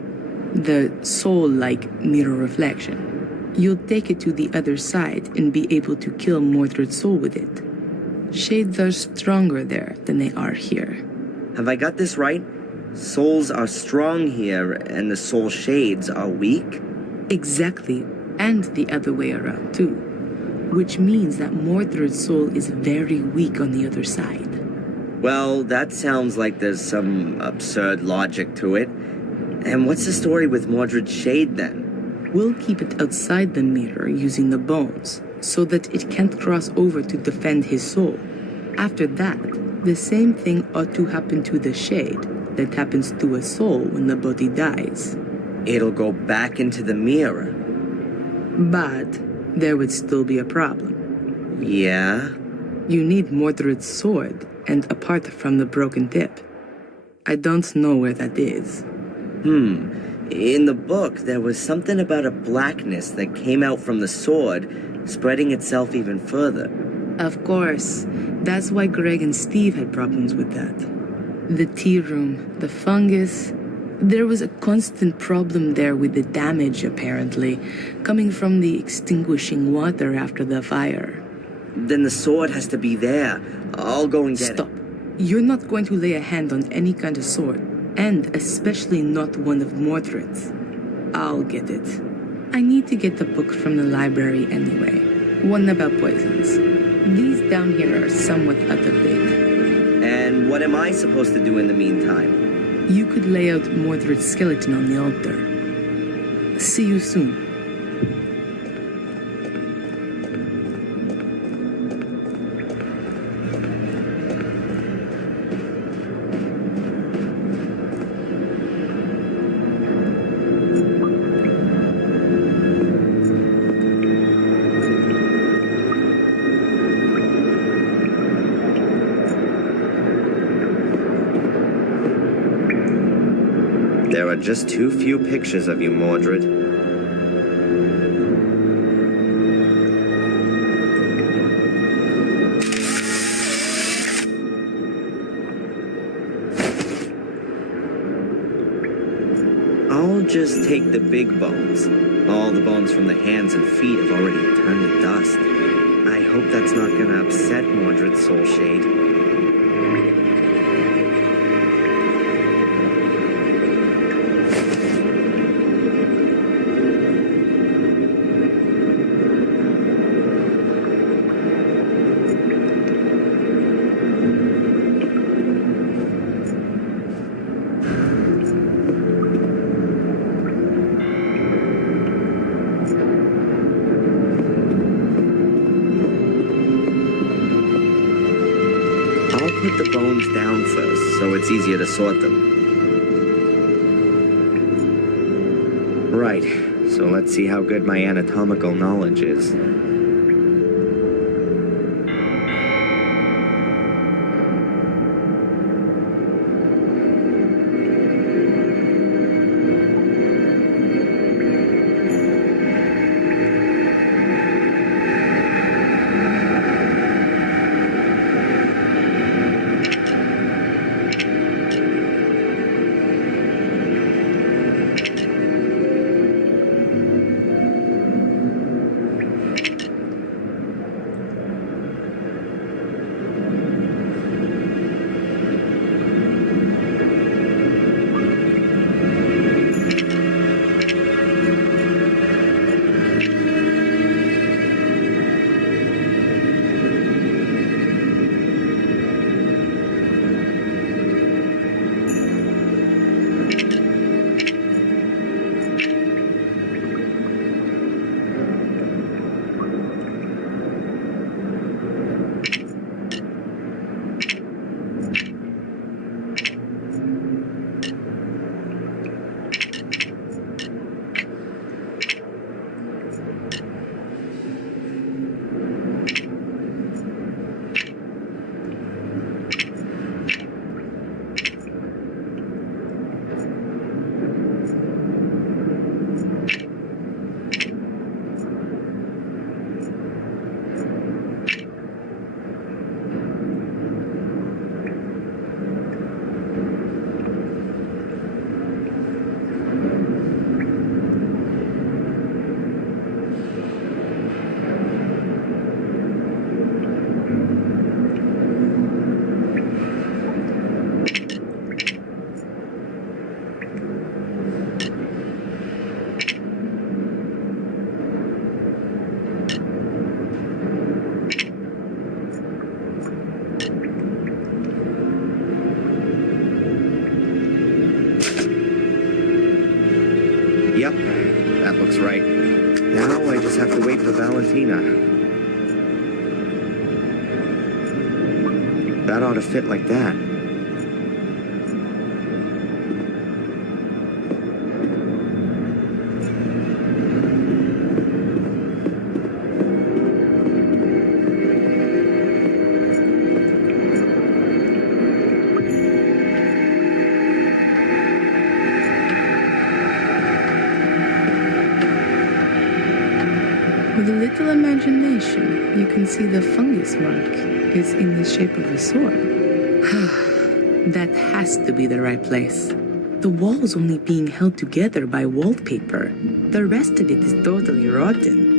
the soul-like mirror reflection. You'll take it to the other side and be able to kill Mordred's soul with it. Shades are stronger there than they are here. Have I got this right? Souls are strong here, and the soul shades are weak? Exactly, and the other way around too. Which means that Mordred's soul is very weak on the other side. Well, that sounds like there's some absurd logic to it. And what's the story with Mordred's shade then? We'll keep it outside the mirror using the bones, so that it can't cross over to defend his soul. After that, The same thing ought to happen to the shade that happens to a soul when the body dies. It'll go back into the mirror. But there would still be a problem. Yeah? You need Mordred's sword, and apart from the broken tip. I don't know where that is. In the book, there was something about a blackness that came out from the sword, spreading itself even further. Of course. That's why Greg and Steve had problems with that. The tea room, the fungus. There was a constant problem there with the damage, apparently, coming from the extinguishing water after the fire. Then the sword has to be there. I'll go and get Stop. it. You're not going to lay a hand on any kind of sword, and especially not one of Mordred's. I'll get it. I need to get the book from the library anyway. One about poisons. These down here are somewhat out of date. And what am I supposed to do in the meantime? You could lay out Mordred's skeleton on the altar. See you soon. There are just too few pictures of you, Mordred. I'll just take the big bones. All the bones from the hands and feet have already turned to dust. I hope that's not gonna upset Mordred's soul shade. Put the bones down first, so it's easier to sort them. Right, so let's see how good my anatomical knowledge is. Yep, that looks right. Now I just have to wait for Valentina. That ought to fit like that. With a little imagination, you can see the fungus mark is in the shape of a sword. That has to be the right place. The wall's only being held together by wallpaper. The rest of it is totally rotten.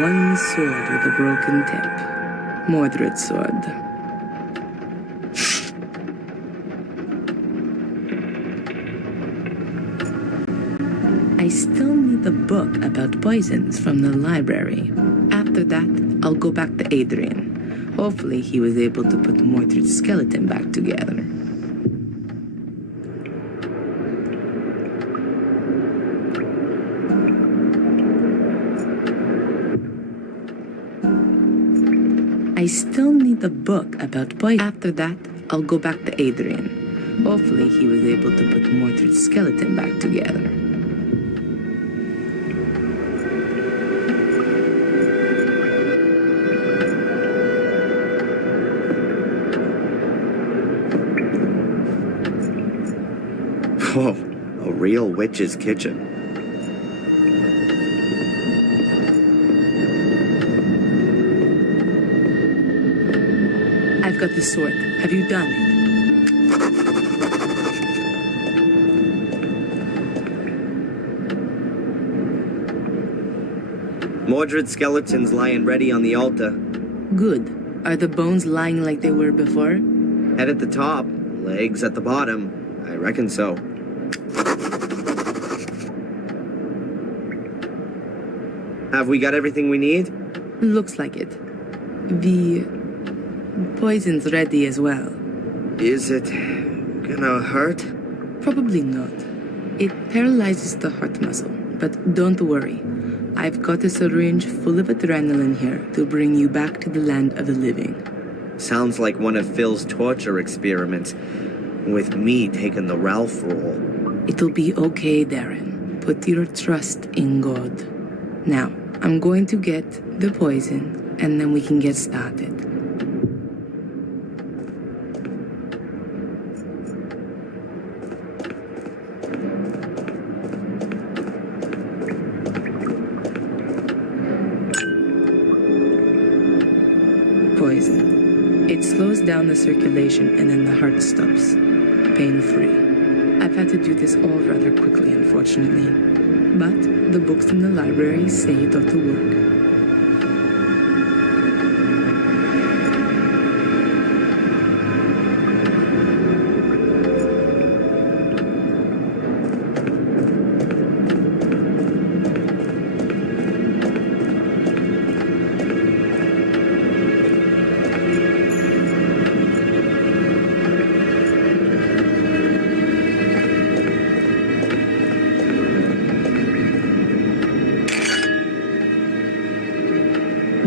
One sword with a broken tip. Mordred's sword. I still need the book about poisons from the library. After that, I'll go back to Adrian. Hopefully he was able to put Mordred's skeleton back together. I still need the book about poison. After that, I'll go back to Adrian. Hopefully he was able to put Mordred's skeleton back together. Whoa, a real witch's kitchen. I've got the sword. Have you done it? Mordred's skeleton's lying ready on the altar. Good. Are the bones lying like they were before? Head at the top, legs at the bottom. I reckon so. Have we got everything we need? Looks like it. The poison's ready as well. Is it gonna hurt? Probably not. It paralyzes the heart muscle, but don't worry. I've got a syringe full of adrenaline here to bring you back to the land of the living. Sounds like one of Phil's torture experiments, with me taking the Ralph role. It'll be okay, Darren. Put your trust in God. Now, I'm going to get the poison, and then we can get started. Poison. It slows down the circulation and then the heart stops. Pain-free. I've had to do this all rather quickly, unfortunately. But the books in the library say it ought to work.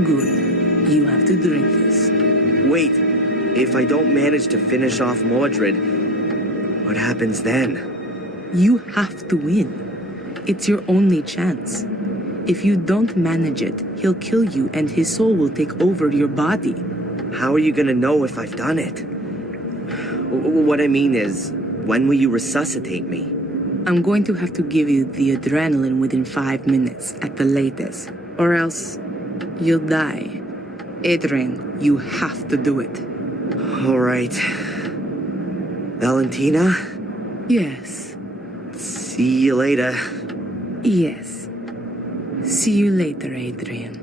Good. You have to drink this. Wait, if I don't manage to finish off Mordred, what happens then? You have to win. It's your only chance. If you don't manage it, he'll kill you and his soul will take over your body. How are you gonna know if I've done it? What I mean is, when will you resuscitate me? I'm going to have to give you the adrenaline within 5 minutes at the latest, or else you'll die. Adrian, you have to do it. All right. Valentina? Yes. See you later. Yes. See you later, Adrian.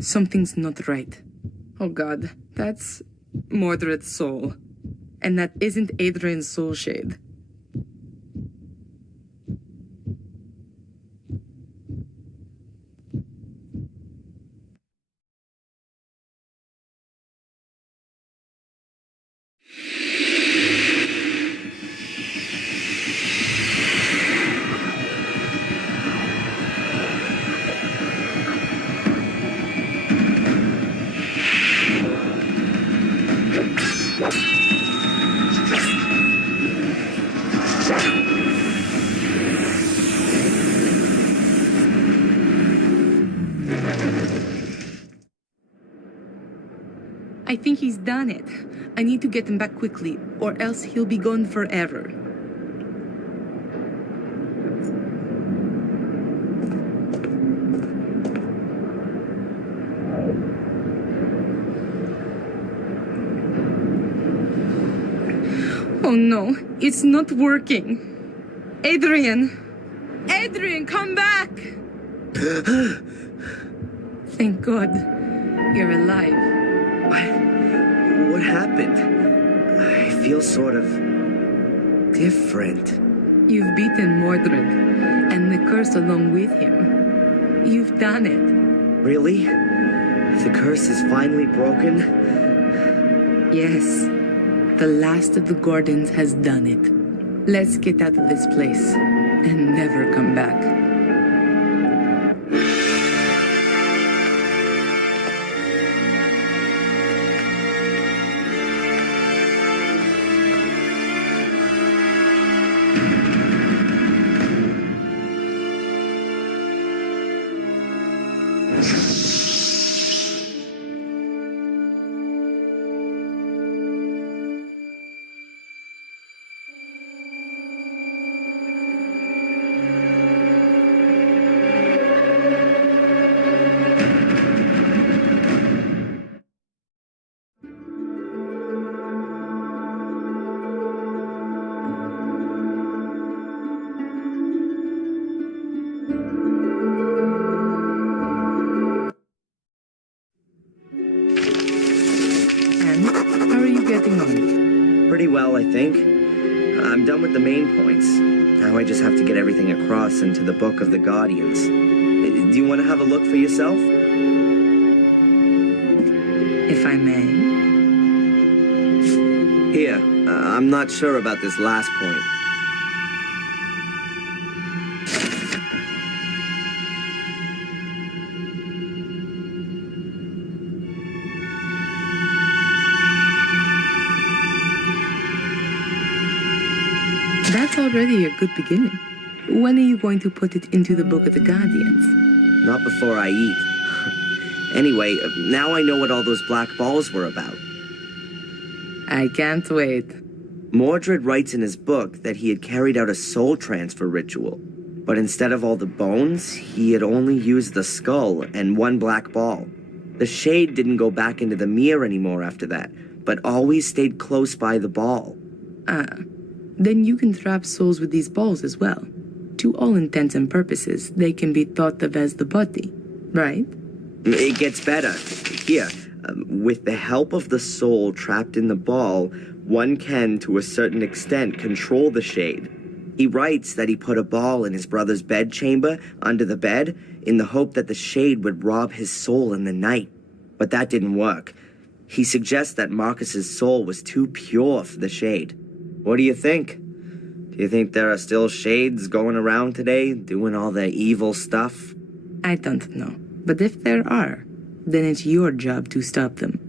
Something's not right. Oh God, that's Mordred's soul. And that isn't Adrian's soul shade. I think he's done it. I need to get him back quickly, or else he'll be gone forever. Oh no, it's not working. Adrian! Adrian, come back! Thank God, you're alive. What happened? I feel sort of different. You've beaten Mordred, and the curse along with him. You've done it. Really? The curse is finally broken? Yes, the last of the Gordons has done it. Let's get out of this place and never come back. How are you getting on? Pretty well, I think. I'm done with the main points. Now I just have to get everything across into the Book of the Guardians. Do you want to have a look for yourself? If I may. Here, I'm not sure about this last point. That's already a good beginning. When are you going to put it into the Book of the Guardians? Not before I eat. Anyway, now I know what all those black balls were about. I can't wait. Mordred writes in his book that he had carried out a soul transfer ritual, but instead of all the bones, he had only used the skull and one black ball. The shade didn't go back into the mirror anymore after that, but always stayed close by the ball. Then you can trap souls with these balls as well. To all intents and purposes, they can be thought of as the body, right? It gets better. Here, with the help of the soul trapped in the ball, one can, to a certain extent, control the shade. He writes that he put a ball in his brother's bedchamber, under the bed, in the hope that the shade would rob his soul in the night. But that didn't work. He suggests that Marcus's soul was too pure for the shade. What do you think? Do you think there are still shades going around today, doing all the evil stuff? I don't know. But if there are, then it's your job to stop them.